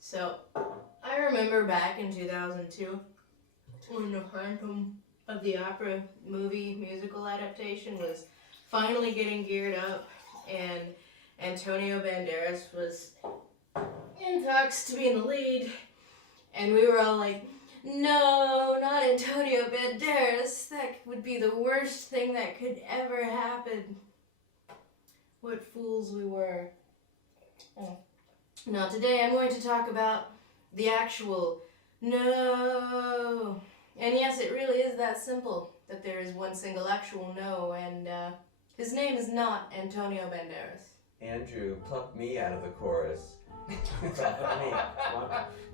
So, I remember back in 2002 when the Phantom of the Opera movie musical adaptation was finally getting geared up, and Antonio Banderas was in talks to be in the lead, and we were all like, no, not Antonio Banderas. That would be the worst thing that could ever happen. What fools we were. Now today I'm going to talk about the actual no. And yes, it really is that simple, that there is one single actual no, and his name is not Antonio Banderas. Andrew, pluck me out of the chorus.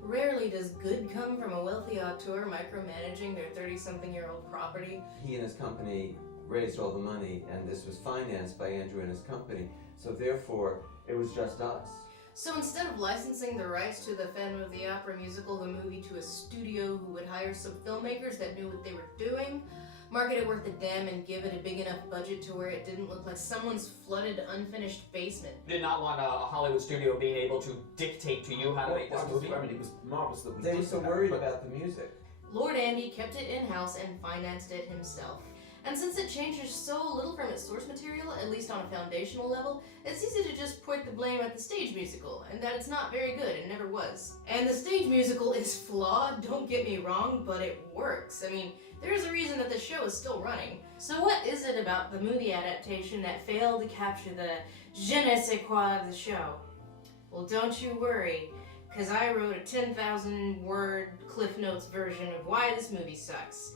Rarely does good come from a wealthy auteur micromanaging their 30-something-year-old property. He and his company raised all the money, and this was financed by Andrew and his company, so therefore it was just us. So instead of licensing the rights to the Phantom of the Opera musical, the movie, to a studio who would hire some filmmakers that knew what they were doing, market it worth a damn, and give it a big enough budget to where it didn't look like someone's flooded, unfinished basement. Did not want a Hollywood studio being able to dictate to you how to make this movie. I mean, it was marvelous that they were so worried about the music. Lord Andy kept it in-house and financed it himself. And since it changes so little from its source material, at least on a foundational level, it's easy to just point the blame at the stage musical, and that it's not very good, and never was. And the stage musical is flawed, don't get me wrong, but it works. I mean, there's a reason that the show is still running. So what is it about the movie adaptation that failed to capture the je ne sais quoi of the show? Well, don't you worry, because I wrote a 10,000-word Cliff Notes version of why this movie sucks.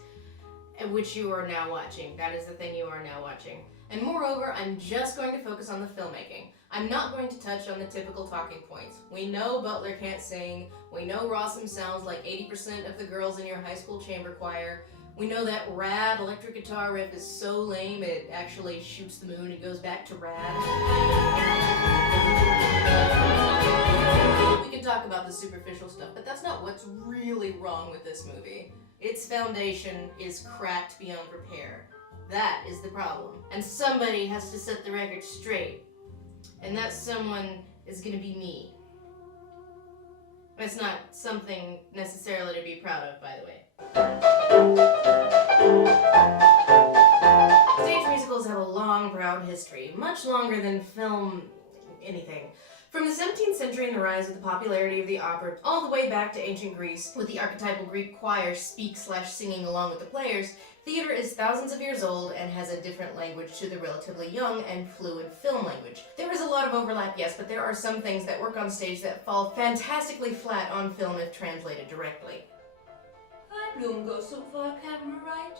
Which you are now watching. That is the thing you are now watching. And moreover, I'm just going to focus on the filmmaking. I'm not going to touch on the typical talking points. We know Butler can't sing. We know Rossum sounds like 80% of the girls in your high school chamber choir. We know that rad electric guitar riff is so lame it actually shoots the moon and goes back to rad. We can talk about the superficial stuff, but that's not what's really wrong with this movie. Its foundation is cracked beyond repair. That is the problem. And somebody has to set the record straight. And that someone is gonna be me. It's not something necessarily to be proud of, by the way. Stage musicals have a long, proud history, much longer than film anything. From the 17th century and the rise of the popularity of the opera, all the way back to ancient Greece, with the archetypal Greek choir speak/singing along with the players, theater is thousands of years old and has a different language to the relatively young and fluid film language. There is a lot of overlap, yes, but there are some things that work on stage that fall fantastically flat on film if translated directly. I don't go so far, camera right.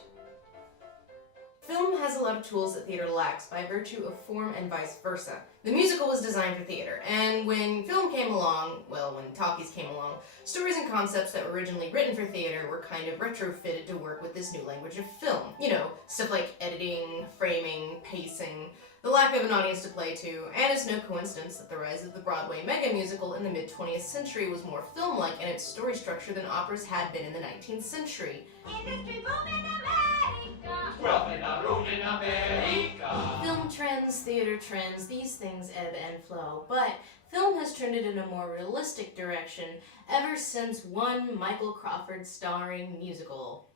Film has a lot of tools that theater lacks by virtue of form and vice versa. The musical was designed for theater, and when film came along, well, when talkies came along, stories and concepts that were originally written for theater were kind of retrofitted to work with this new language of film. You know, stuff like editing, framing, pacing, the lack of an audience to play to, and it's no coincidence that the rise of the Broadway mega musical in the mid-20th century was more film-like in its story structure than operas had been in the 19th century. Industry boom in America! Well, in a room in America! Film trends, theater trends, these things ebb and flow, but film has trended in a more realistic direction ever since one Michael Crawford starring musical.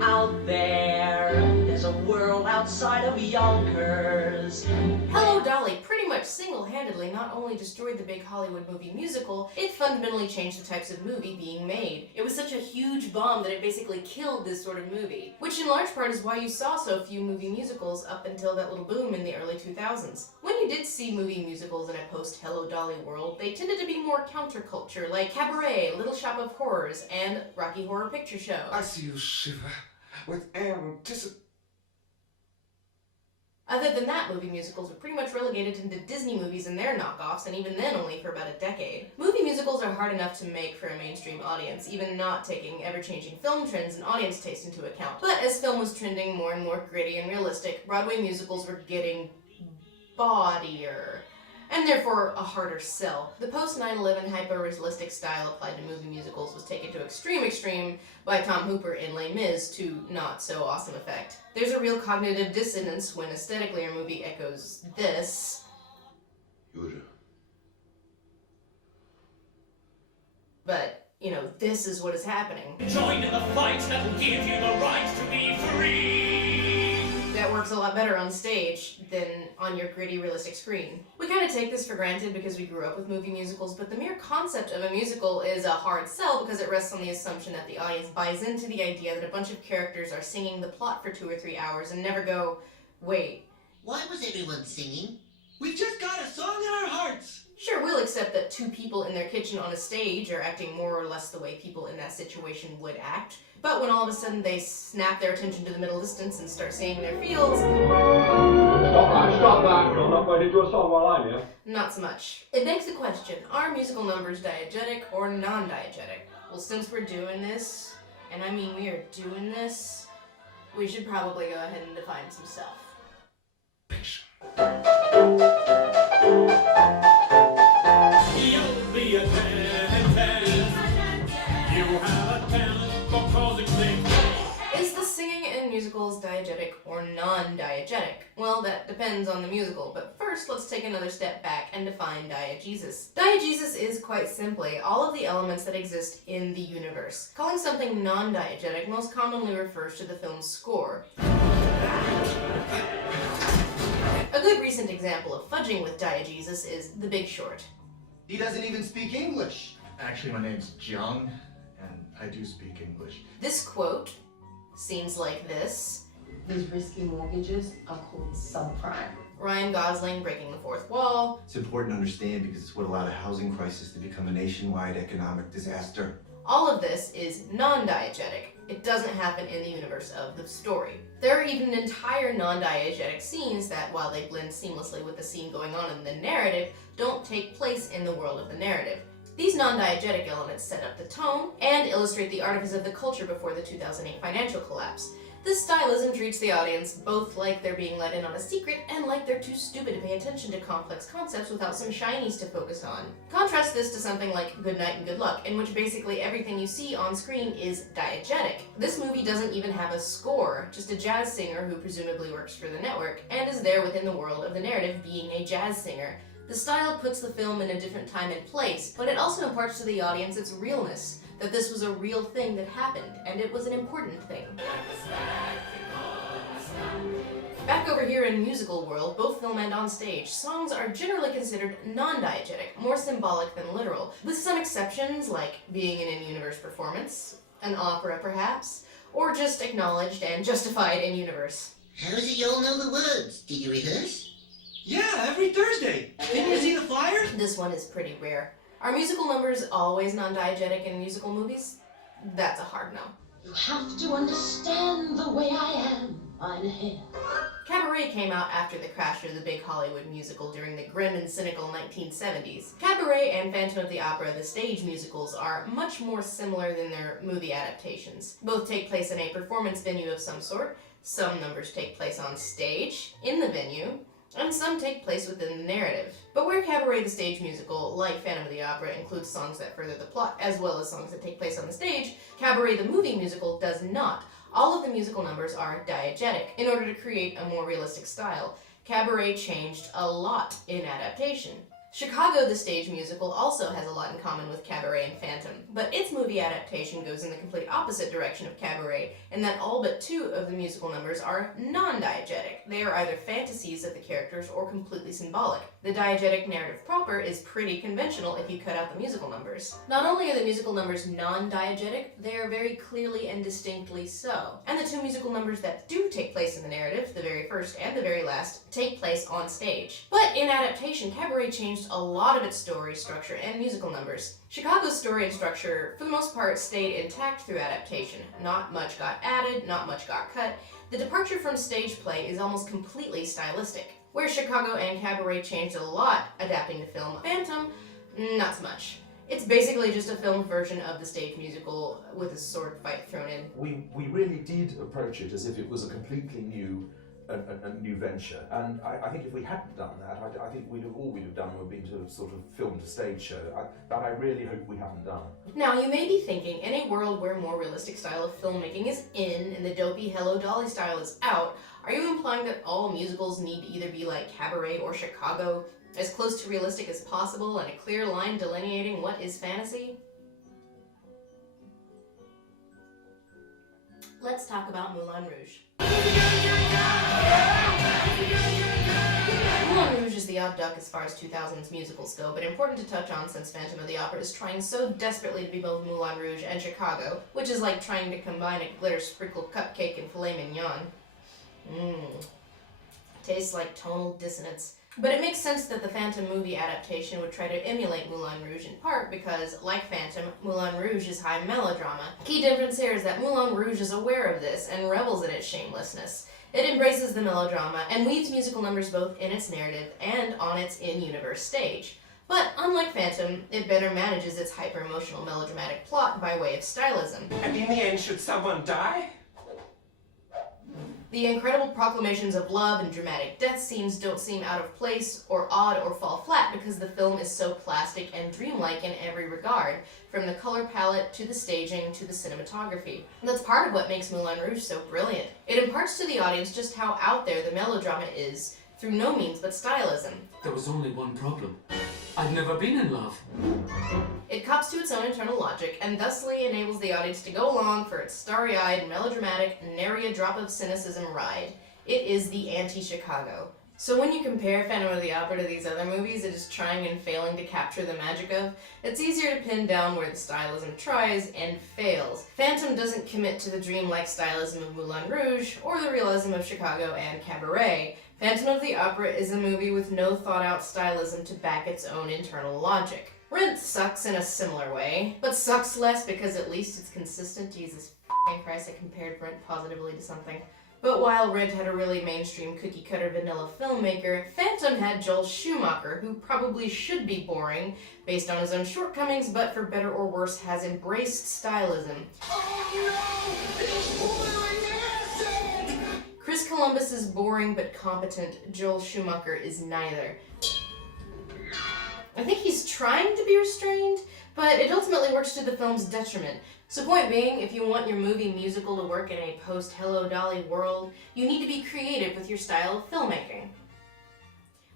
Out there's a world outside of Yonkers. Hello Dolly pretty much single-handedly not only destroyed the big Hollywood movie musical, it fundamentally changed the types of movie being made. It was such a huge bomb that it basically killed this sort of movie, which in large part is why you saw so few movie musicals up until that little boom in the early 2000s. When you did see movie musicals in a post-Hello Dolly world, they tended to be more counterculture, like Cabaret, Little Shop of Horrors, and Rocky Horror Picture Show. I see you shiver with anticipation. Other than that, movie musicals were pretty much relegated into Disney movies and their knockoffs, and even then only for about a decade. Movie musicals are hard enough to make for a mainstream audience, even not taking ever-changing film trends and audience taste into account. But as film was trending more and more gritty and realistic, Broadway musicals were getting bawdier, and therefore a harder sell. The post-9/11 hyper-realistic style applied to movie musicals was taken to extreme by Tom Hooper in Les Mis to not-so-awesome effect. There's a real cognitive dissonance when aesthetically a movie echoes this, but, you know, this is what is happening. Join in the fight that will give you the right to be free! That works a lot better on stage than on your gritty, realistic screen. We kind of take this for granted because we grew up with movie musicals, but the mere concept of a musical is a hard sell because it rests on the assumption that the audience buys into the idea that a bunch of characters are singing the plot for 2 or 3 hours and never go, wait. Why was everyone singing? We've just got a song in our hearts! Sure, we'll accept except that two people in their kitchen on a stage are acting more or less the way people in that situation would act. But when all of a sudden they snap their attention to the middle distance and start saying their feels... Stop that! You're not going to do a song while I'm here. Not so much. It begs the question, are musical numbers diegetic or non-diegetic? Well, since we're doing this, and I mean we are doing this, we should probably go ahead and define some stuff. You'll be a 10. You have a talent for causing things. Is the singing in musicals diegetic or non-diegetic? Well, that depends on the musical, but first let's take another step back and define diegesis. Diegesis is quite simply all of the elements that exist in the universe. Calling something non-diegetic most commonly refers to the film's score. A good recent example of fudging with diegesis is The Big Short. He doesn't even speak English. Actually, my name's Jung, and I do speak English. This quote seems like this. These risky mortgages are called subprime. Ryan Gosling breaking the fourth wall. It's important to understand because it's what allowed a housing crisis to become a nationwide economic disaster. All of this is non-diegetic. It doesn't happen in the universe of the story. There are even entire non-diegetic scenes that, while they blend seamlessly with the scene going on in the narrative, don't take place in the world of the narrative. These non-diegetic elements set up the tone and illustrate the artifice of the culture before the 2008 financial collapse. This stylism treats the audience both like they're being let in on a secret and like they're too stupid to pay attention to complex concepts without some shinies to focus on. Contrast this to something like Good Night and Good Luck, in which basically everything you see on screen is diegetic. This movie doesn't even have a score, just a jazz singer who presumably works for the network and is there within the world of the narrative being a jazz singer. The style puts the film in a different time and place, but it also imparts to the audience its realness, that this was a real thing that happened, and it was an important thing. Back over here in musical world, both film and on stage, songs are generally considered non-diegetic, more symbolic than literal, with some exceptions like being an in-universe performance, an opera perhaps, or just acknowledged and justified in universe. How is it you all know the words? Did you rehearse? Yeah, every Thursday. Didn't you see the flyers? This one is pretty rare. Are musical numbers always non-diegetic in musical movies? That's a hard no. You have to understand the way I am, meine Herren. Cabaret came out after the crash of the big Hollywood musical during the grim and cynical 1970s. Cabaret and Phantom of the Opera, the stage musicals, are much more similar than their movie adaptations. Both take place in a performance venue of some sort. Some numbers take place on stage, in the venue, and some take place within the narrative. But where Cabaret the stage musical, like Phantom of the Opera, includes songs that further the plot, as well as songs that take place on the stage, Cabaret the movie musical does not. All of the musical numbers are diegetic. In order to create a more realistic style, Cabaret changed a lot in adaptation. Chicago the stage musical also has a lot in common with Cabaret and Phantom, but its movie adaptation goes in the complete opposite direction of Cabaret, in that all but two of the musical numbers are non-diegetic. They are either fantasies of the characters or completely symbolic. The diegetic narrative proper is pretty conventional if you cut out the musical numbers. Not only are the musical numbers non-diegetic, they are very clearly and distinctly so. And the two musical numbers that do take place in the narrative, the very first and the very last, take place on stage. But in adaptation, Cabaret changed a lot of its story, structure, and musical numbers. Chicago's story and structure, for the most part, stayed intact through adaptation. Not much got added, not much got cut. The departure from stage play is almost completely stylistic. Where Chicago and Cabaret changed a lot adapting to film, Phantom, not so much. It's basically just a filmed version of the stage musical with a sword fight thrown in. We really did approach it as if it was a completely new venture, and I think if we hadn't done that, I think all we'd have done would be to sort of film a stage show. That I really hope we haven't done. Now, you may be thinking, in a world where a more realistic style of filmmaking is in and the dopey Hello Dolly style is out, are you implying that all musicals need to either be like Cabaret or Chicago, as close to realistic as possible and a clear line delineating what is fantasy? Let's talk about Moulin Rouge. Moulin Rouge is the odd duck as far as 2000s musicals go, but important to touch on since Phantom of the Opera is trying so desperately to be both Moulin Rouge and Chicago, which is like trying to combine a glitter sprinkle cupcake and filet mignon. Tastes like tonal dissonance. But it makes sense that the Phantom movie adaptation would try to emulate Moulin Rouge in part because, like Phantom, Moulin Rouge is high melodrama. Key difference here is that Moulin Rouge is aware of this and revels in its shamelessness. It embraces the melodrama and weaves musical numbers both in its narrative and on its in-universe stage. But unlike Phantom, it better manages its hyper-emotional melodramatic plot by way of stylism. And in the end, should someone die? The incredible proclamations of love and dramatic death scenes don't seem out of place or odd or fall flat because the film is so plastic and dreamlike in every regard, from the color palette to the staging to the cinematography. And that's part of what makes Moulin Rouge so brilliant. It imparts to the audience just how out there the melodrama is, through no means but stylism. There was only one problem. I'd never been in love. It cops to its own internal logic, and thusly enables the audience to go along for its starry-eyed, melodramatic, nary a drop of cynicism ride. It is the anti-Chicago. So when you compare Phantom of the Opera to these other movies it is trying and failing to capture the magic of, it's easier to pin down where the stylism tries and fails. Phantom doesn't commit to the dreamlike stylism of Moulin Rouge, or the realism of Chicago and Cabaret. Phantom of the Opera is a movie with no thought-out stylism to back its own internal logic. Rent sucks in a similar way, but sucks less because at least it's consistent. Jesus f***ing Christ, I compared Rent positively to something. But while Rent had a really mainstream cookie-cutter vanilla filmmaker, Phantom had Joel Schumacher, who probably should be boring, based on his own shortcomings, but for better or worse has embraced stylism. Chris Columbus is boring but competent. Joel Schumacher is neither. I think he's trying to be restrained, but it ultimately works to the film's detriment. So point being, if you want your movie musical to work in a post-Hello Dolly world, you need to be creative with your style of filmmaking.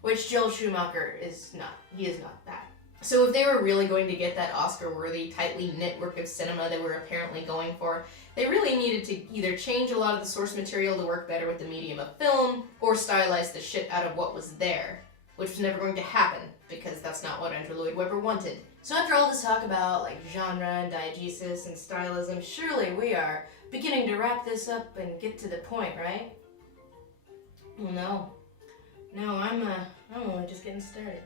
Which Joel Schumacher is not. He is not that. So if they were really going to get that Oscar-worthy, tightly knit work of cinema they were apparently going for, they really needed to either change a lot of the source material to work better with the medium of film, or stylize the shit out of what was there. Which was never going to happen, because that's not what Andrew Lloyd Webber wanted. So after all this talk about genre and diegesis and stylism, surely we are beginning to wrap this up and get to the point, right? Well, no, I'm only just getting started.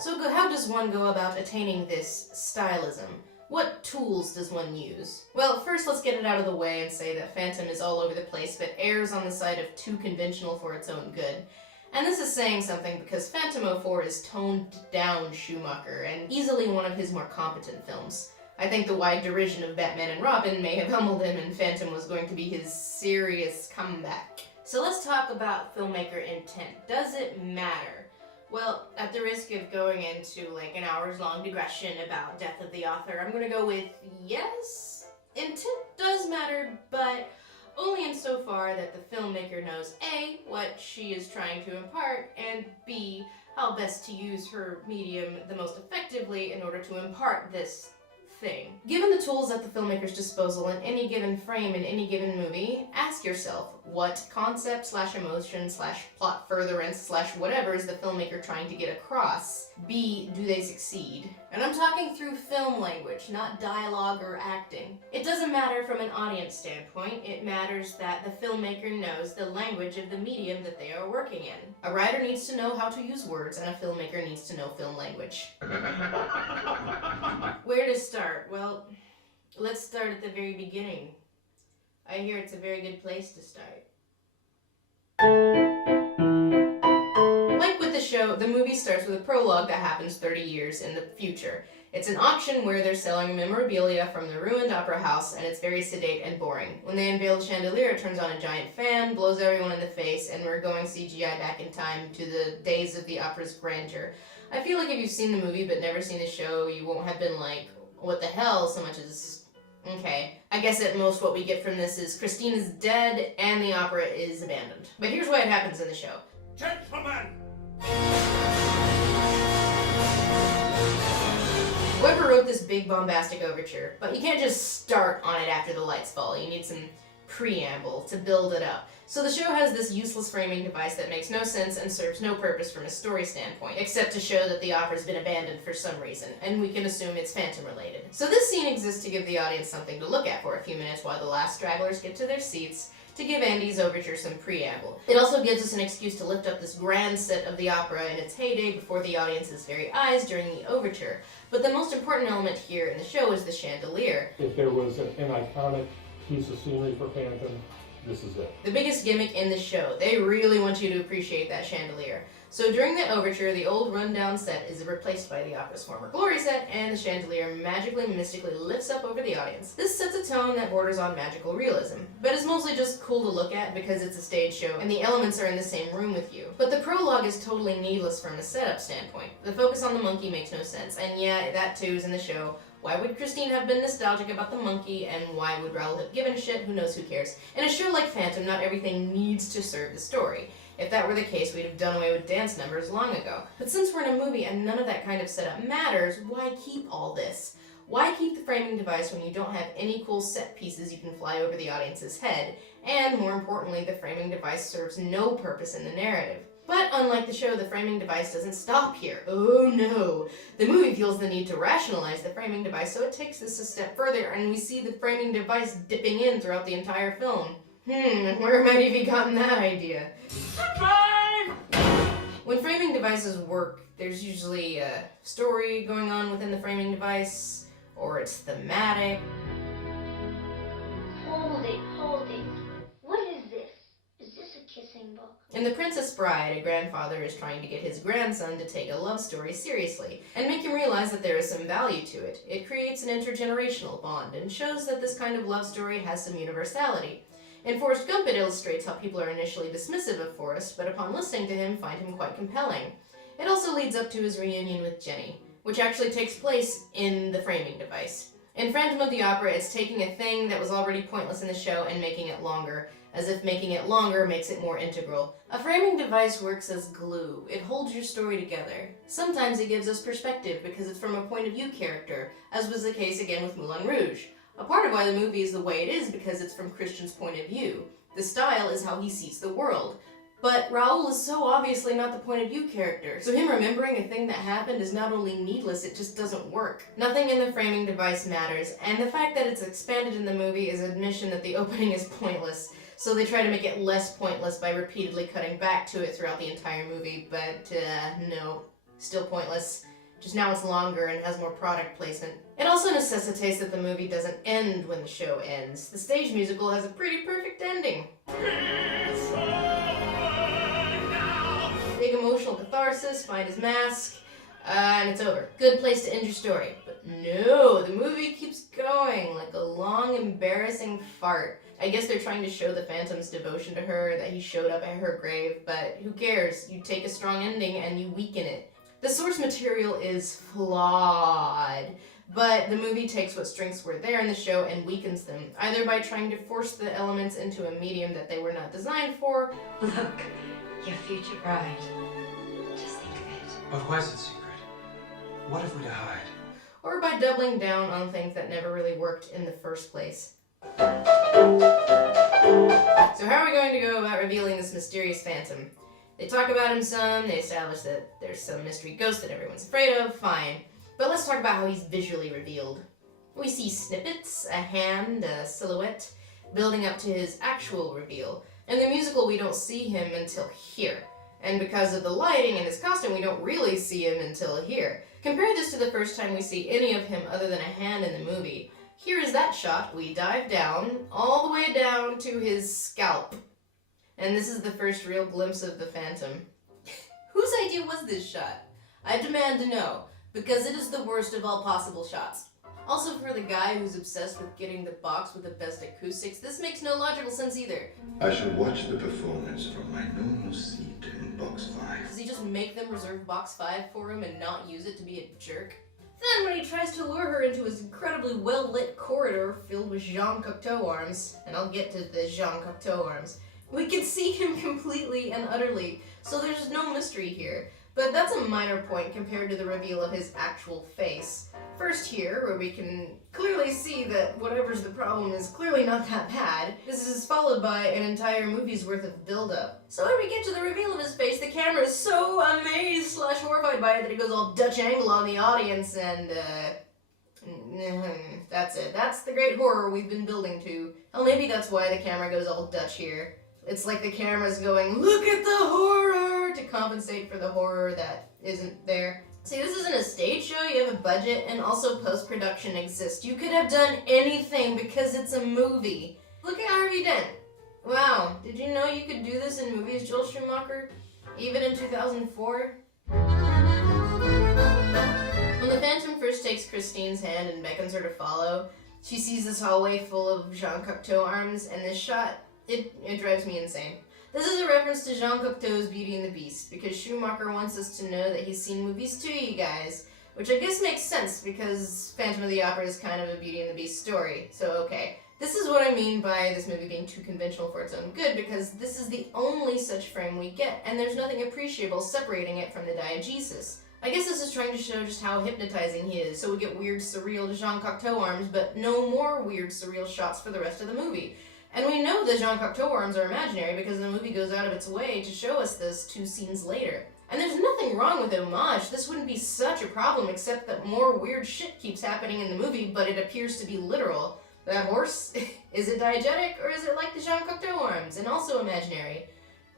So how does one go about attaining this stylism? What tools does one use? Well, first let's get it out of the way and say that Phantom is all over the place but errs on the side of too conventional for its own good. And this is saying something because Phantom 04 is toned down Schumacher and easily one of his more competent films. I think the wide derision of Batman and Robin may have humbled him and Phantom was going to be his serious comeback. So let's talk about filmmaker intent. Does it matter? Well, at the risk of going into an hours-long digression about death of the author, I'm gonna go with yes. Intent does matter, but only insofar that the filmmaker knows A, what she is trying to impart, and B, how best to use her medium the most effectively in order to impart this thing. Given the tools at the filmmaker's disposal in any given frame in any given movie, ask yourself, what concept / emotion / plot furtherance / whatever is the filmmaker trying to get across? B, do they succeed? And I'm talking through film language, not dialogue or acting. It doesn't matter from an audience standpoint, it matters that the filmmaker knows the language of the medium that they are working in. A writer needs to know how to use words, and a filmmaker needs to know film language. Where to start? Well, let's start at the very beginning. I hear it's a very good place to start. Like with the show, the movie starts with a prologue that happens 30 years in the future. It's an auction where they're selling memorabilia from the ruined opera house, and it's very sedate and boring. When they unveil the chandelier, it turns on a giant fan, blows everyone in the face, and we're going CGI back in time to the days of the opera's grandeur. I feel like if you've seen the movie but never seen the show, you won't have been like, what the hell, so much as... Okay, I guess at most what we get from this is Christine is dead and the opera is abandoned. But here's what happens in the show. Gentlemen! Webber wrote this big bombastic overture, but you can't just start on it after the lights fall. You need some preamble to build it up. So the show has this useless framing device that makes no sense and serves no purpose from a story standpoint, except to show that the opera's been abandoned for some reason, and we can assume it's Phantom related. So this scene exists to give the audience something to look at for a few minutes while the last stragglers get to their seats, to give Andy's overture some preamble. It also gives us an excuse to lift up this grand set of the opera in its heyday before the audience's very eyes during the overture. But the most important element here in the show is the chandelier. If there was an iconic piece of scenery for Phantom, this is it. The biggest gimmick in the show. They really want you to appreciate that chandelier. So during the overture, the old rundown set is replaced by the opera's former glory set, and the chandelier magically, mystically lifts up over the audience. This sets a tone that borders on magical realism, but is mostly just cool to look at because it's a stage show and the elements are in the same room with you. But the prologue is totally needless from a setup standpoint. The focus on the monkey makes no sense, and yeah, that too is in the show. Why would Christine have been nostalgic about the monkey, and why would Raoul have given a shit? Who knows, who cares? In a show like Phantom, not everything needs to serve the story. If that were the case, we'd have done away with dance numbers long ago. But since we're in a movie and none of that kind of setup matters, why keep all this? Why keep the framing device when you don't have any cool set pieces you can fly over the audience's head? And more importantly, the framing device serves no purpose in the narrative. But unlike the show, the framing device doesn't stop here. Oh no! The movie feels the need to rationalize the framing device, so it takes this a step further, and we see the framing device dipping in throughout the entire film. Where might have you gotten that idea? When framing devices work, there's usually a story going on within the framing device, or it's thematic. Hold it, hold it. What is this? Is this a kissing book? In The Princess Bride, a grandfather is trying to get his grandson to take a love story seriously, and make him realize that there is some value to it. It creates an intergenerational bond, and shows that this kind of love story has some universality. In Forrest Gump, it illustrates how people are initially dismissive of Forrest, but upon listening to him, find him quite compelling. It also leads up to his reunion with Jenny, which actually takes place in the framing device. In Phantom of the Opera, it's taking a thing that was already pointless in the show and making it longer, as if making it longer makes it more integral. A framing device works as glue. It holds your story together. Sometimes it gives us perspective because it's from a point of view character, as was the case again with Moulin Rouge. A part of why the movie is the way it is because it's from Christian's point of view. The style is how he sees the world. But Raoul is so obviously not the point of view character, so him remembering a thing that happened is not only needless, it just doesn't work. Nothing in the framing device matters, and the fact that it's expanded in the movie is admission that the opening is pointless, so they try to make it less pointless by repeatedly cutting back to it throughout the entire movie, but no, still pointless. Just now it's longer and has more product placement. It also necessitates that the movie doesn't end when the show ends. The stage musical has a pretty perfect ending. Big emotional catharsis, find his mask, and it's over. Good place to end your story. But no, the movie keeps going like a long, embarrassing fart. I guess they're trying to show the Phantom's devotion to her, that he showed up at her grave, but who cares? You take a strong ending and you weaken it. The source material is flawed, but the movie takes what strengths were there in the show and weakens them, either by trying to force the elements into a medium that they were not designed for. Look, your future bride. Just think of it. But why is it secret? What have we to hide? Or by doubling down on things that never really worked in the first place. So how are we going to go about revealing this mysterious Phantom? They talk about him some, they establish that there's some mystery ghost that everyone's afraid of, fine. But let's talk about how he's visually revealed. We see snippets, a hand, a silhouette, building up to his actual reveal. In the musical, we don't see him until here. And because of the lighting and his costume, we don't really see him until here. Compare this to the first time we see any of him other than a hand in the movie. Here is that shot. We dive down, all the way down to his scalp. And this is the first real glimpse of the Phantom. Whose idea was this shot? I demand to know, because it is the worst of all possible shots. Also, for the guy who's obsessed with getting the box with the best acoustics, this makes no logical sense either. I shall watch the performance from my normal seat in box 5. Does he just make them reserve box 5 for him and not use it to be a jerk? Then when he tries to lure her into his incredibly well-lit corridor filled with Jean Cocteau arms, and I'll get to the Jean Cocteau arms, we can see him completely and utterly, so there's no mystery here. But that's a minor point compared to the reveal of his actual face. First here, where we can clearly see that whatever's the problem is clearly not that bad, this is followed by an entire movie's worth of build-up. So when we get to the reveal of his face, the camera is so amazed / horrified by it that it goes all Dutch angle on the audience and, That's it. That's the great horror we've been building to. Oh, maybe that's why the camera goes all Dutch here. It's like the camera's going, look at the horror, to compensate for the horror that isn't there. See, this isn't a stage show, you have a budget, and also post-production exists. You could have done anything because it's a movie. Look at Harvey Dent. Wow, did you know you could do this in movies, Joel Schumacher? Even in 2004? When the Phantom first takes Christine's hand and beckons her to follow, she sees this hallway full of Jean Cocteau arms, and this shot, it drives me insane. This is a reference to Jean Cocteau's Beauty and the Beast, because Schumacher wants us to know that he's seen movies too, you guys. Which I guess makes sense, because Phantom of the Opera is kind of a Beauty and the Beast story, so okay. This is what I mean by this movie being too conventional for its own good, because this is the only such frame we get, and there's nothing appreciable separating it from the diegesis. I guess this is trying to show just how hypnotizing he is, so we get weird, surreal Jean Cocteau arms, but no more weird, surreal shots for the rest of the movie. And we know the Jean Cocteau arms are imaginary because the movie goes out of its way to show us this 2 scenes later. And there's nothing wrong with homage, this wouldn't be such a problem except that more weird shit keeps happening in the movie, but it appears to be literal. That horse, is it diegetic, or is it like the Jean Cocteau arms, and also imaginary?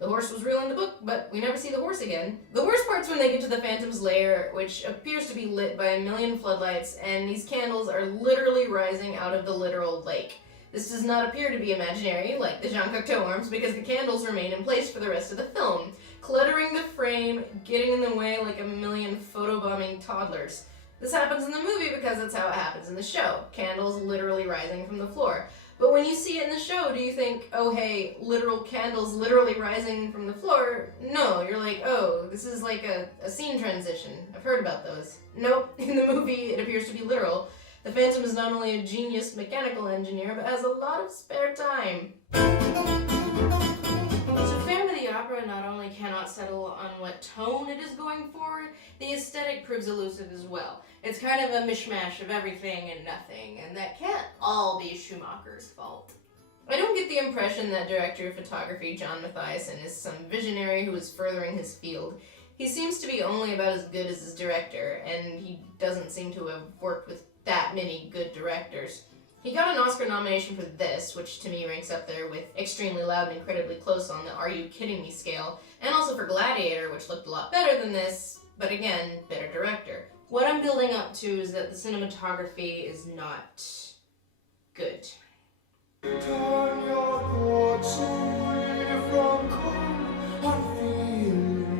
The horse was real in the book, but we never see the horse again. The worst part's when they get to the Phantom's lair, which appears to be lit by 1,000,000 floodlights, and these candles are literally rising out of the literal lake. This does not appear to be imaginary, like the Jean Cocteau arms, because the candles remain in place for the rest of the film, cluttering the frame, getting in the way like 1,000,000 photobombing toddlers. This happens in the movie because that's how it happens in the show, candles literally rising from the floor. But when you see it in the show, do you think, oh hey, literal candles literally rising from the floor? No, you're like, oh, this is like a scene transition. I've heard about those. Nope, in the movie it appears to be literal. The Phantom is not only a genius mechanical engineer, but has a lot of spare time. So Phantom of the Opera not only cannot settle on what tone it is going for, the aesthetic proves elusive as well. It's kind of a mishmash of everything and nothing, and that can't all be Schumacher's fault. I don't get the impression that director of photography John Mathiasen is some visionary who is furthering his field. He seems to be only about as good as his director, and he doesn't seem to have worked with that many good directors. He got an Oscar nomination for this, which to me ranks up there with Extremely Loud and Incredibly Close on the Are You Kidding Me scale, and also for Gladiator, which looked a lot better than this, but again, better director. What I'm building up to is that the cinematography is not good. Turn your thoughts away from cold, unfeeling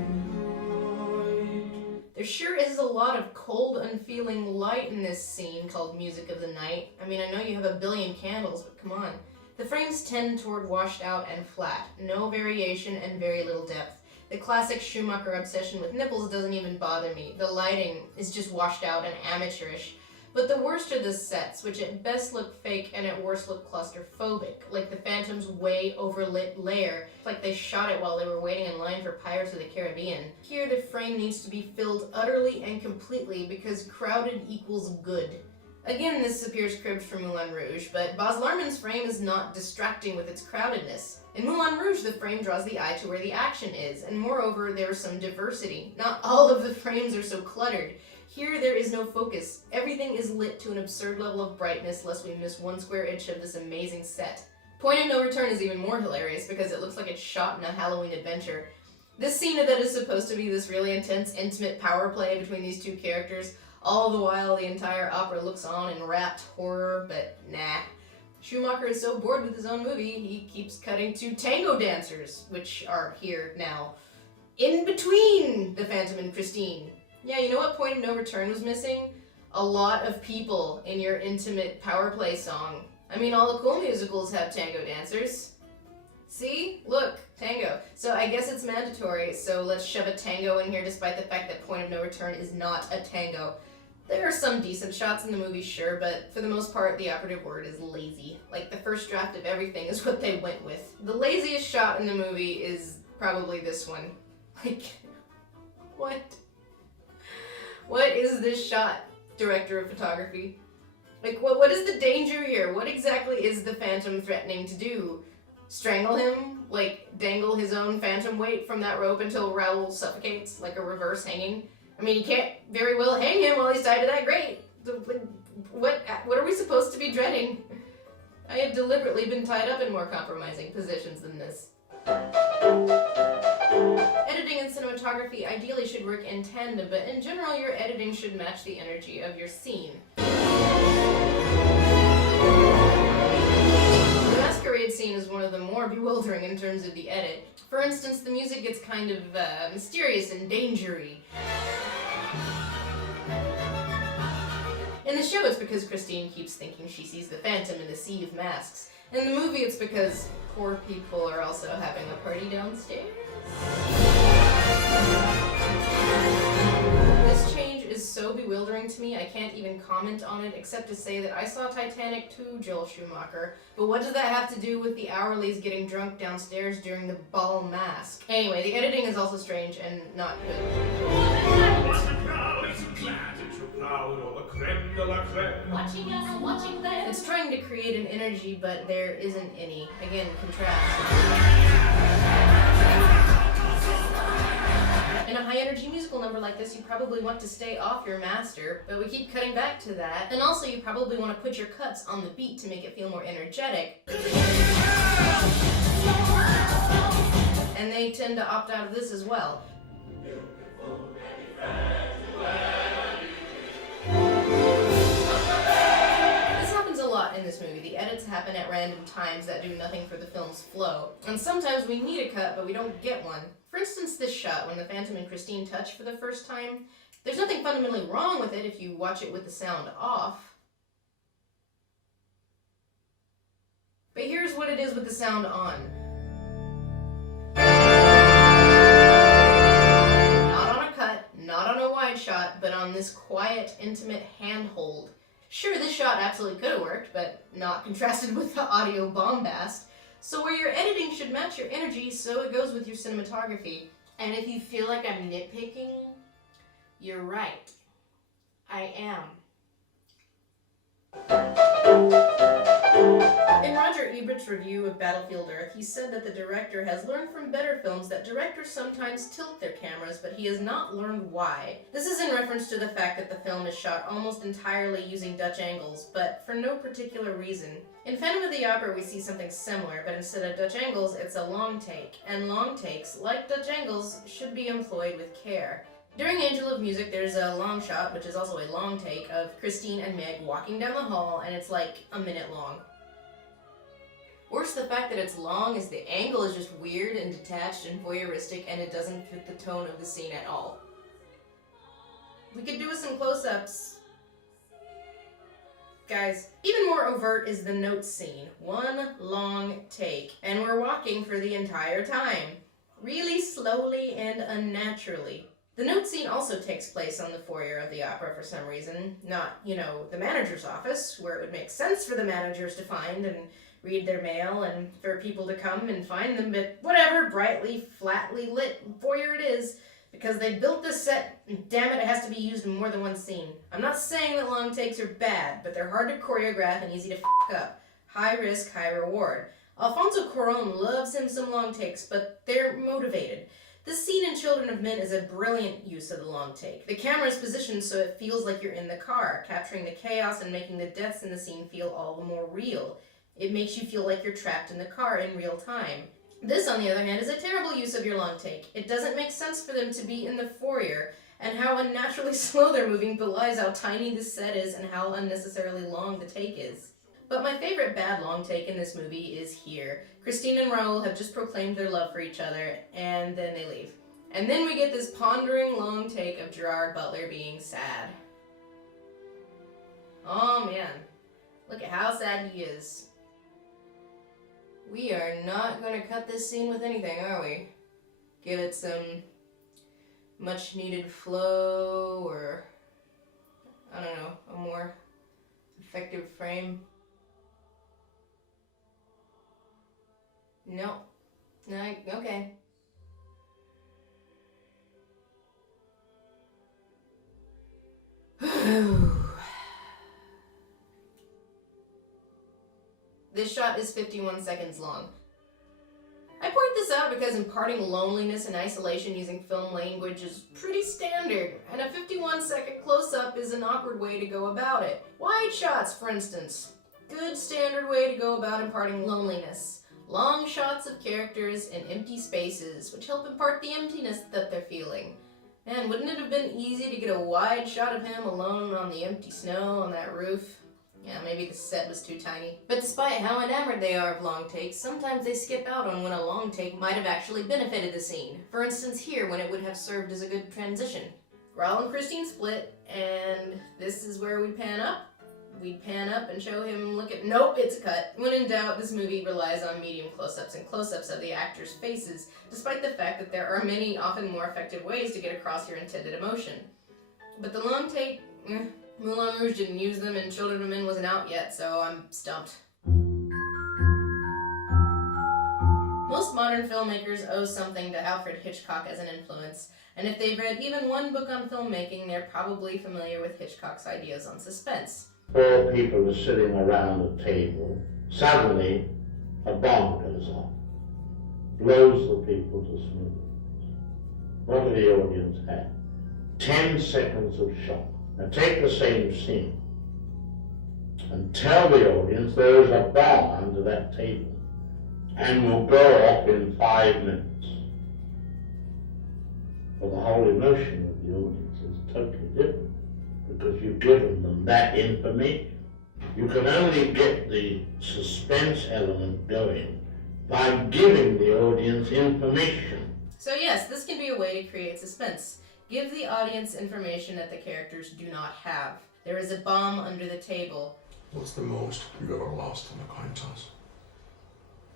light. There sure is a lot of cold, unfeeling light in this scene called Music of the Night. I mean, I know you have 1 billion candles, but come on. The frames tend toward washed out and flat, no variation and very little depth. The classic Schumacher obsession with nipples doesn't even bother me. The lighting is just washed out and amateurish. But the worst are the sets, which at best look fake and at worst look claustrophobic, like the Phantom's way overlit lair, like they shot it while they were waiting in line for Pirates of the Caribbean. Here the frame needs to be filled utterly and completely because crowded equals good. Again, this appears cribbed from Moulin Rouge, but Baz Luhrmann's frame is not distracting with its crowdedness. In Moulin Rouge, the frame draws the eye to where the action is, and moreover, there is some diversity. Not all of the frames are so cluttered. Here, there is no focus. Everything is lit to an absurd level of brightness lest we miss 1 square inch of this amazing set. Point of No Return is even more hilarious because it looks like it's shot in a Halloween adventure. This scene that is supposed to be this really intense, intimate power play between these two characters, all the while the entire opera looks on in rapt horror, but nah. Schumacher is so bored with his own movie, he keeps cutting to tango dancers, which are here now, in between the Phantom and Christine. Yeah, you know what Point of No Return was missing? A lot of people in your intimate power play song. I mean, all the cool musicals have tango dancers. See? Look, tango. So I guess it's mandatory, so let's shove a tango in here despite the fact that Point of No Return is not a tango. There are some decent shots in the movie, sure, but for the most part, the operative word is lazy. Like, the first draft of everything is what they went with. The laziest shot in the movie is probably this one. Like, what? What is this shot, director of photography? Like, what is the danger here? What exactly is the Phantom threatening to do? Strangle him? Like, dangle his own phantom weight from that rope until Raoul suffocates, like a reverse hanging? I mean, you can't very well hang him while he's tied to that grate. What are we supposed to be dreading? I have deliberately been tied up in more compromising positions than this. Editing and cinematography ideally should work in tandem, but in general your editing should match the energy of your scene. The masquerade scene is one of the more bewildering in terms of the edit. For instance, the music gets kind of mysterious and dangery. In the show, it's because Christine keeps thinking she sees the Phantom in the sea of masks. In the movie, it's because poor people are also having a party downstairs. This change is so bewildering to me, I can't even comment on it except to say that I saw Titanic too, Joel Schumacher. But what does that have to do with the Hourlies getting drunk downstairs during the ball mask? Anyway, the editing is also strange and not good. It's trying to create an energy, but there isn't any. Again, contrast. In a high-energy musical number like this, you probably want to stay off your master, but we keep cutting back to that. And also, you probably want to put your cuts on the beat to make it feel more energetic. And they tend to opt out of this as well. In this movie, the edits happen at random times that do nothing for the film's flow. And sometimes we need a cut, but we don't get one. For instance, this shot, when the Phantom and Christine touch for the first time, there's nothing fundamentally wrong with it if you watch it with the sound off. But here's what it is with the sound on. Not on a cut, not on a wide shot, but on this quiet, intimate handhold. Sure, this shot absolutely could have worked, but not contrasted with the audio bombast. So where your editing should match your energy, so it goes with your cinematography. And if you feel like I'm nitpicking, you're right. I am. In Roger Ebert's review of Battlefield Earth, he said that the director has learned from better films that directors sometimes tilt their cameras, but he has not learned why. This is in reference to the fact that the film is shot almost entirely using Dutch angles, but for no particular reason. In Phantom of the Opera, we see something similar, but instead of Dutch angles, it's a long take, and long takes, like Dutch angles, should be employed with care. During Angel of Music, there's a long shot, which is also a long take, of Christine and Meg walking down the hall, and it's like a minute long. Worse, the fact that it's long is the angle is just weird and detached and voyeuristic, and it doesn't fit the tone of the scene at all. We could do with some close-ups. Guys, even more overt is the note scene. One long take, and we're walking for the entire time. Really slowly and unnaturally. The note scene also takes place on the foyer of the opera for some reason. Not, the manager's office, where it would make sense for the managers to find and read their mail and for people to come and find them, but whatever, brightly, flatly lit foyer it is, because they built this set, and damn it has to be used in more than one scene. I'm not saying that long takes are bad, but they're hard to choreograph and easy to f*** up. High risk, high reward. Alfonso Cuarón loves him some long takes, but they're motivated. This scene in Children of Men is a brilliant use of the long take. The camera is positioned so it feels like you're in the car, capturing the chaos and making the deaths in the scene feel all the more real. It makes you feel like you're trapped in the car in real time. This, on the other hand, is a terrible use of your long take. It doesn't make sense for them to be in the foyer, and how unnaturally slow they're moving belies how tiny the set is and how unnecessarily long the take is. But my favorite bad long take in this movie is here. Christine and Raoul have just proclaimed their love for each other, and then they leave. And then we get this pondering long take of Gerard Butler being sad. Oh man, look at how sad he is. We are not going to cut this scene with anything, are we? Give it some much needed flow, or, I don't know, a more effective frame. No. Okay. This shot is 51 seconds long. I point this out because imparting loneliness and isolation using film language is pretty standard, and a 51-second close-up is an awkward way to go about it. Wide shots, for instance. Good standard way to go about imparting loneliness. Long shots of characters in empty spaces, which help impart the emptiness that they're feeling. And wouldn't it have been easy to get a wide shot of him alone on the empty snow on that roof? Yeah, maybe the set was too tiny. But despite how enamored they are of long takes, sometimes they skip out on when a long take might have actually benefited the scene. For instance here, when it would have served as a good transition. Raul and Christine split, and this is where we pan up. We'd pan up and show him look at— nope, it's a cut. When in doubt, this movie relies on medium close-ups and close-ups of the actors' faces, despite the fact that there are many, often more effective ways to get across your intended emotion. But the long take, Moulin Rouge didn't use them and Children of Men wasn't out yet, so I'm stumped. Most modern filmmakers owe something to Alfred Hitchcock as an influence, and if they've read even one book on filmmaking, they're probably familiar with Hitchcock's ideas on suspense. 4 people are sitting around a table. Suddenly, a bomb goes off, blows the people to smithereens. What do the audience have? 10 seconds of shock. Now take the same scene and tell the audience there is a bomb under that table and will go off in 5 minutes. Well, the whole emotion of the audience is totally different because you've given them that information. You can only get the suspense element going by giving the audience information. So yes, this can be a way to create suspense. Give the audience information that the characters do not have. There is a bomb under the table. What's the most you ever lost in a coin toss?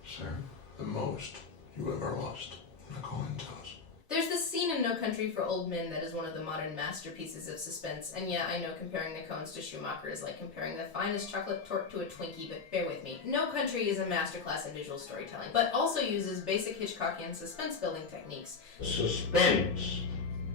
Sir? The most you ever lost in a coin toss. There's this scene in No Country for Old Men that is one of the modern masterpieces of suspense, and yeah, I know comparing the Coens to Schumacher is like comparing the finest chocolate torte to a Twinkie, but bear with me. No Country is a masterclass in visual storytelling, but also uses basic Hitchcockian suspense building techniques. Suspense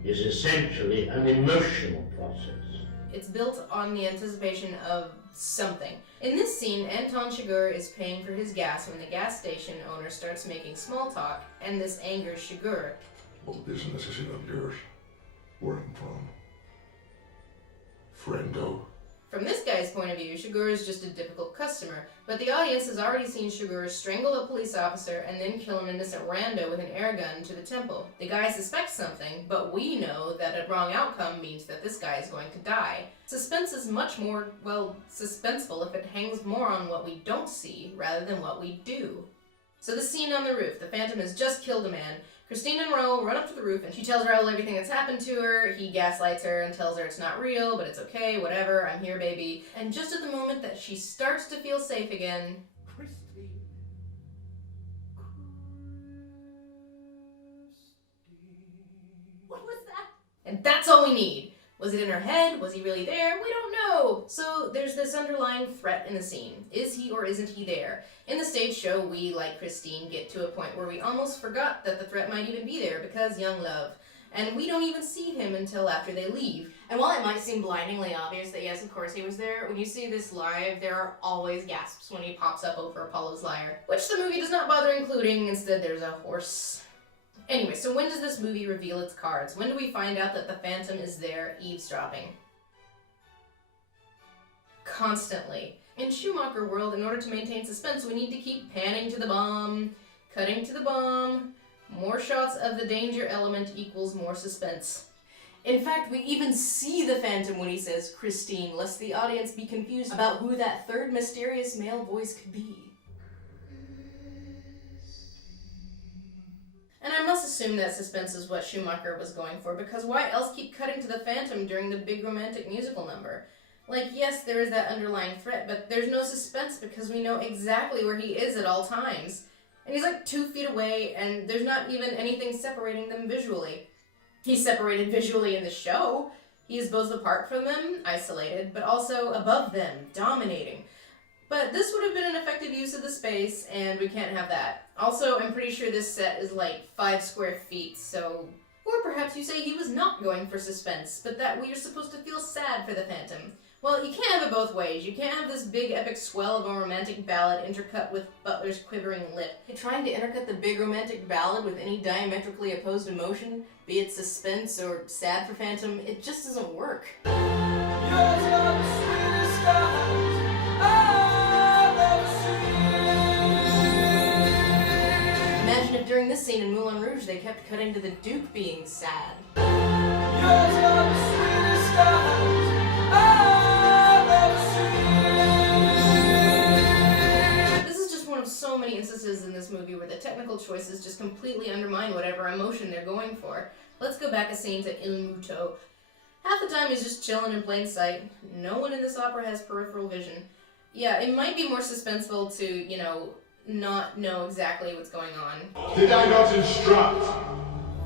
is essentially an emotional process. It's built on the anticipation of something. In this scene, Anton Chigurh is paying for his gas when the gas station owner starts making small talk, and this angers Chigurh. What business is it of yours? Where I'm from? Friendo. From this guy's point of view, Chigurh is just a difficult customer, but the audience has already seen Chigurh strangle a police officer and then kill an innocent rando with an air gun to the temple. The guy suspects something, but we know that a wrong outcome means that this guy is going to die. Suspense is much more, well, suspenseful if it hangs more on what we don't see rather than what we do. So the scene on the roof, the Phantom has just killed a man. Christine and Raul run up to the roof and she tells Raul everything that's happened to her. He gaslights her and tells her it's not real, but it's okay, whatever, I'm here, baby. And just at the moment that she starts to feel safe again, Christine. What was that? And that's all we need. Was it in her head? Was he really there? We don't know. So there's this underlying threat in the scene. Is he or isn't he there? In the stage show, we, like Christine, get to a point where we almost forgot that the threat might even be there because young love. And we don't even see him until after they leave. And while it might seem blindingly obvious that yes, of course he was there, when you see this live, there are always gasps when he pops up over Apollo's lyre, which the movie does not bother including. Instead, there's a horse. Anyway, so when does this movie reveal its cards? When do we find out that the Phantom is there eavesdropping? Constantly. In Schumacher world, in order to maintain suspense, we need to keep panning to the bomb, cutting to the bomb. More shots of the danger element equals more suspense. In fact, we even see the Phantom when he says Christine, lest the audience be confused about who that third mysterious male voice could be. And I must assume that suspense is what Schumacher was going for, because why else keep cutting to the Phantom during the big romantic musical number? Like, yes, there is that underlying threat, but there's no suspense because we know exactly where he is at all times. And he's like 2 feet away, and there's not even anything separating them visually. He's separated visually in the show. He is both apart from them, isolated, but also above them, dominating. But this would have been an effective use of the space, and we can't have that. Also, I'm pretty sure this set is like 5 square feet, so... Or perhaps you say he was not going for suspense, but that we are supposed to feel sad for the Phantom. Well, you can't have it both ways. You can't have this big epic swell of a romantic ballad intercut with Butler's quivering lip. Trying to intercut the big romantic ballad with any diametrically opposed emotion, be it suspense or sad for Phantom, it just doesn't work. Imagine if during this scene in Moulin Rouge they kept cutting to the Duke being sad. This is just one of so many instances in this movie where the technical choices just completely undermine whatever emotion they're going for. Let's go back a scene to Il Muto. Half the time he's just chilling in plain sight. No one in this opera has peripheral vision. Yeah, it might be more suspenseful to, you know, not know exactly what's going on. Did I not instruct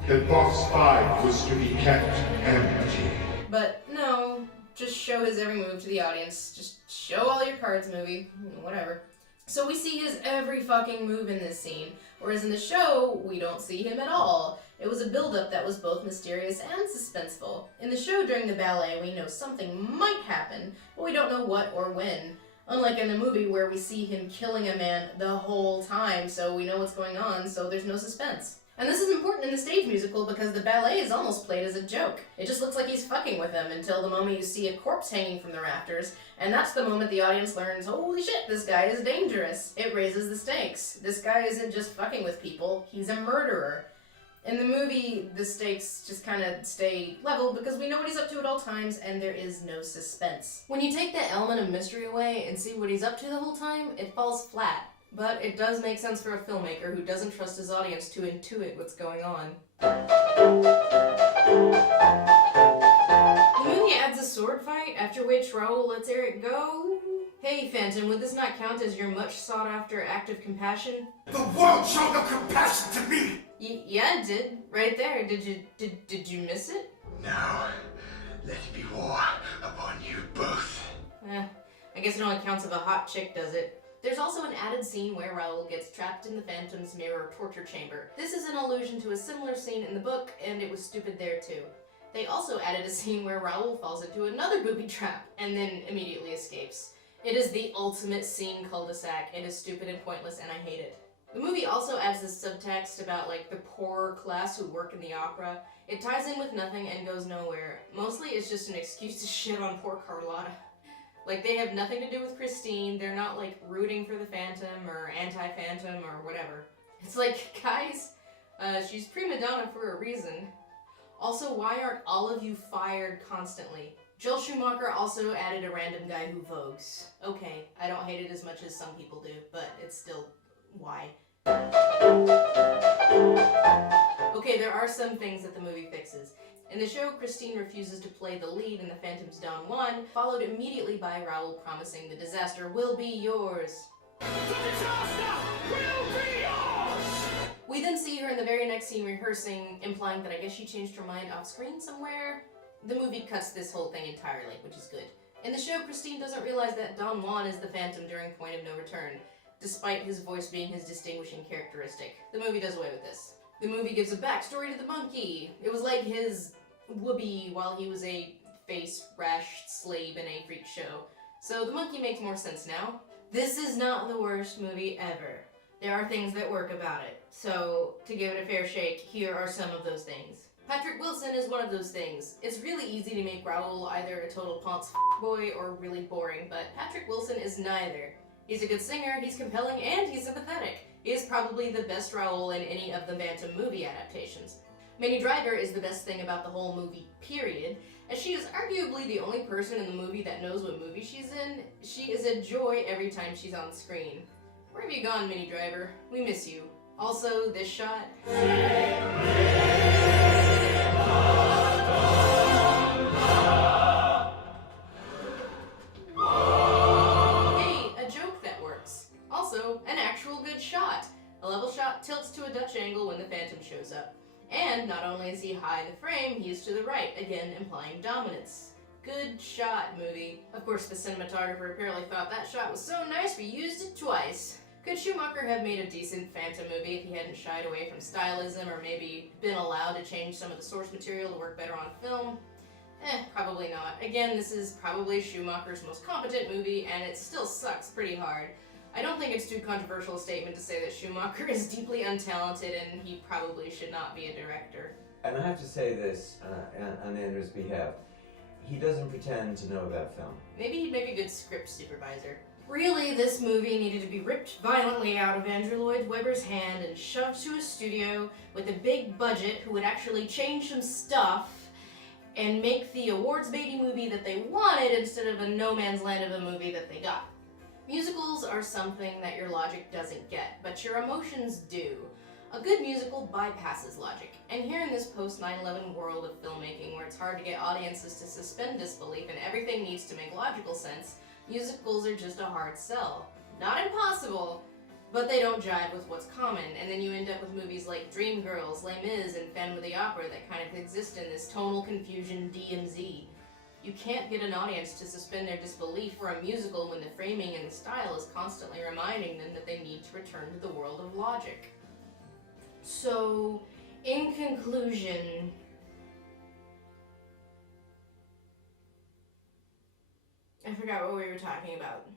that box 5 was to be kept empty? But no, just show his every move to the audience. Just show all your cards, movie. Whatever. So we see his every fucking move in this scene, whereas in the show, we don't see him at all. It was a build-up that was both mysterious and suspenseful. In the show during the ballet, we know something might happen, but we don't know what or when. Unlike in the movie where we see him killing a man the whole time, so we know what's going on, so there's no suspense. And this is important in the stage musical because the ballet is almost played as a joke. It just looks like he's fucking with him until the moment you see a corpse hanging from the rafters, and that's the moment the audience learns, holy shit, this guy is dangerous. It raises the stakes. This guy isn't just fucking with people, he's a murderer. In the movie, the stakes just kind of stay level because we know what he's up to at all times and there is no suspense. When you take that element of mystery away and see what he's up to the whole time, it falls flat. But it does make sense for a filmmaker who doesn't trust his audience to intuit what's going on. The movie adds a sword fight, after which Raoul lets Eric go. Hey, Phantom, would this not count as your much sought-after act of compassion? The world showed no compassion to me! Yeah, it did. Right there. Did you miss it? Now, let it be war upon you both. I guess it only counts if a hot chick does it. There's also an added scene where Raoul gets trapped in the Phantom's mirror torture chamber. This is an allusion to a similar scene in the book, and it was stupid there too. They also added a scene where Raoul falls into another booby trap, and then immediately escapes. It is the ultimate scene cul-de-sac. It is stupid and pointless, and I hate it. The movie also adds this subtext about, like, the poorer class who work in the opera. It ties in with nothing and goes nowhere. Mostly it's just an excuse to shit on poor Carlotta. Like, they have nothing to do with Christine, they're not, like, rooting for the Phantom or anti-Phantom or whatever. It's like, guys, she's prima donna for a reason. Also, why aren't all of you fired constantly? Joel Schumacher also added a random guy who vogues. Okay, I don't hate it as much as some people do, but it's still... why? Okay, there are some things that the movie fixes. In the show, Christine refuses to play the lead in the Phantom's Don Juan, followed immediately by Raoul promising the disaster will be yours. The disaster will be yours! We then see her in the very next scene rehearsing, implying that I guess she changed her mind off screen somewhere. The movie cuts this whole thing entirely, which is good. In the show, Christine doesn't realize that Don Juan is the Phantom during Point of No Return, despite his voice being his distinguishing characteristic. The movie does away with this. The movie gives a backstory to the monkey. It was like his whoopee while he was a face-rashed slave in a freak show. So the monkey makes more sense now. This is not the worst movie ever. There are things that work about it. So, to give it a fair shake, here are some of those things. Patrick Wilson is one of those things. It's really easy to make Raoul either a total ponce boy or really boring, but Patrick Wilson is neither. He's a good singer, he's compelling, and he's sympathetic. He is probably the best Raoul in any of the Phantom movie adaptations. Minnie Driver is the best thing about the whole movie, period, as she is arguably the only person in the movie that knows what movie she's in. She is a joy every time she's on screen. Where have you gone, Minnie Driver? We miss you. Also, this shot. Hey, a joke that works. Also, an actual good shot. A level shot tilts to a Dutch angle when the Phantom shows up. And not only is he high in the frame, he is to the right, again implying dominance. Good shot, movie. Of course, the cinematographer apparently thought that shot was so nice we used it twice. Could Schumacher have made a decent Phantom movie if he hadn't shied away from stylism or maybe been allowed to change some of the source material to work better on film? Probably not. Again, this is probably Schumacher's most competent movie, and it still sucks pretty hard. I don't think it's too controversial a statement to say that Schumacher is deeply untalented and he probably should not be a director. And I have to say this on Andrew's behalf. He doesn't pretend to know about film. Maybe he'd make a good script supervisor. Really, this movie needed to be ripped violently out of Andrew Lloyd Webber's hand and shoved to a studio with a big budget who would actually change some stuff and make the awards-baity movie that they wanted instead of a no man's land of a movie that they got. Musicals are something that your logic doesn't get, but your emotions do. A good musical bypasses logic, and here in this post-9/11 world of filmmaking where it's hard to get audiences to suspend disbelief and everything needs to make logical sense, musicals are just a hard sell. Not impossible, but they don't jive with what's common, and then you end up with movies like Dreamgirls, Les Mis, and Phantom of the Opera that kind of exist in this tonal confusion DMZ. You can't get an audience to suspend their disbelief for a musical when the framing and the style is constantly reminding them that they need to return to the world of logic. So, in conclusion, I forgot what we were talking about.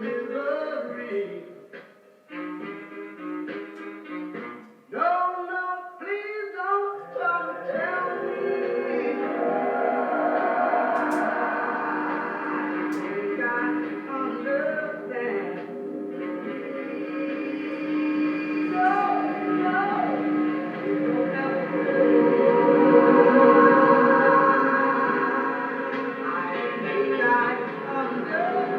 misery. No, no, please don't come tell me. I think I understand. No, no, you don't have to. I think I understand.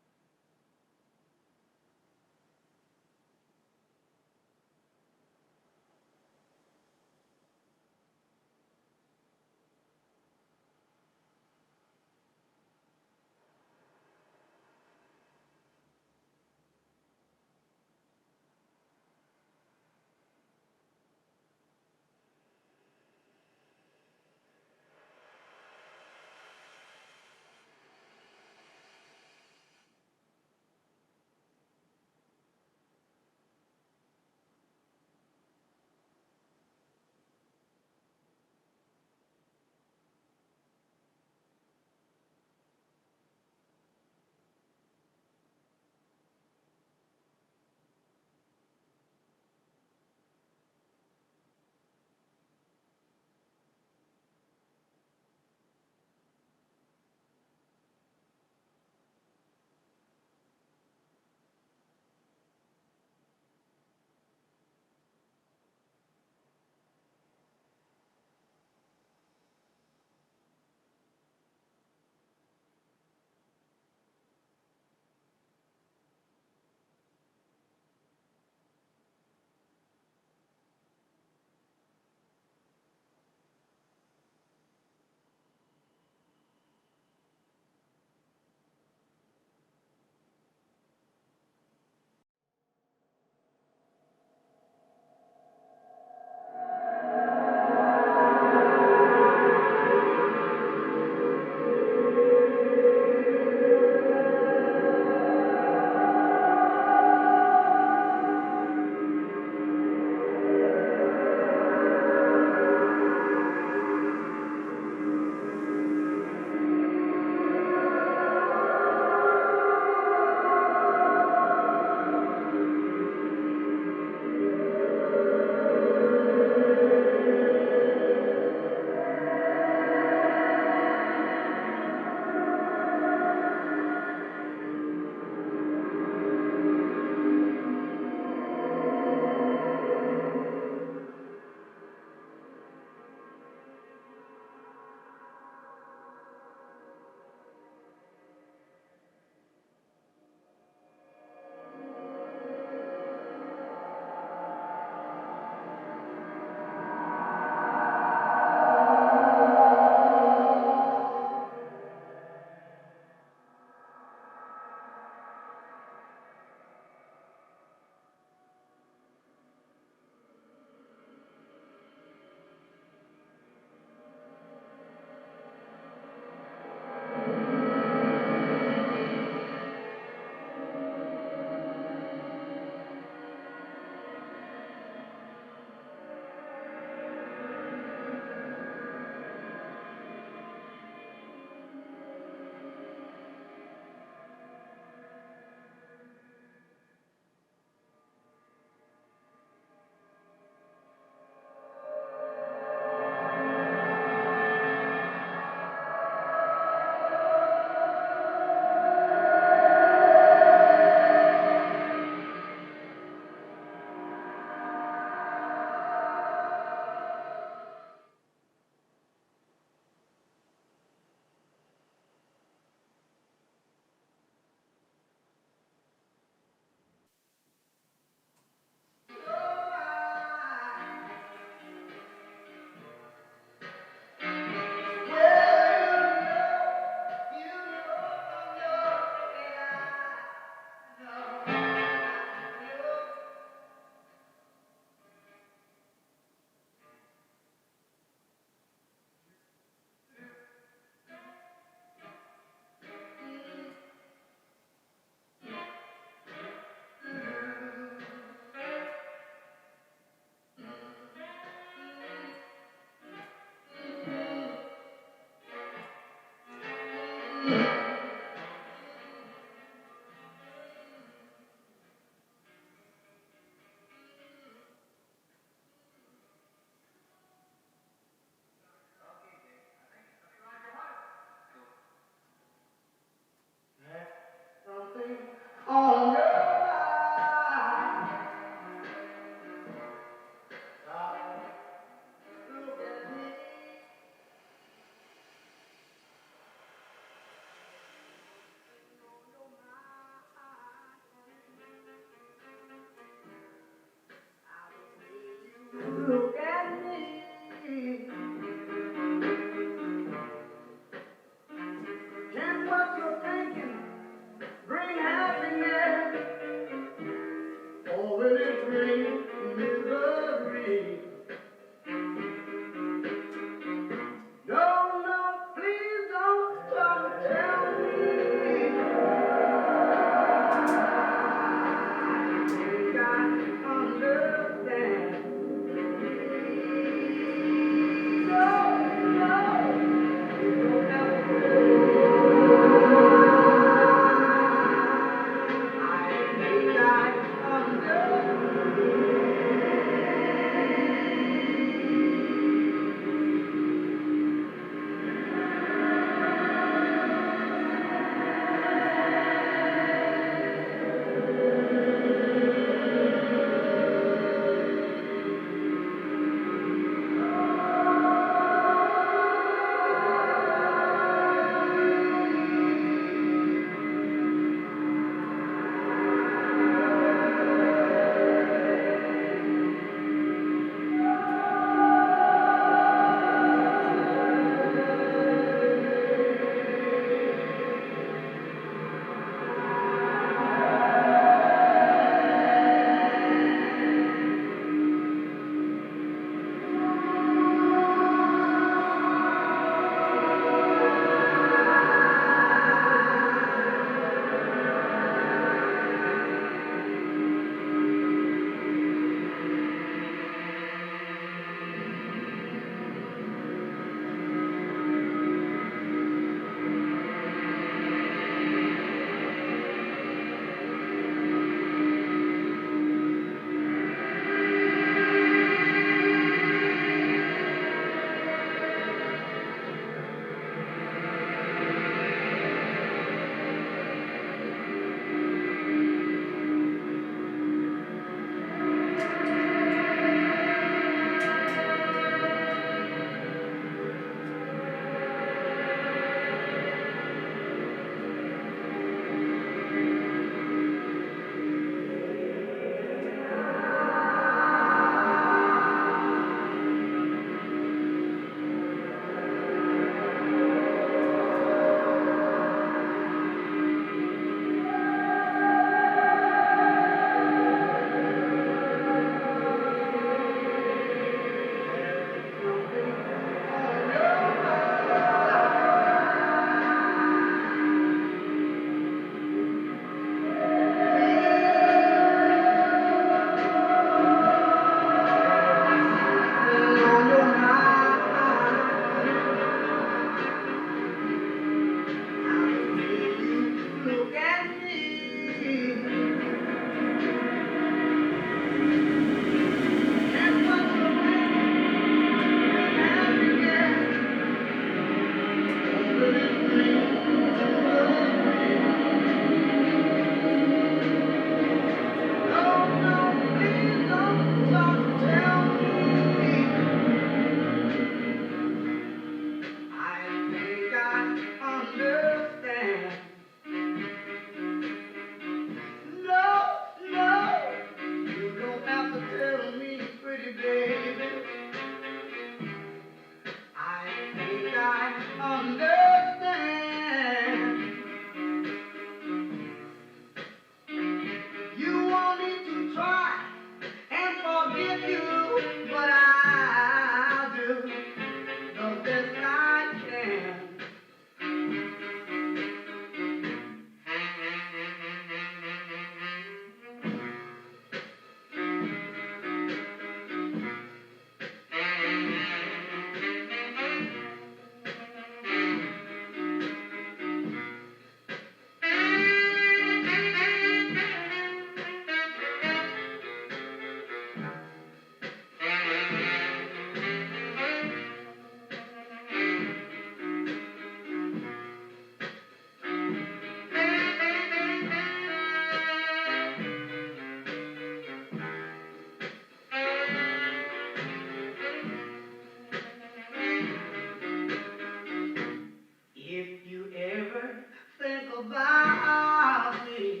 about me.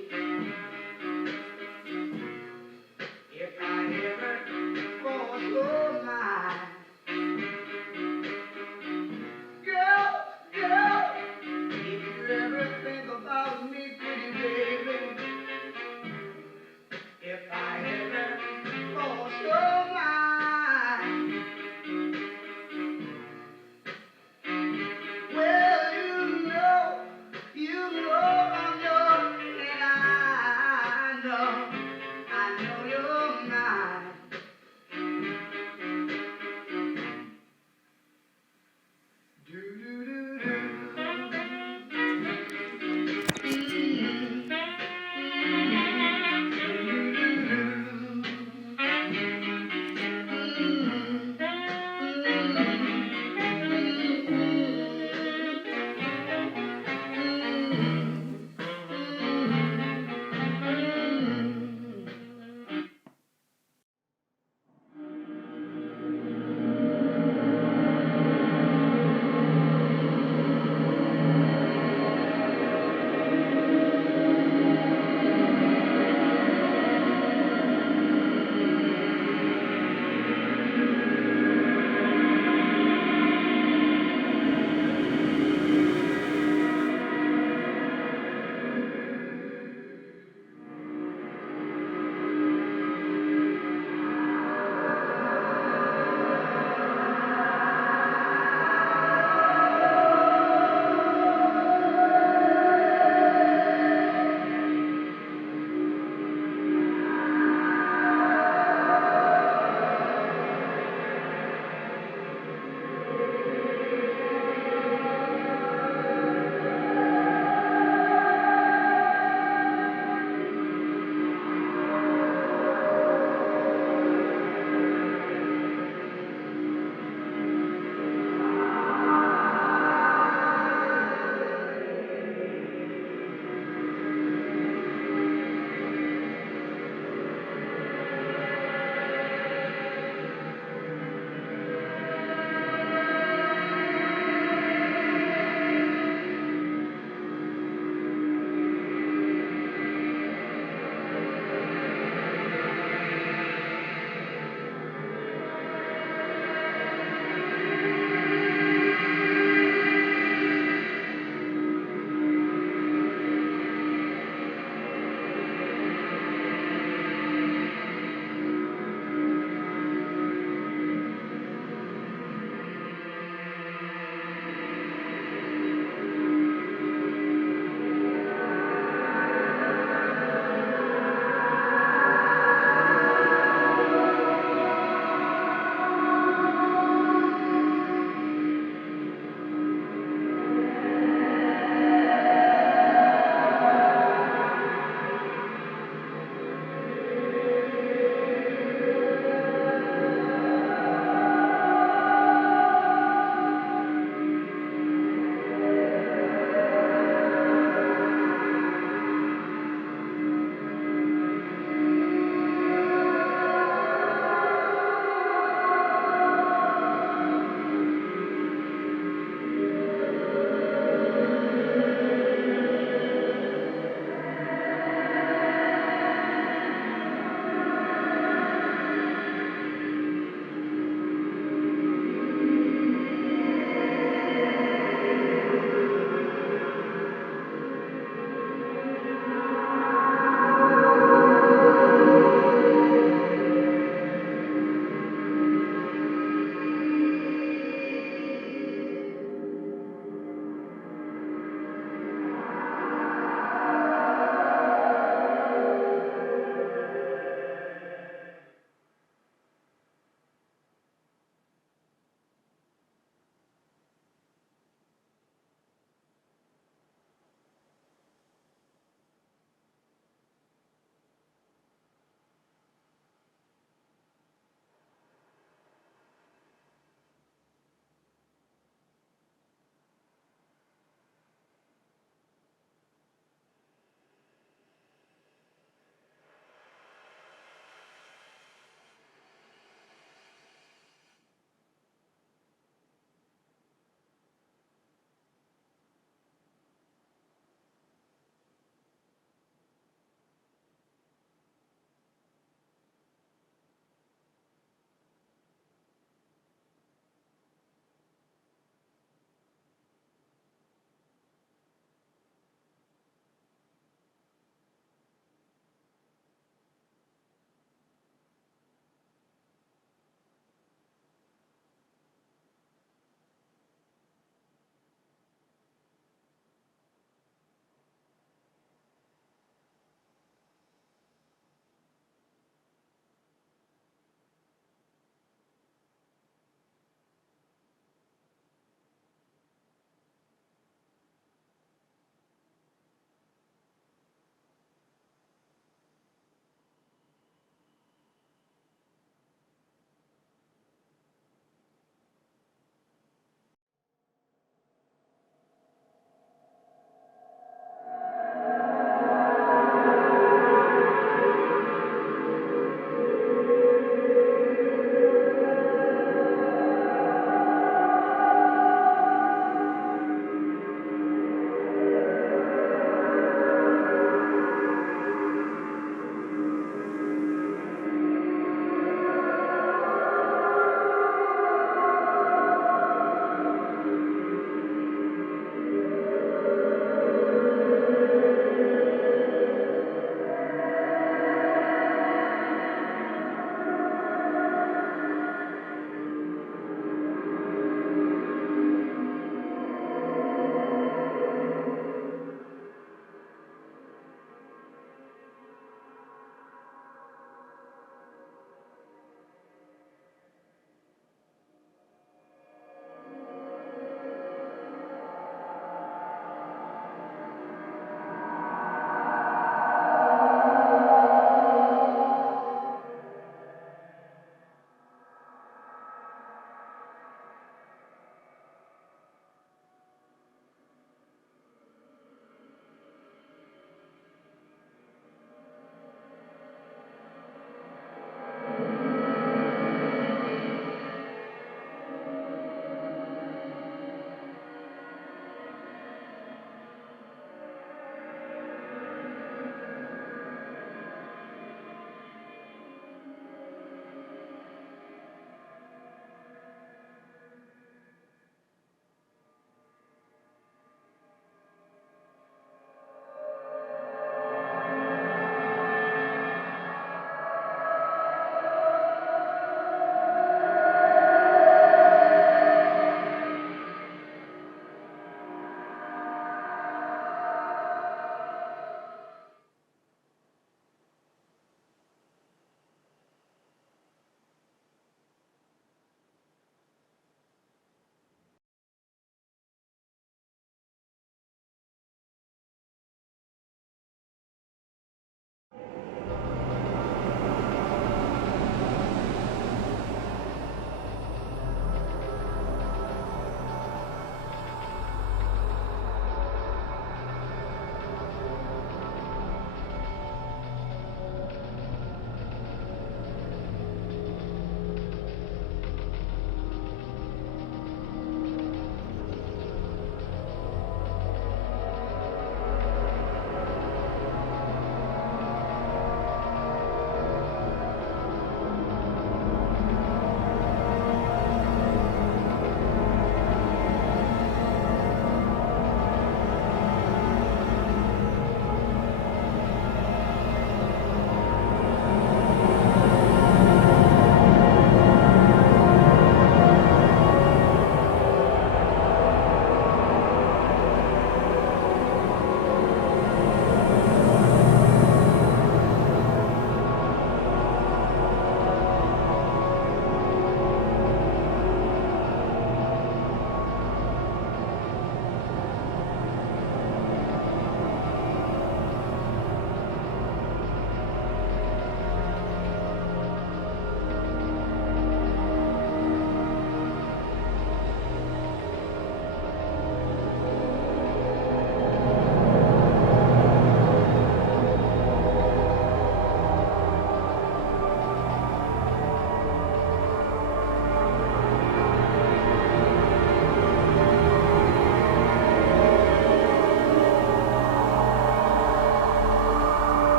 If I ever cross your mind, girl, if you ever think about me, pretty baby, if I ever cross your mind, well, you know I'm yours.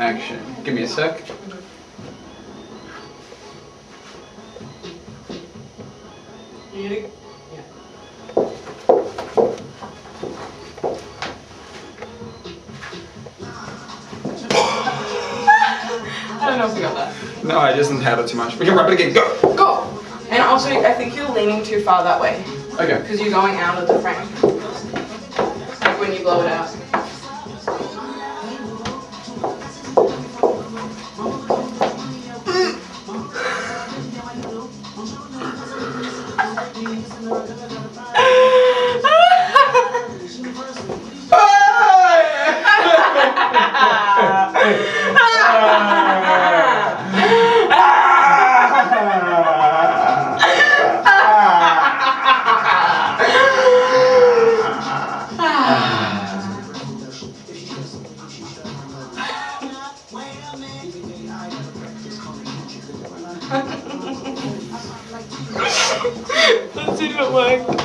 Action. Give me a sec. I don't know if you got that. No, I just didn't have it too much. We can rub it again. Go! Go! And also, I think you're leaning too far that way. Okay. Because you're going out of the frame. Like when you blow it out. That didn't work.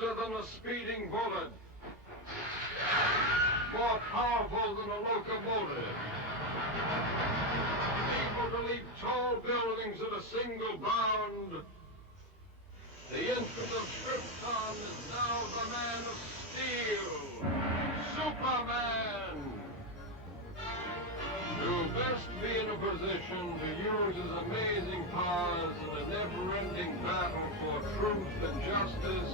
faster than a speeding bullet, more powerful than a locomotive, able to leap tall buildings at a single bound. The infant of Krypton is now the Man of Steel, Superman. To best be in a position to use his amazing powers in a never-ending battle for truth and justice,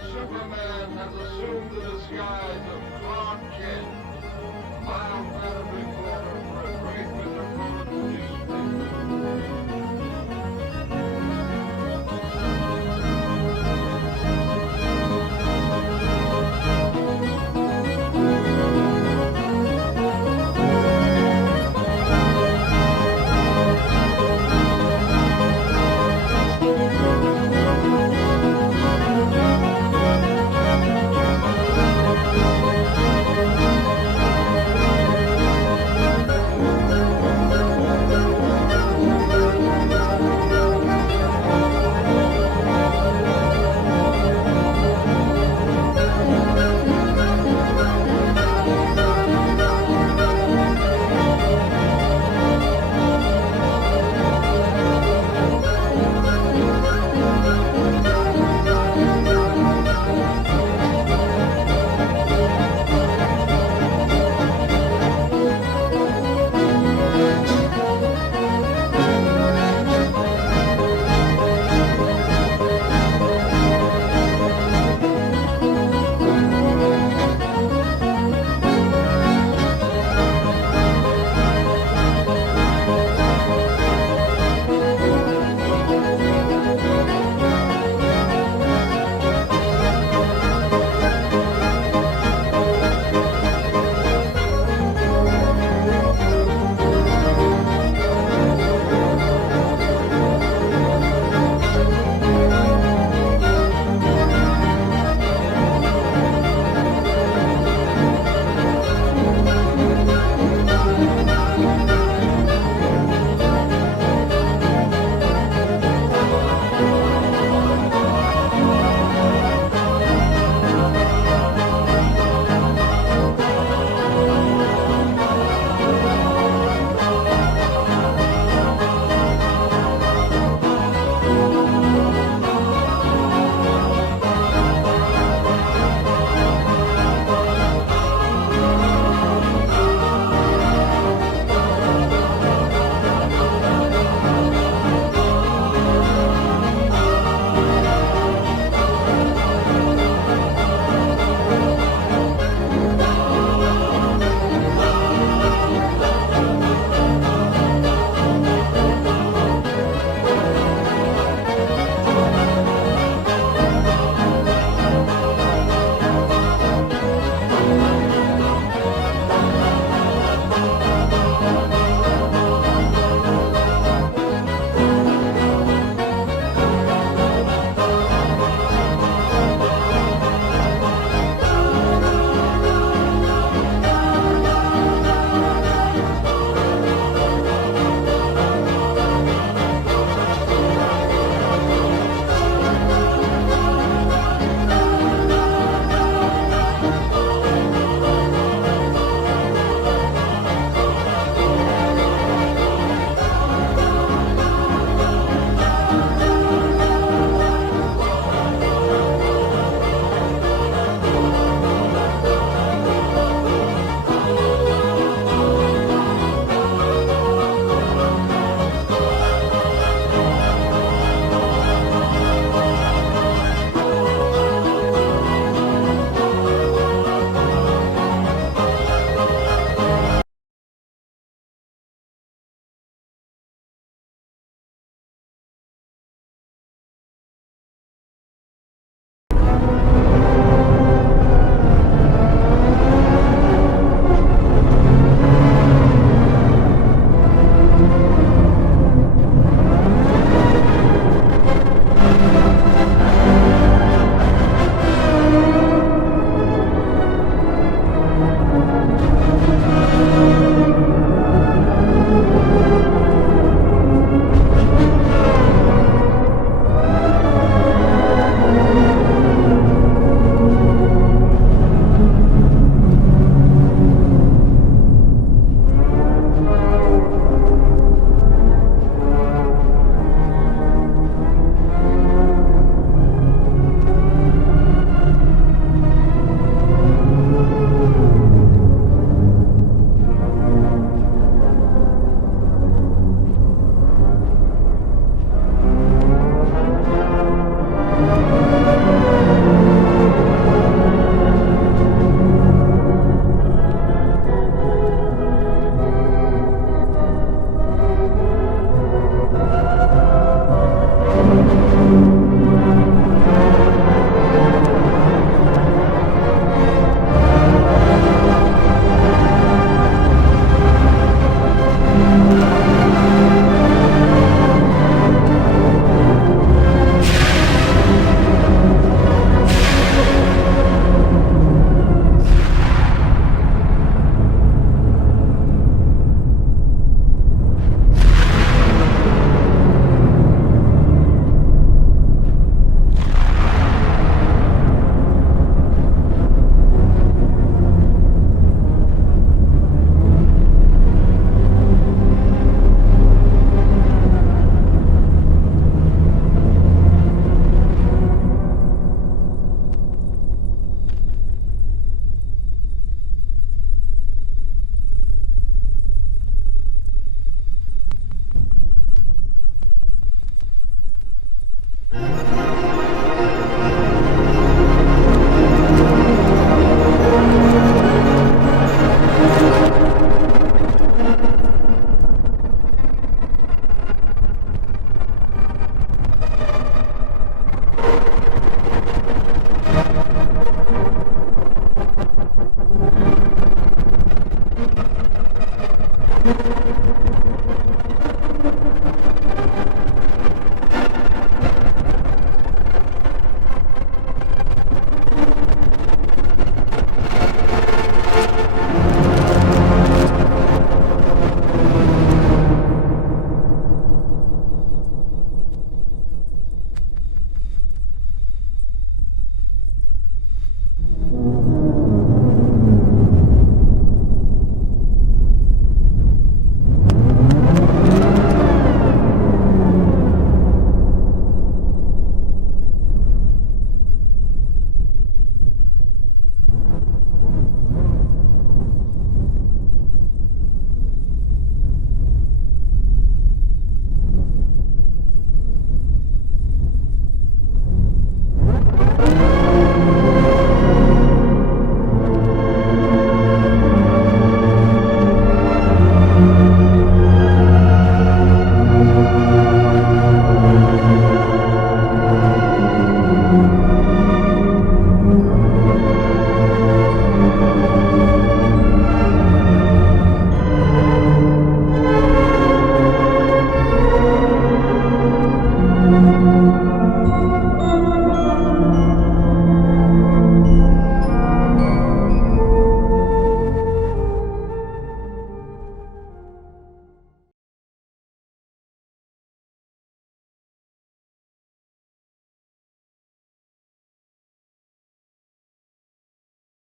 Superman has assumed the disguise of Clark Kent, mild mannered reporter for a great metropolitan newspaper.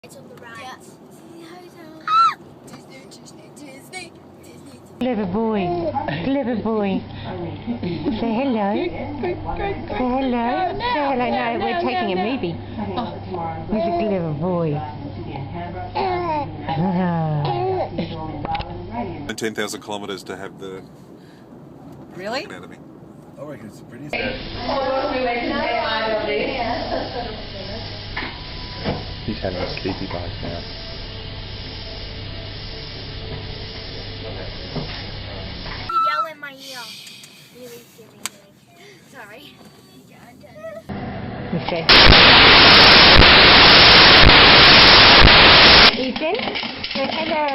It's on the right. Disney. Clever boy. Clever boy. Say hello. Say hello. Say hello. No, we're taking a movie. He's a clever boy. 10,000 kilometres to have the really anatomy. I reckon it's the prettiest. He's having a sleepy bite now. You yell in my ear. Really silly. Sorry. Ethan? Say hello,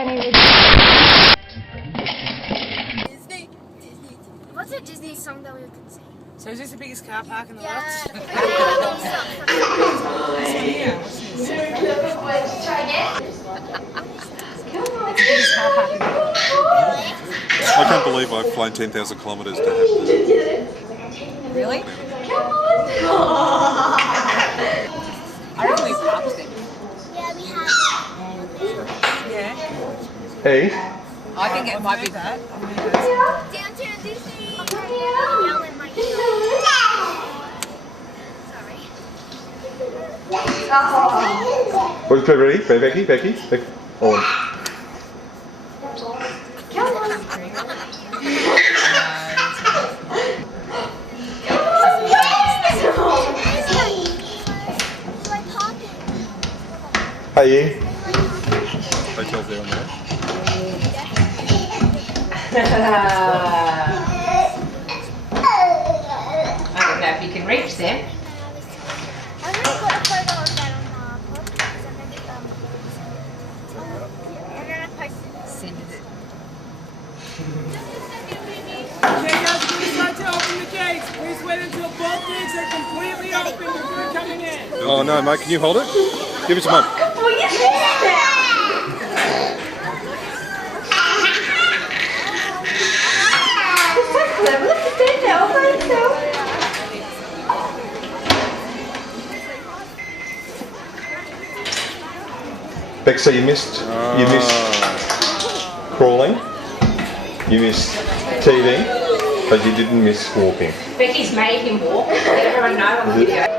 Disney. What's a Disney song that we could sing? So is this the biggest car park in the world? I can't believe I've flown 10,000 kilometres to have the really? I reckon we've passed it. Yeah, we have. Yeah. Hey. I think it might be that. Downtown Disney. Yell in my ear. Sorry. What's ready? Becky. On. Hey. Hotel's there on there. I don't know if you can reach them. I'm going to put a photo of that on the pod because I'm going to post it. Send it. Okay, guys, please start to open the gates. Please wait until both gates are completely open before coming in. Oh no, mate, can you hold it? Give it to Mum. Oh, you did that! Bex, so you missed crawling, you missed TV, but you didn't miss walking. Becky's made him walk. Let everyone know on the video.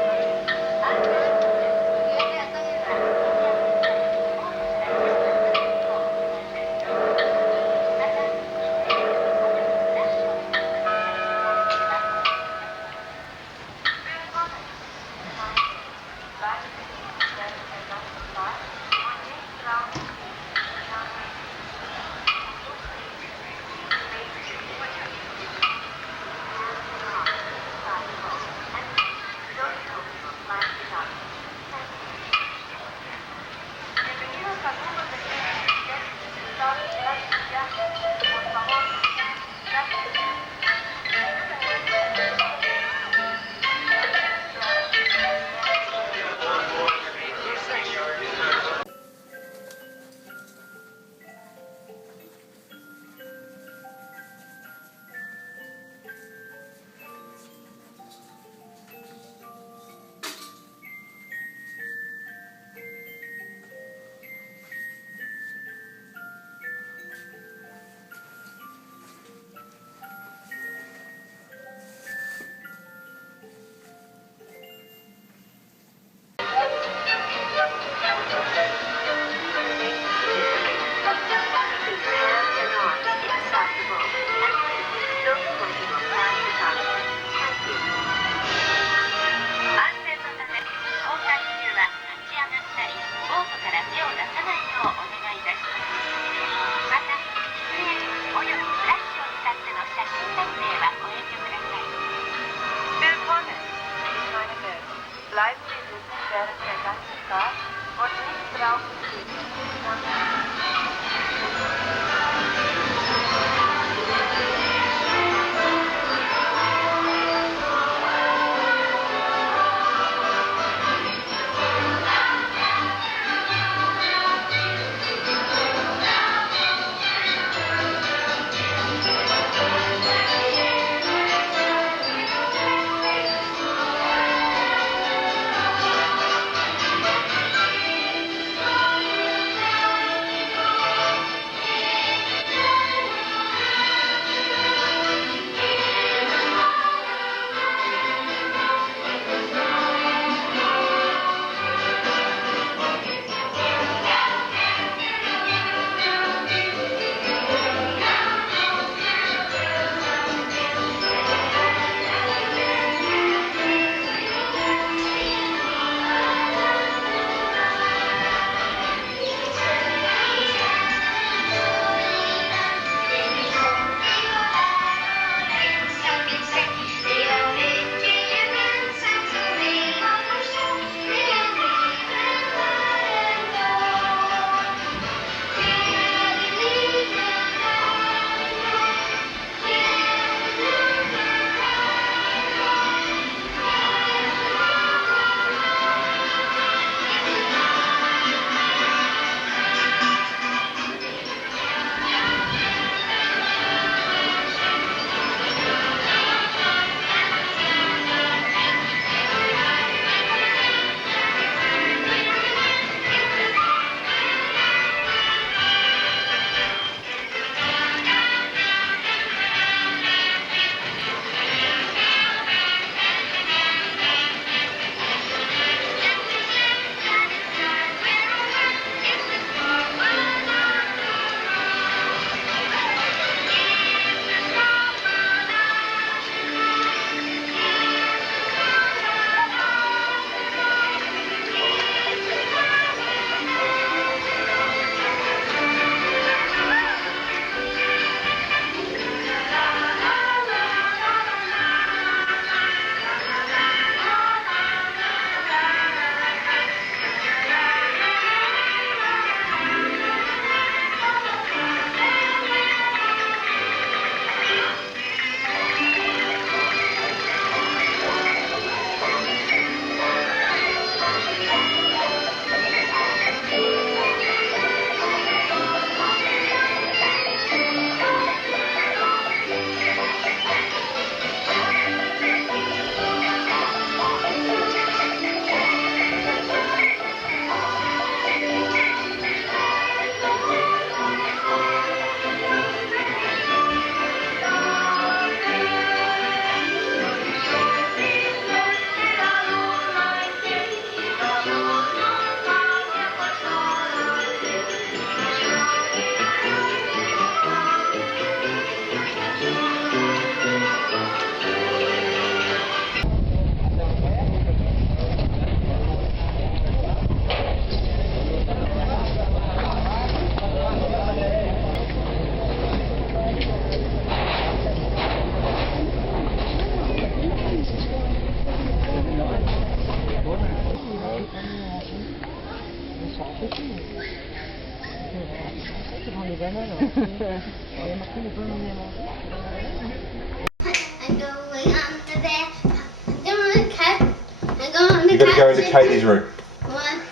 You've got to go into Katie's room.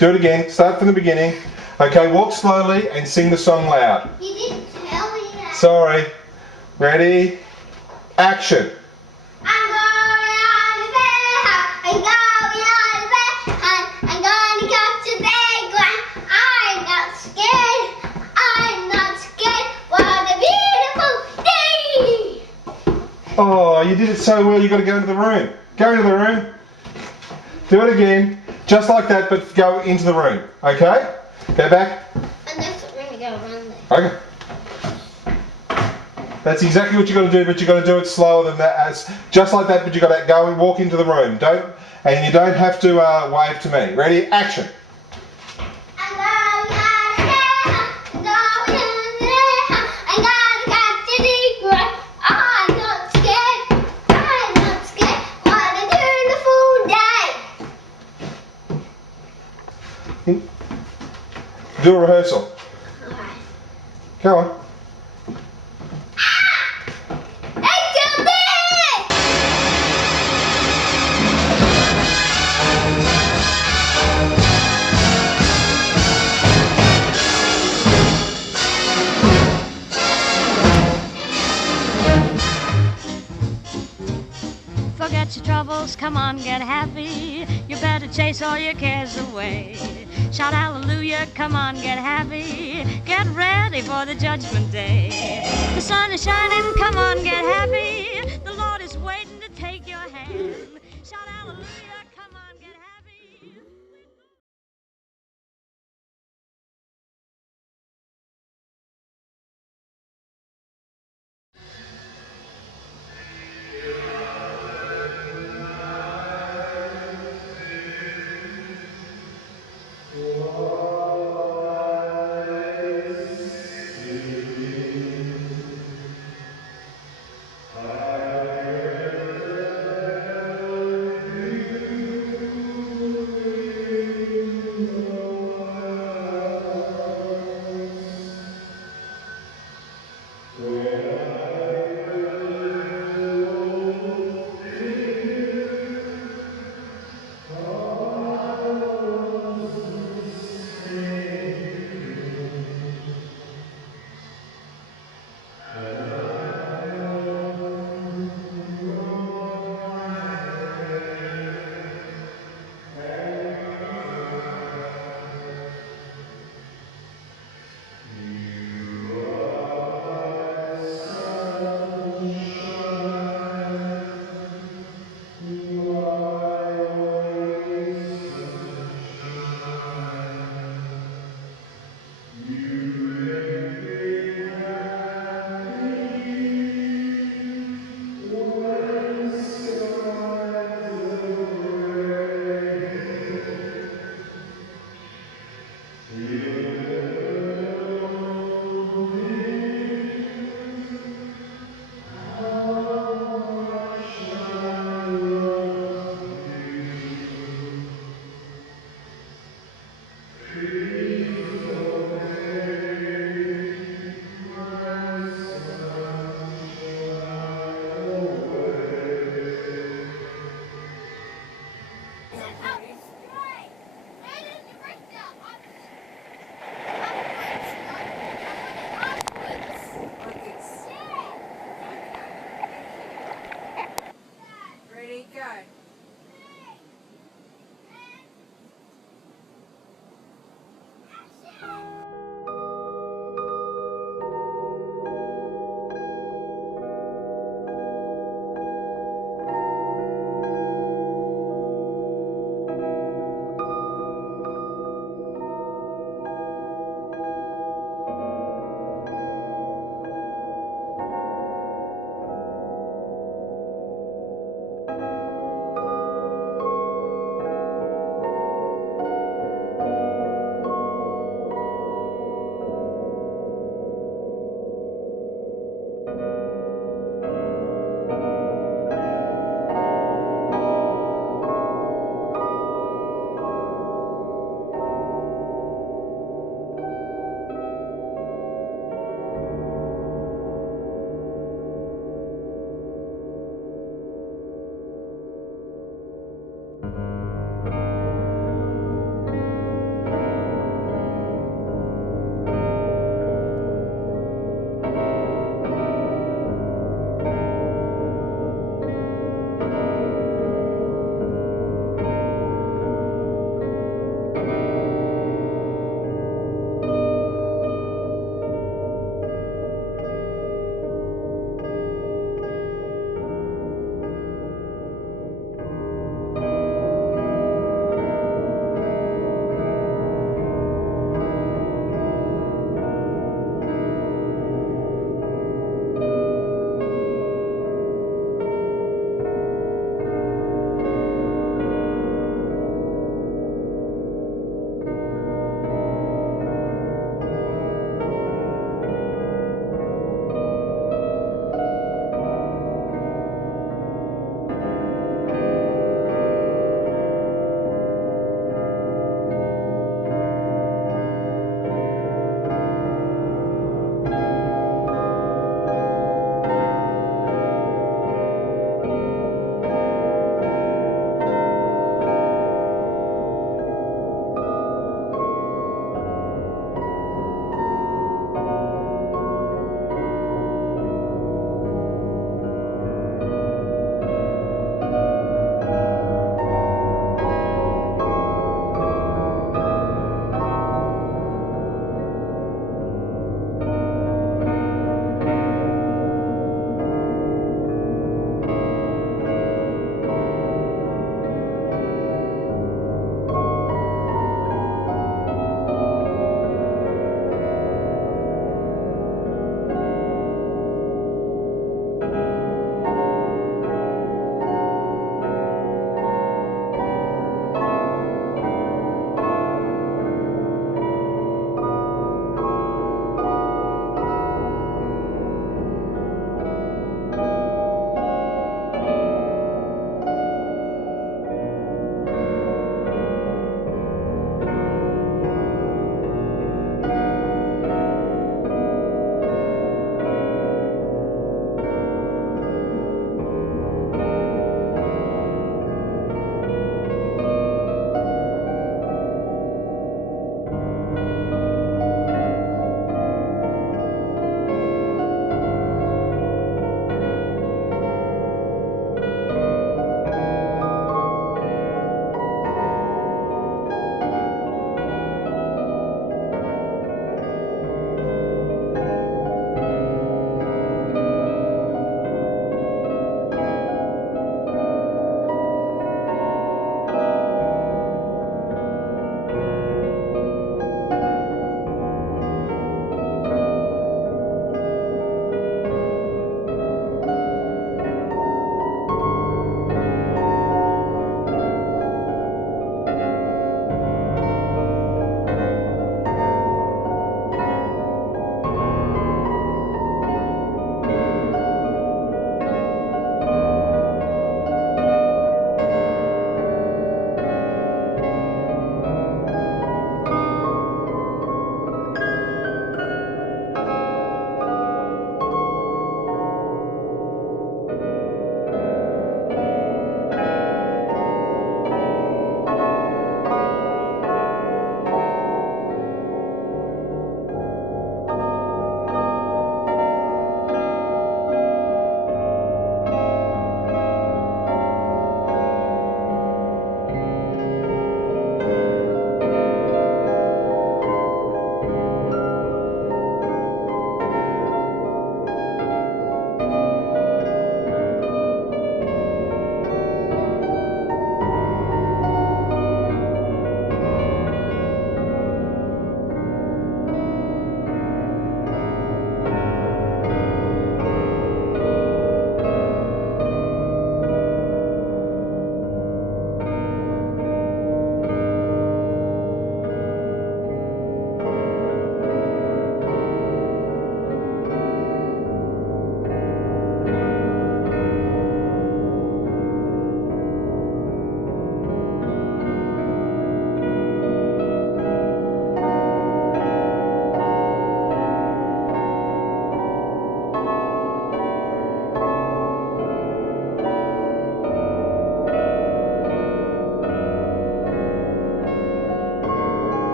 Do it again. Start from the beginning. Okay, walk slowly and sing the song loud. You didn't tell me that. Sorry. Ready? Action. I'm going on the bed. I'm going on the bed. I'm going to catch a big one. I'm not scared. I'm not scared. What a beautiful day. Oh, you did it so well. You've got to go into the room. Go into the room. Do it again. Just like that, but go into the room. Okay? Go back. And that's what we're going to go around there. Okay. That's exactly what you got to do, but you got to do it slower than that. Just like that, but you got to go and walk into the room. And you don't have to wave to me. Ready? Action. I'm going on the bed. I'm going on the bed. I'm going to catch a big one. I'm not scared. I'm not scared. What a beautiful day. Do a rehearsal. Go on. Forget your troubles, come on, get happy. You better chase all your cares away. Shout hallelujah, come on, get happy. Get ready for the judgment day. The sun is shining, come on, get happy. The Lord is waiting to take your hand. Shout hallelujah, come on, get happy.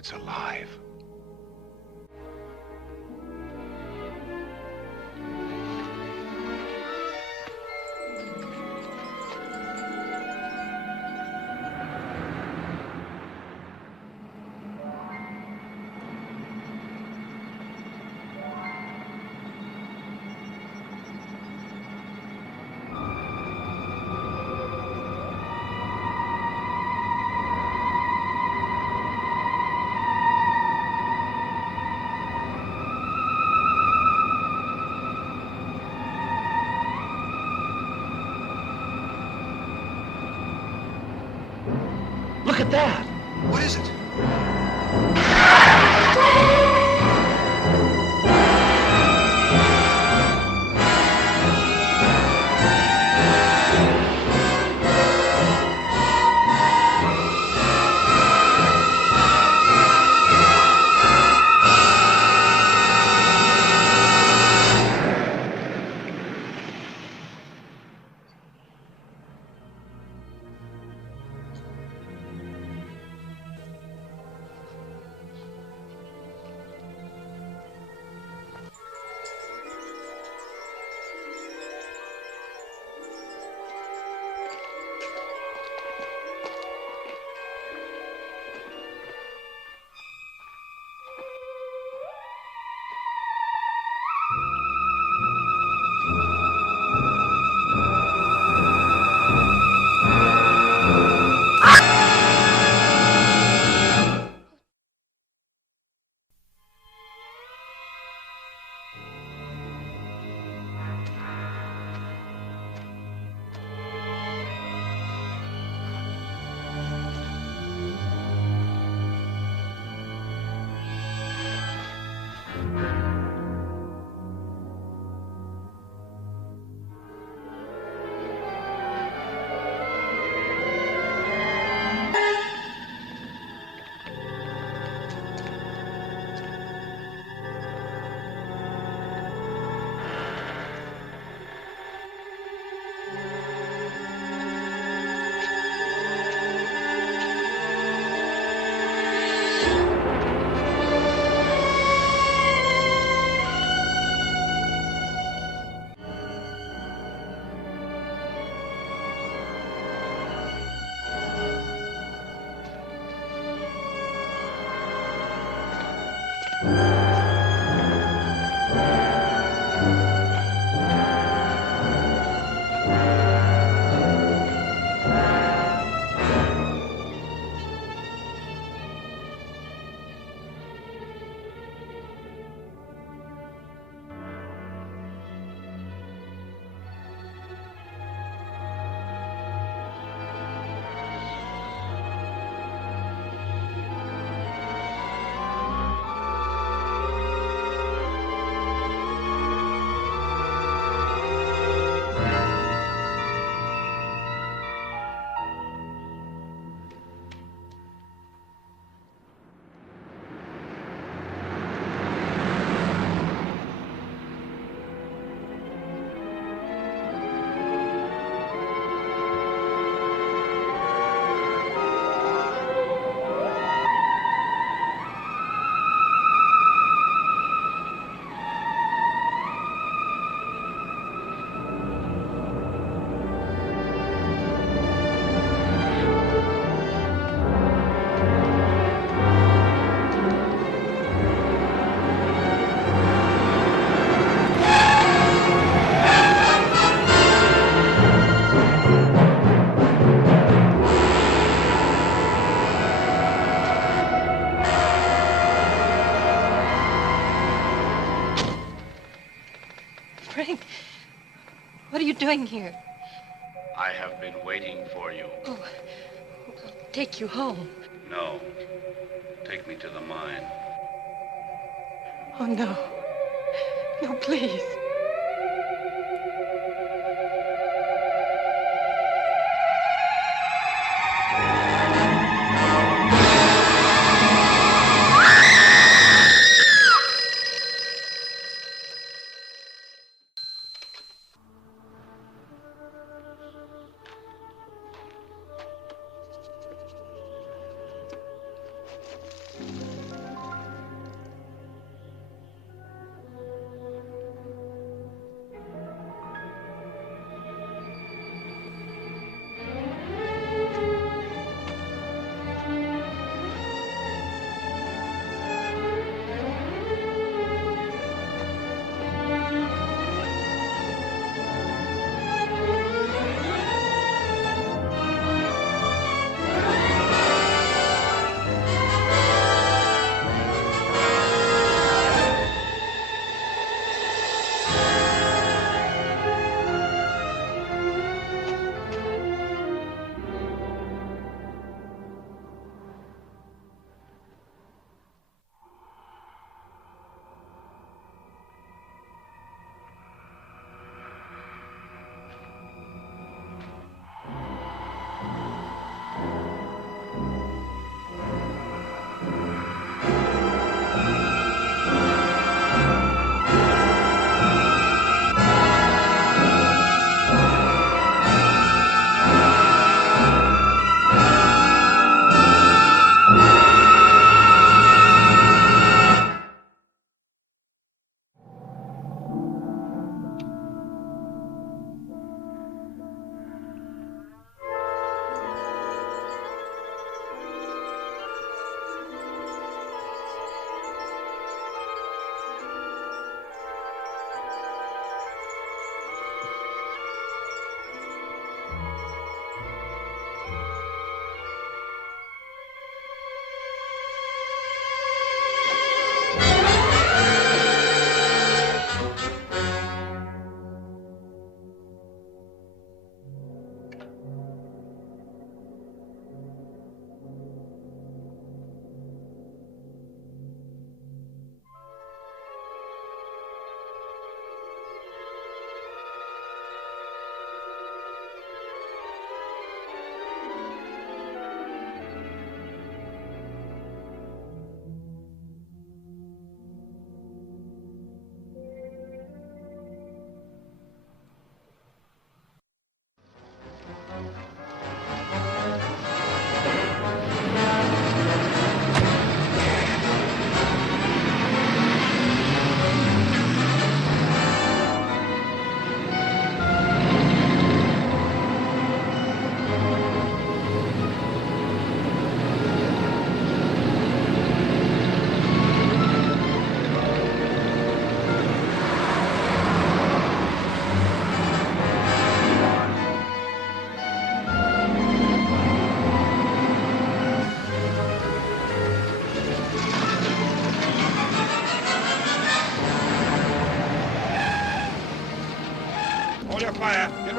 It's alive. Look at that! What is it? Frank, what are you doing here? I have been waiting for you. Oh, I'll take you home. No. Take me to the mine. Oh, no. No, please.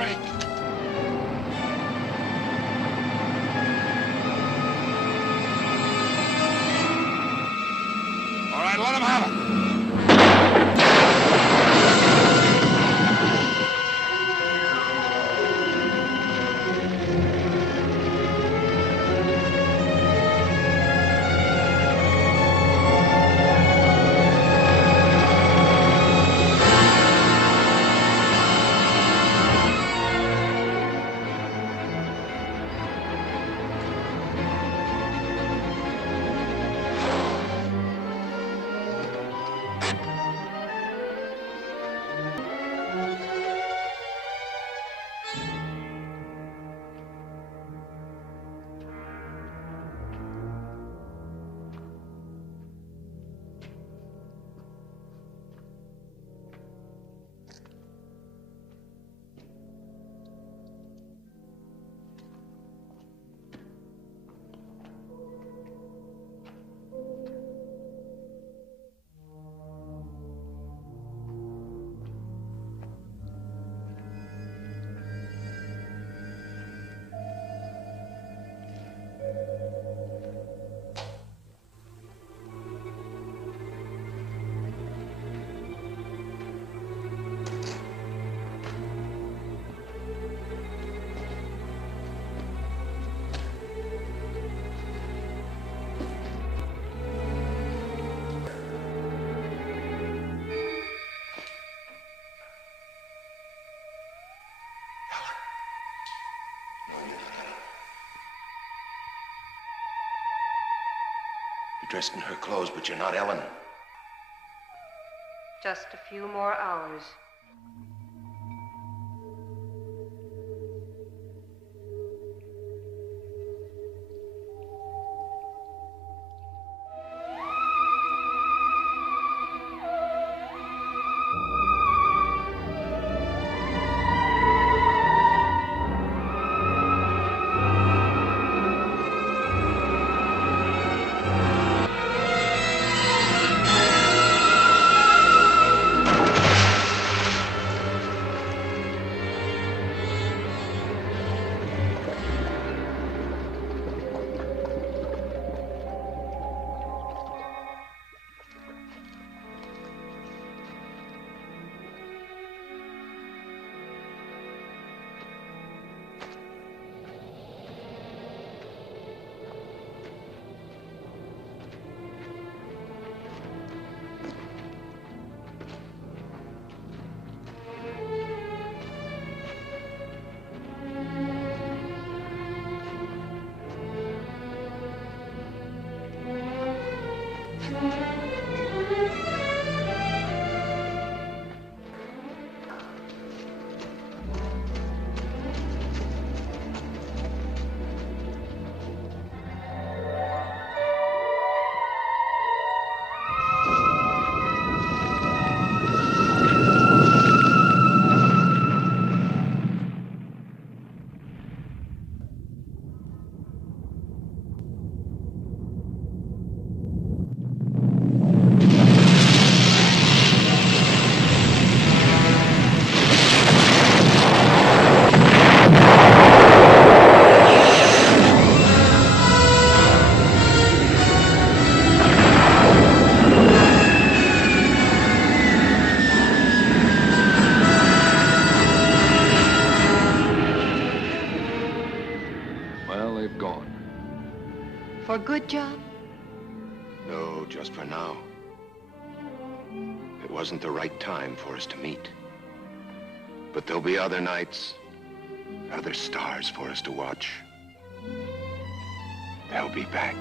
break. All right, let him have it. Dressed in her clothes, but you're not Ellen. Just a few more hours. For good, John? No, just for now. It wasn't the right time for us to meet. But there'll be other nights, other stars for us to watch. They'll be back.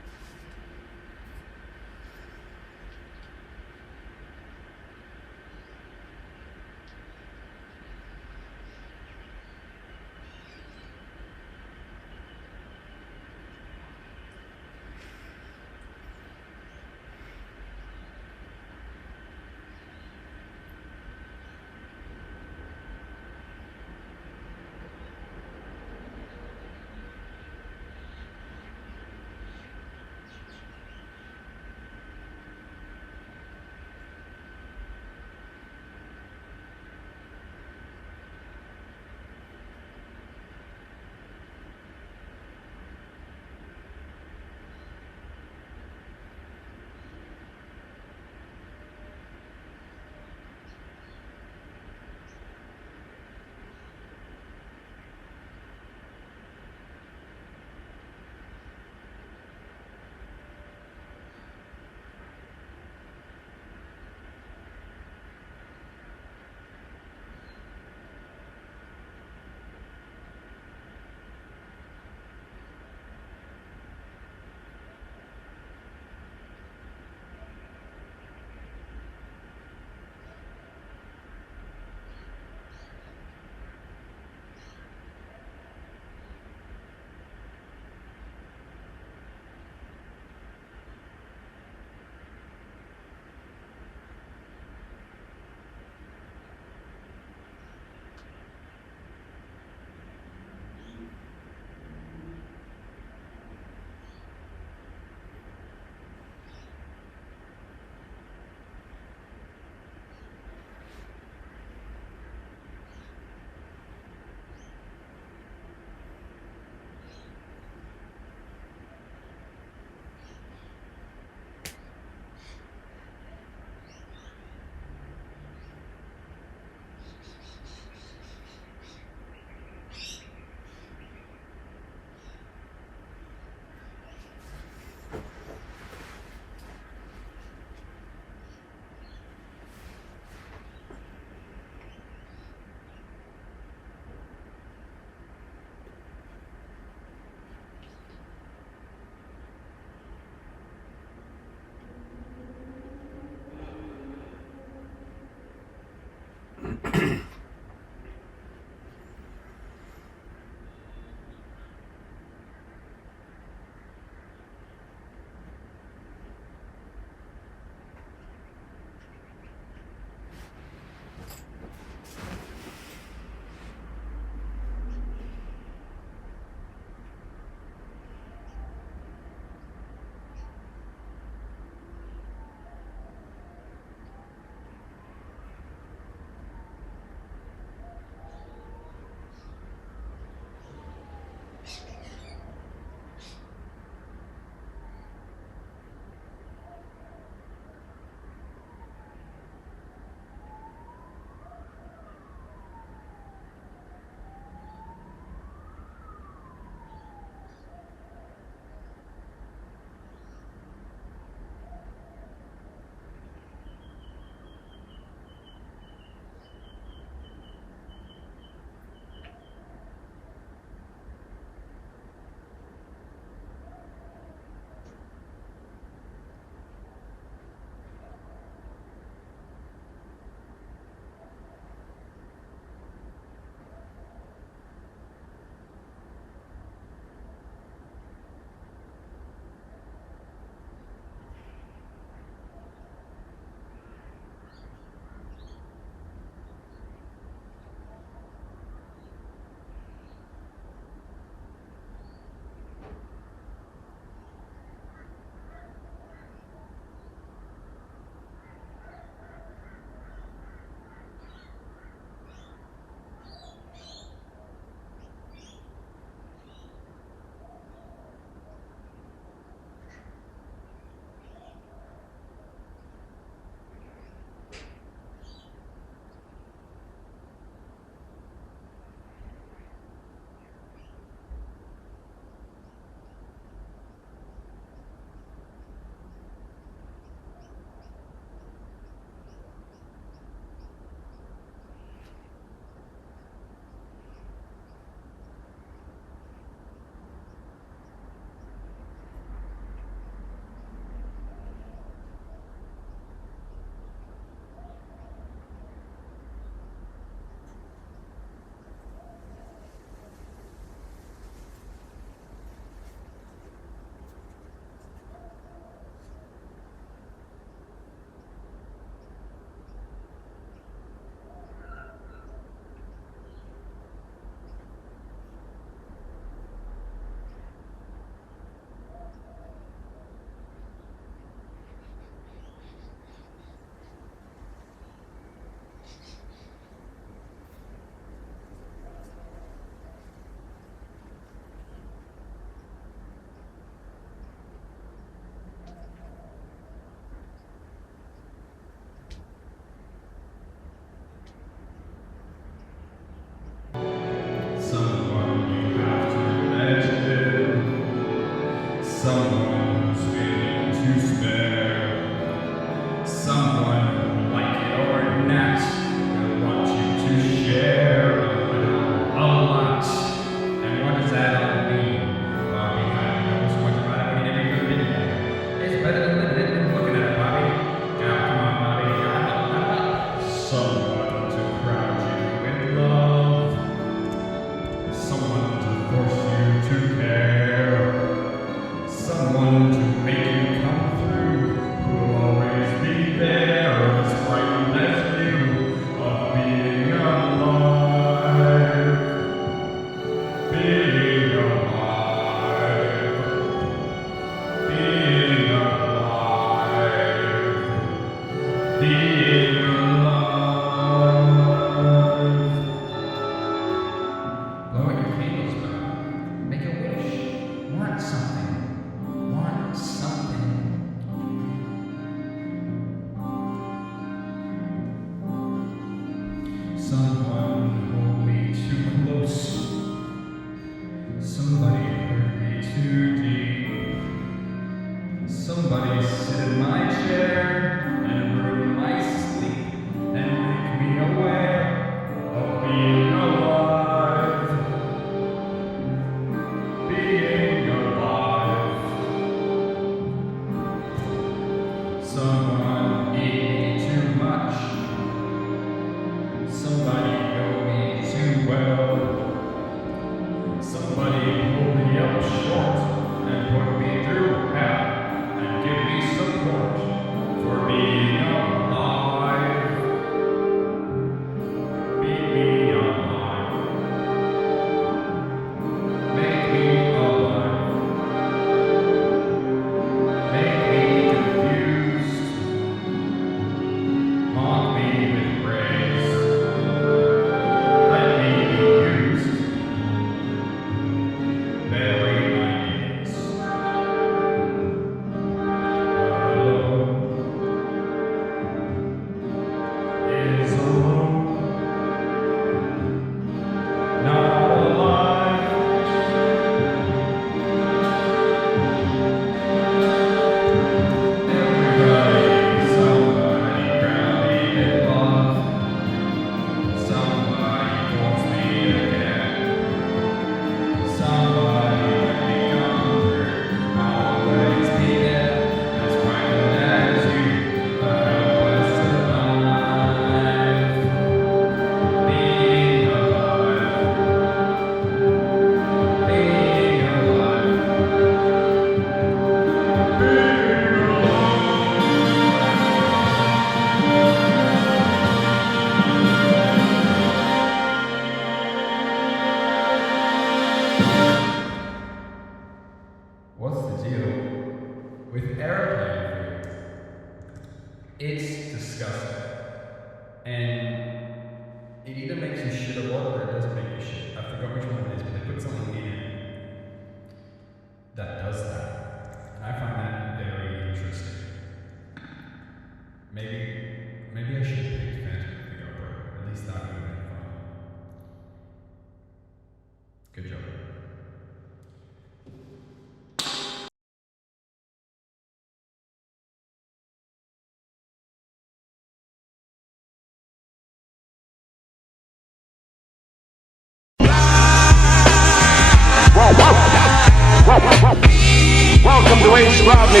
Welcome to Ace Proudly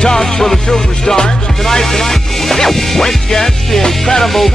Talks for the Superstars. Tonight's guest, the incredible